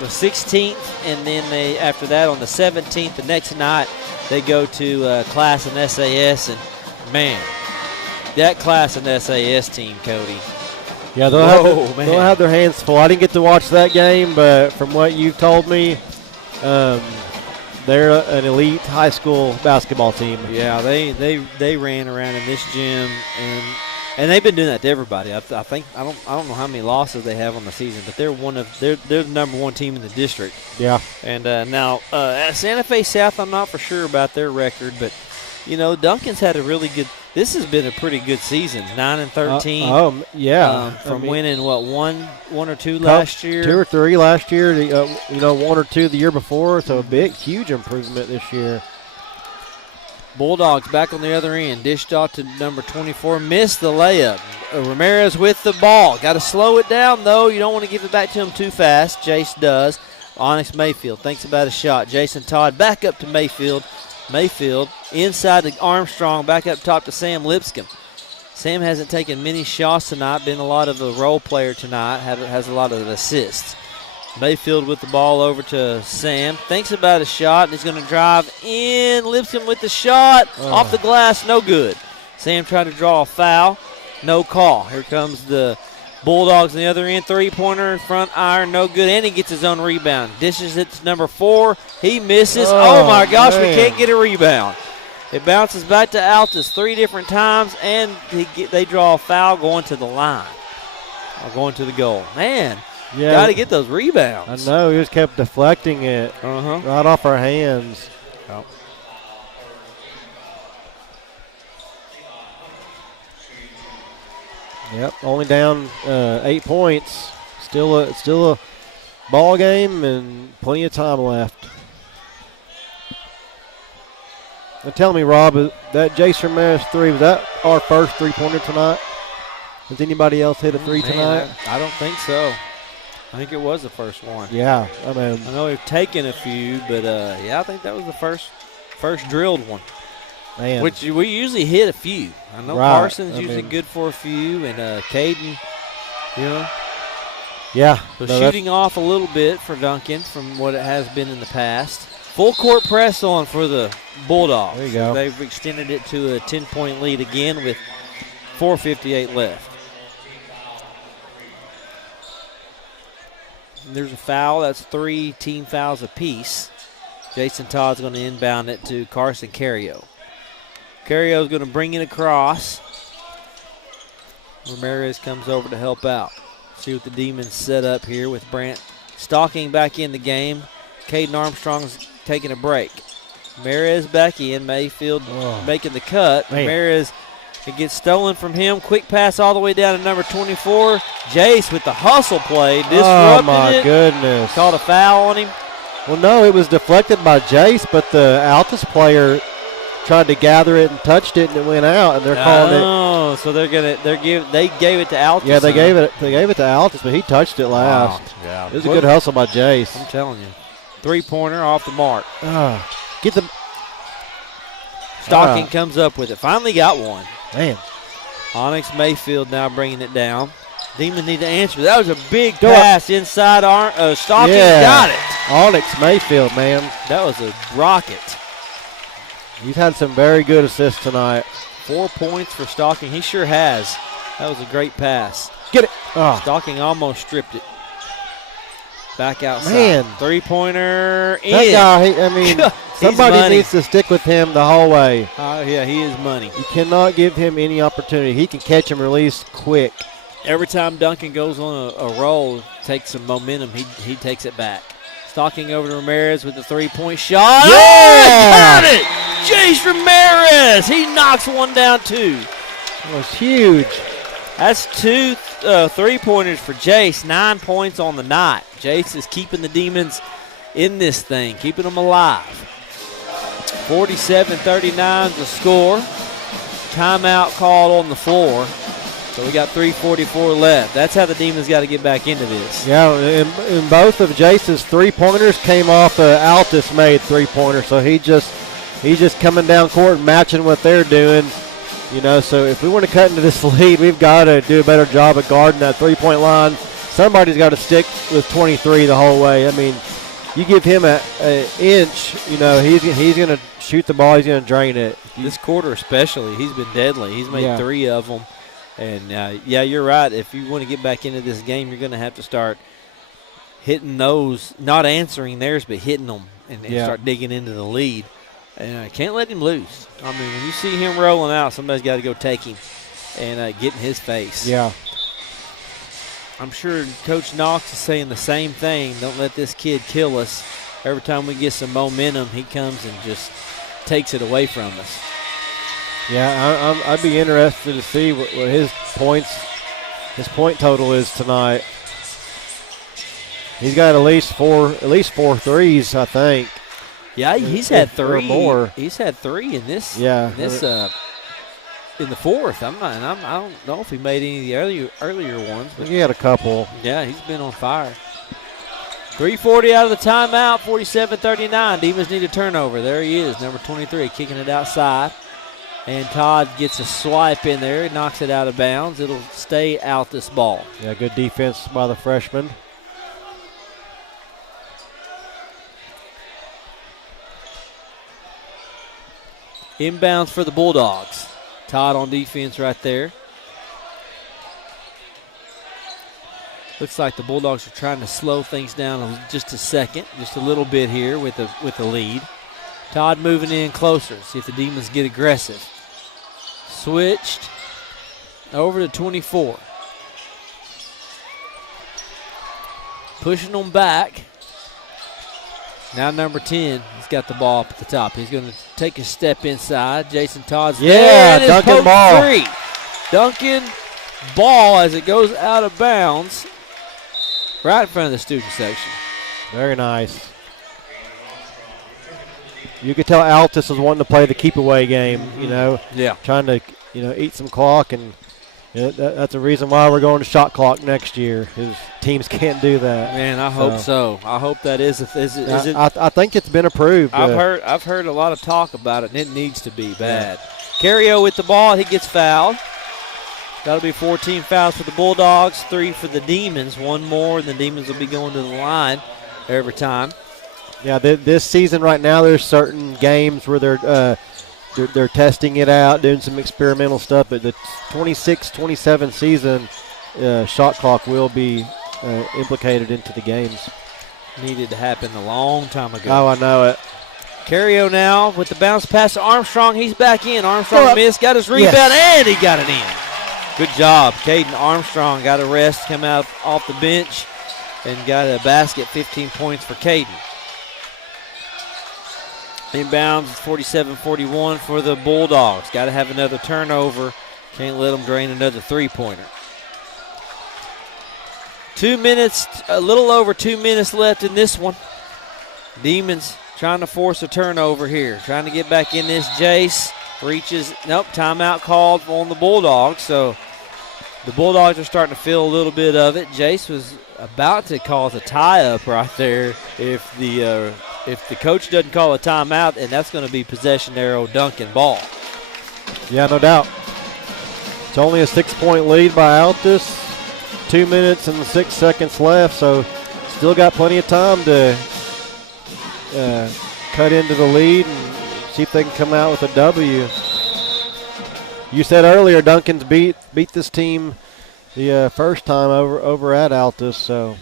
16th, and then after that on the 17th, the next night, they go to Class and SAS, and man, that Class and SAS team, Cody. Yeah, they'll have their hands full. I didn't get to watch that game, but from what you've told me, they're an elite high school basketball team. Yeah, they ran around in this gym, and they've been doing that to everybody. I think I don't know how many losses they have on the season, but they're the number 1 team in the district. Yeah. And now at Santa Fe South, I'm not for sure about their record, but you know Duncan's had a really good. This has been a pretty good season, 9-13. Yeah. From winning one or two last year, 2 or 3 last year. 1 or 2 the year before. So a huge improvement this year. Bulldogs back on the other end. Dished off to number 24. Missed the layup. Ramirez with the ball. Got to slow it down, though. You don't want to give it back to him too fast. Jace does. Onyx Mayfield thinks about a shot. Jason Todd back up to Mayfield. Mayfield inside to Armstrong. Back up top to Sam Lipscomb. Sam hasn't taken many shots tonight. Been a lot of a role player tonight. Has a lot of assists. Mayfield with the ball over to Sam. Thinks about a shot, and he's going to drive in. Lipscomb with the shot. Off the glass, no good. Sam tried to draw a foul. No call. Here comes the Bulldogs on the other end. Three-pointer, front iron, no good. And he gets his own rebound. Dishes it to number 4. He misses. Oh my gosh, man. We can't get a rebound. It bounces back to Altus 3 different times, and they draw a foul going to the line. Or going to the goal. Man. Yeah, Got to get those rebounds. I know. He just kept deflecting it right off our hands. Yep, only down 8 points. Still a ball game and plenty of time left. Now tell me, Rob, that Jace Ramirez 3, was that our first three-pointer tonight? Has anybody else hit a three tonight? I don't think so. I think it was the first one. Yeah, I mean, I know we've taken a few, but yeah, I think that was the first drilled one. man. Which we usually hit a few. I know Right, Carson's I usually mean- good for a few, and Caden, you know. yeah. So no, that's- shooting off a little bit for Duncan from what it has been in the past. Full court press on for the Bulldogs. There you go. They've extended it to a 10-point lead again with 4:58 left. And there's a foul. That's 3 team fouls apiece. Jason Todd's going to inbound it to Carson Carrio. Carrio's going to bring it across. Ramirez comes over to help out. See what the Demons set up here with Brant stalking back in the game. Caden Armstrong's taking a break. Ramirez back in. Mayfield making the cut. Man. Ramirez, it gets stolen from him. Quick pass all the way down to number 24. Jace with the hustle play. Disrupted oh, my it. goodness. Called a foul on him. Well, no, it was deflected by Jace, but the Altus player tried to gather it and touched it, and it went out, and they're calling it. Oh, so they gave it to Altus. Yeah, they gave it to Altus, but he touched it last. Yeah. It was a good hustle by Jace. I'm telling you. Three-pointer off the mark. Get the Stocking comes up with it. Finally got one. man. Onyx Mayfield now bringing it down. Demons need to answer. That was a big Go up. pass inside. Stocking Yeah. got it. Onyx Mayfield, man. That was a rocket. He's had some very good assists tonight. 4 points for Stocking. He sure has. That was a great pass. Get it. Stocking almost stripped it. Back outside. Man. Three-pointer in. That guy, I mean, He's somebody money. needs to stick with him the whole way. Yeah, he is money. You cannot give him any opportunity. He can catch and release quick. Every time Duncan goes on a roll, takes some momentum, he takes it back. Stalking over to Ramirez with the three-point shot. Yeah! Got it! Jace Ramirez. He knocks one down, too. It was huge. That's two three-pointers for Jace. 9 points on the night. Jace is keeping the Demons in this thing, keeping them alive. 47-39 is the score. Timeout called on the floor. So we got 3:44 left. That's how the Demons got to get back into this. Yeah, and both of Jace's three-pointers came off Altus made three-pointer, so he's just coming down court and matching what they're doing. You know, so if we want to cut into this lead, we've got to do a better job of guarding that three-point line. Somebody's got to stick with 23 the whole way. I mean, you give him an inch, you know, he's going to shoot the ball, he's going to drain it. This quarter especially, he's been deadly. He's made 3 of them. And, yeah, you're right. If you want to get back into this game, you're going to have to start hitting those, not answering theirs, but hitting them and start digging into the lead. And can't let him lose. I mean, when you see him rolling out, somebody's got to go take him and get in his face. Yeah. I'm sure Coach Knox is saying the same thing. Don't let this kid kill us. Every time we get some momentum, he comes and just takes it away from us. Yeah, I'd be interested to see what his point total is tonight. He's got at least four threes, I think. Yeah, he's had 3 or more. He's had 3 in this. Yeah. In the fourth. I don't know if he made any of the earlier ones, but He had a couple. yeah, he's been on fire. 3:40 out of the timeout. 47-39. Demons need a turnover. There he is, number 23, kicking it outside. And Todd gets a swipe in there. He knocks it out of bounds. It'll stay out this ball. Yeah, good defense by the freshman. Inbounds for the Bulldogs. Todd on defense right there. Looks like the Bulldogs are trying to slow things down just a second, just a little bit here with the lead. Todd moving in closer. See if the Demons get aggressive. Switched over to 24. Pushing them back. Now number 10, he's got the ball up at the top. He's going to take a step inside. Jason Todd's there. And Duncan poke ball. 3. Duncan ball as it goes out of bounds right in front of the student section. Very nice. You could tell Altus was wanting to play the keep-away game, Yeah. trying to, eat some clock, and that's a reason why we're going to shot clock next year, because teams can't do that. Man, I hope so. I hope that is it. I think it's been approved. I've heard a lot of talk about it, and it needs to be bad. Carrio with the ball. He gets fouled. That'll be 14 fouls for the Bulldogs, 3 for the Demons. One more, and the Demons will be going to the line every time. Yeah, this season right now, there's certain games where they're testing it out, doing some experimental stuff. But the 26-27 season, shot clock will be implicated into the games. Needed to happen a long time ago. Oh, I know it. Carrio now with the bounce pass to Armstrong. He's back in. Armstrong missed, got his rebound, and he got it in. Good job. Caden Armstrong got a rest, come out off the bench, and got a basket, 15 points for Caden. Inbounds, 47-41 for the Bulldogs. Got to have another turnover. Can't let them drain another three-pointer. 2 minutes, a little over 2 minutes left in this one. Demons trying to force a turnover here. Trying to get back in this. Jace reaches, nope, timeout called on the Bulldogs. So the Bulldogs are starting to feel a little bit of it. Jace was about to cause a tie-up right there if the coach doesn't call a timeout, and that's going to be possession arrow Duncan ball. Yeah, no doubt. It's only a 6-point lead by Altus. 2 minutes and 6 seconds left, so still got plenty of time to cut into the lead and see if they can come out with a W. You said earlier Duncan's beat this team the first time over at Altus, so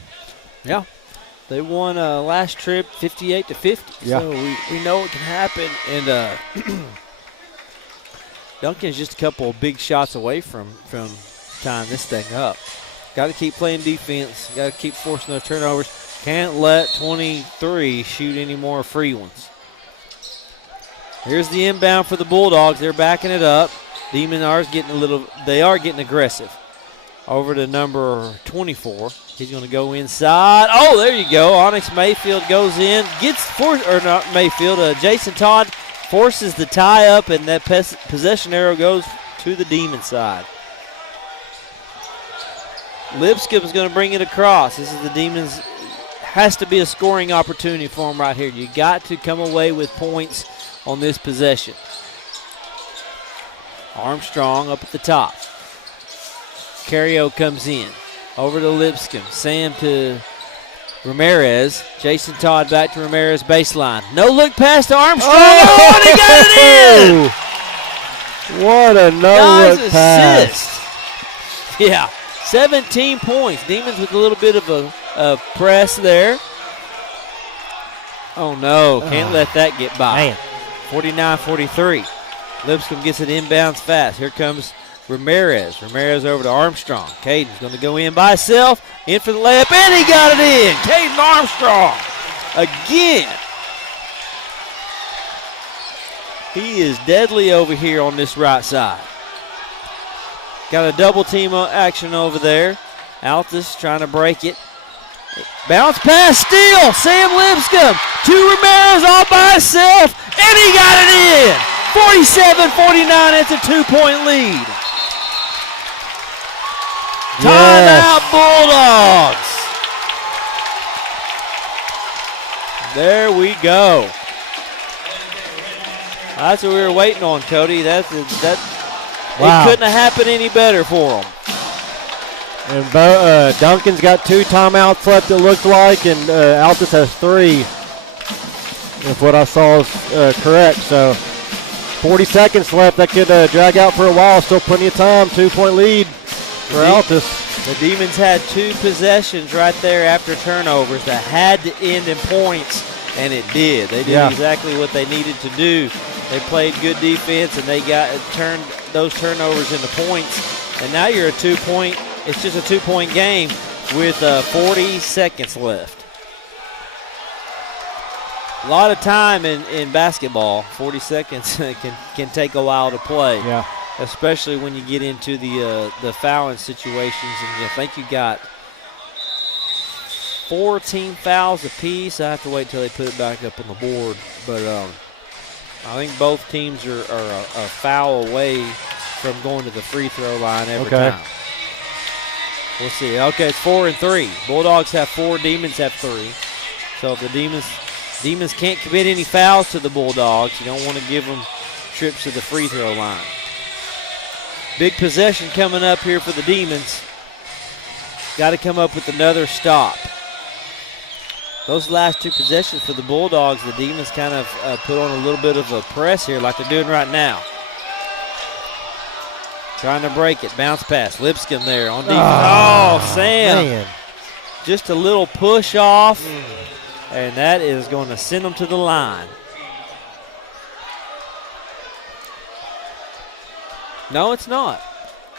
yeah. They won last trip 58-50, yeah. So we know it can happen. And Duncan's just a couple of big shots away from tying this thing up. Got to keep playing defense. Got to keep forcing those turnovers. Can't let 23 shoot any more free ones. Here's the inbound for the Bulldogs. They're backing it up. Demon are getting aggressive. Over to number 24. He's going to go inside. Oh, there you go. Onyx Mayfield goes in. Jason Todd forces the tie up, and that possession arrow goes to the Demon side. Lipscomb's going to bring it across. This is the Demons. Has to be a scoring opportunity for them right here. You got to come away with points on this possession. Armstrong up at the top. Carrio comes in. Over to Lipscomb. Sam to Ramirez. Jason Todd back to Ramirez baseline. No look pass to Armstrong. Oh, and he got it in! What a no-look pass. Yeah, 17 points. Demons with a little bit of a press there. Oh, no. Can't let that get by. Man. 49-43. Lipscomb gets it inbounds fast. Here comes Ramirez. Ramirez over to Armstrong. Caden's going to go in by himself. In for the layup, and he got it in. Caden Armstrong again. He is deadly over here on this right side. Got a double team action over there. Altus trying to break it. Bounce pass, steal. Sam Lipscomb to Ramirez all by himself, and he got it in. 47-49, it's a 2-point lead. Timeout Bulldogs. There we go. That's what we were waiting on, Cody. Wow. It couldn't have happened any better for them. And Duncan's got 2 timeouts left, it looked like, and Altus has 3. If what I saw is correct. So 40 seconds left. That could drag out for a while. Still plenty of time. 2-point lead for Altus. The Demons had 2 possessions right there after turnovers that had to end in points, and it did. They did exactly what they needed to do. They played good defense, and they turned those turnovers into points. And now you're a 2-point. It's just a 2-point game with 40 seconds left. A lot of time in basketball. 40 seconds can take a while to play. Yeah. especially when you get into the fouling situations. And I think you got 4 team fouls apiece. I have to wait till they put it back up on the board. But I think both teams are a foul away from going to the free throw line every time. We'll see. Okay, it's 4 and 3. Bulldogs have 4, Demons have 3. So if the Demons can't commit any fouls to the Bulldogs, you don't want to give them trips to the free throw line. Big possession coming up here for the Demons. Got to come up with another stop. Those last 2 possessions for the Bulldogs, the Demons kind of put on a little bit of a press here like they're doing right now. Trying to break it. Bounce pass. Lipscomb there on defense. Oh, Sam. Man. Just a little push off, and that is going to send them to the line. No, it's not.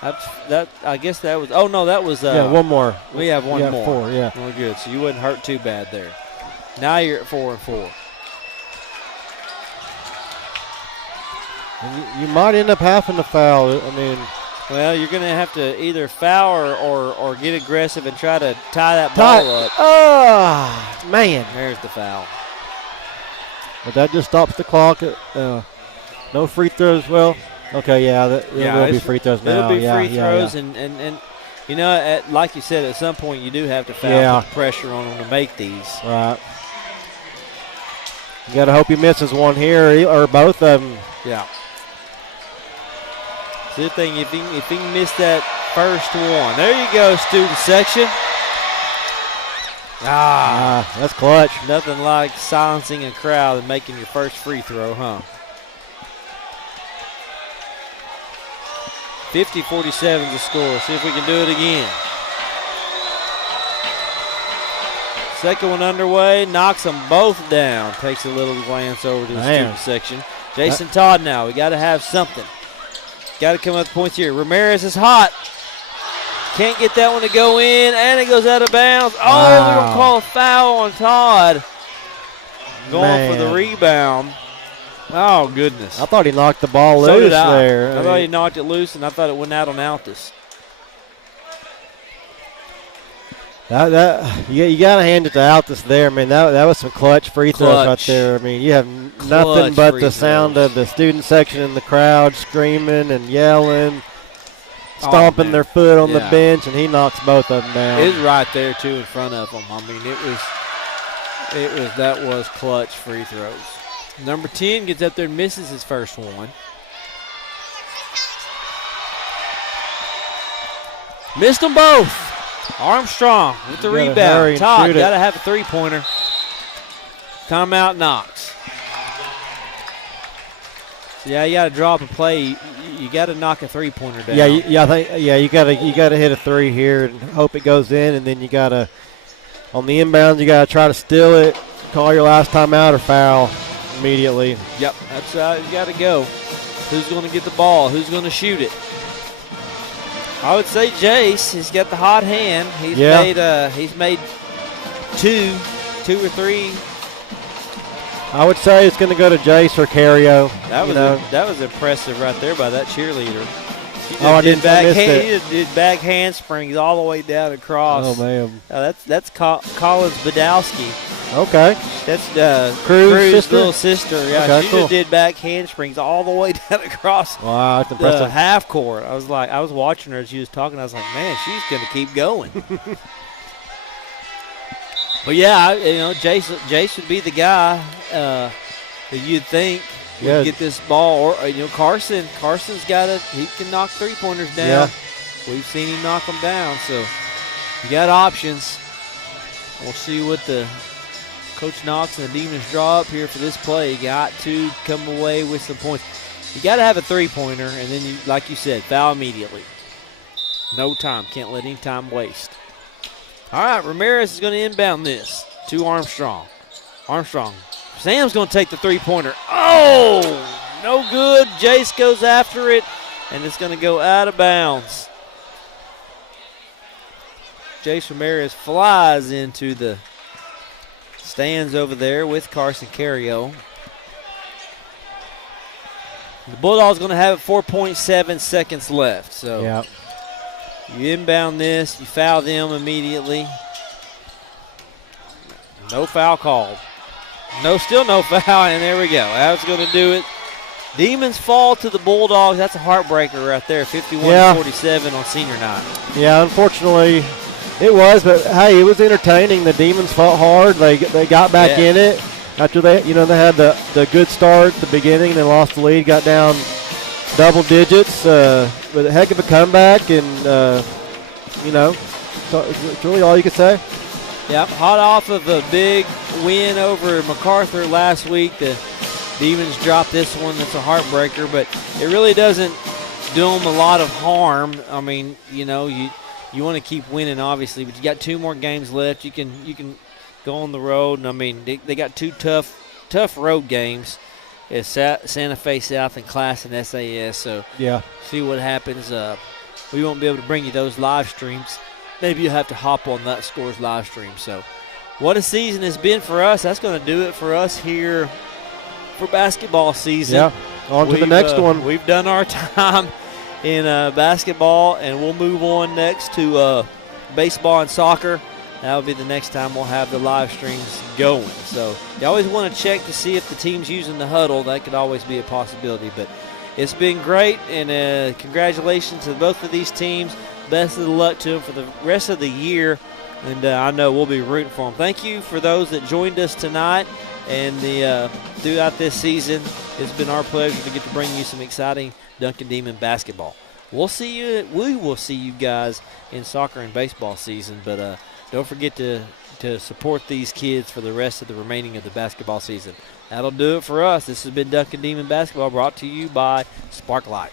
I guess that was. Oh no, that was. One more. We have one more. 4. Yeah. We're good. So you wouldn't hurt too bad there. Now you're at 4 and 4. And you might end up having to foul. I mean, well, you're going to have to either foul or get aggressive and try to tie that ball up. Oh, man. There's the foul. But that just stops the clock. No free throws. Well, okay, yeah, there will be free throws now. It'll be free throws, and you know, like you said, at some point you do have to foul, put pressure on them to make these. Right. You got to hope he misses one here or both of them. Yeah. See the thing, if he missed that first one. There you go, student section. That's clutch. Nothing like silencing a crowd and making your first free throw, huh? 50-47 the score. See if we can do it again. Second one underway, knocks them both down. Takes a little glance over to the student section. Jason Todd now. We got to have something. Got to come up with points here. Ramirez is hot. Can't get that one to go in, and it goes out of bounds. Oh, we're going to call a foul on Todd. Going for the rebound. Oh, goodness. I thought he knocked the ball loose there. I thought he knocked it loose, and I thought it went out on Altus. You got to hand it to Altus there, man. That was some clutch free throws right there. I mean, you have nothing but the sound of the student section and the crowd screaming and yelling, stomping their foot on the bench, and he knocks both of them down. It was right there, too, in front of them. I mean, that was clutch free throws. Number 10 gets up there and misses his first one. Missed them both. Armstrong with the rebound. Todd got to have a three-pointer. Timeout Knox. So yeah, you got to drop a play. You got to knock a three-pointer down. I think you got to hit a three here and hope it goes in, and then you got to on the inbounds you got to try to steal it, call your last timeout or foul immediately. Yep, that's how you got to go. Who's going to get the ball? Who's going to shoot it? I would say Jace. He's got the hot hand. He's made two or three. I would say it's going to go to Jace or Cario. That was impressive right there by that cheerleader. I missed it. He did back handsprings all the way down across. Oh man, that's Collins Badowski. Okay, that's Cruz's little sister. Yeah, okay, she cool. just did back handsprings all the way down across. Wow, that's impressive. The half court. I was watching her as she was talking. I was like, man, she's going to keep going. But yeah, Jace would be the guy that you'd think would get this ball. Or Carson's he can knock three-pointers down. Yeah. We've seen him knock them down. So you got options. We'll see what the Coach Knox and the Demons draw up here for this play. You got to come away with some points. You got to have a three-pointer, and then, like you said, foul immediately. No time. Can't let any time waste. All right, Ramirez is going to inbound this to Armstrong. Sam's going to take the three-pointer. Oh, no good. Jace goes after it, and it's going to go out of bounds. Jace Ramirez flies into the stands over there with Carson Cario. The Bulldogs going to have 4.7 seconds left. So Yeah. you inbound this, you foul them immediately. No foul called. No, still no foul, and there we go. That was going to do it. Demons fall to the Bulldogs. That's a heartbreaker right there, 51-47 on senior night. Yeah, unfortunately it was, but hey, it was entertaining. The Demons fought hard. They got back in it after they had the good start at the beginning. They lost the lead, got down double digits, with a heck of a comeback, and so it's really all you could say. Yep, hot off of a big win over MacArthur last week. The Demons dropped this one. That's a heartbreaker, but it really doesn't do them a lot of harm. I mean, you want to keep winning, obviously, but you got 2 more games left. You can go on the road, and I mean, they got 2 tough road games. It's Santa Fe South and Class and SAS. So yeah, see what happens. We won't be able to bring you those live streams. Maybe you'll have to hop on that Scores live stream. So what a season has been for us. That's going to do it for us here for basketball season. Yeah, on to the next one. We've done our time in basketball, and we'll move on next to baseball and soccer. That'll be the next time we'll have the live streams going. So you always want to check to see if the team's using the huddle. That could always be a possibility. But it's been great, and congratulations to both of these teams. Best of the luck to them for the rest of the year, and I know we'll be rooting for them. Thank you for those that joined us tonight and throughout this season. It's been our pleasure to get to bring you some exciting Duncan Demon basketball. We will see you guys in soccer and baseball season, but don't forget to support these kids for the rest of the remaining of the basketball season. That'll do it for us. This has been Duncan Demon basketball, brought to you by Sparklight.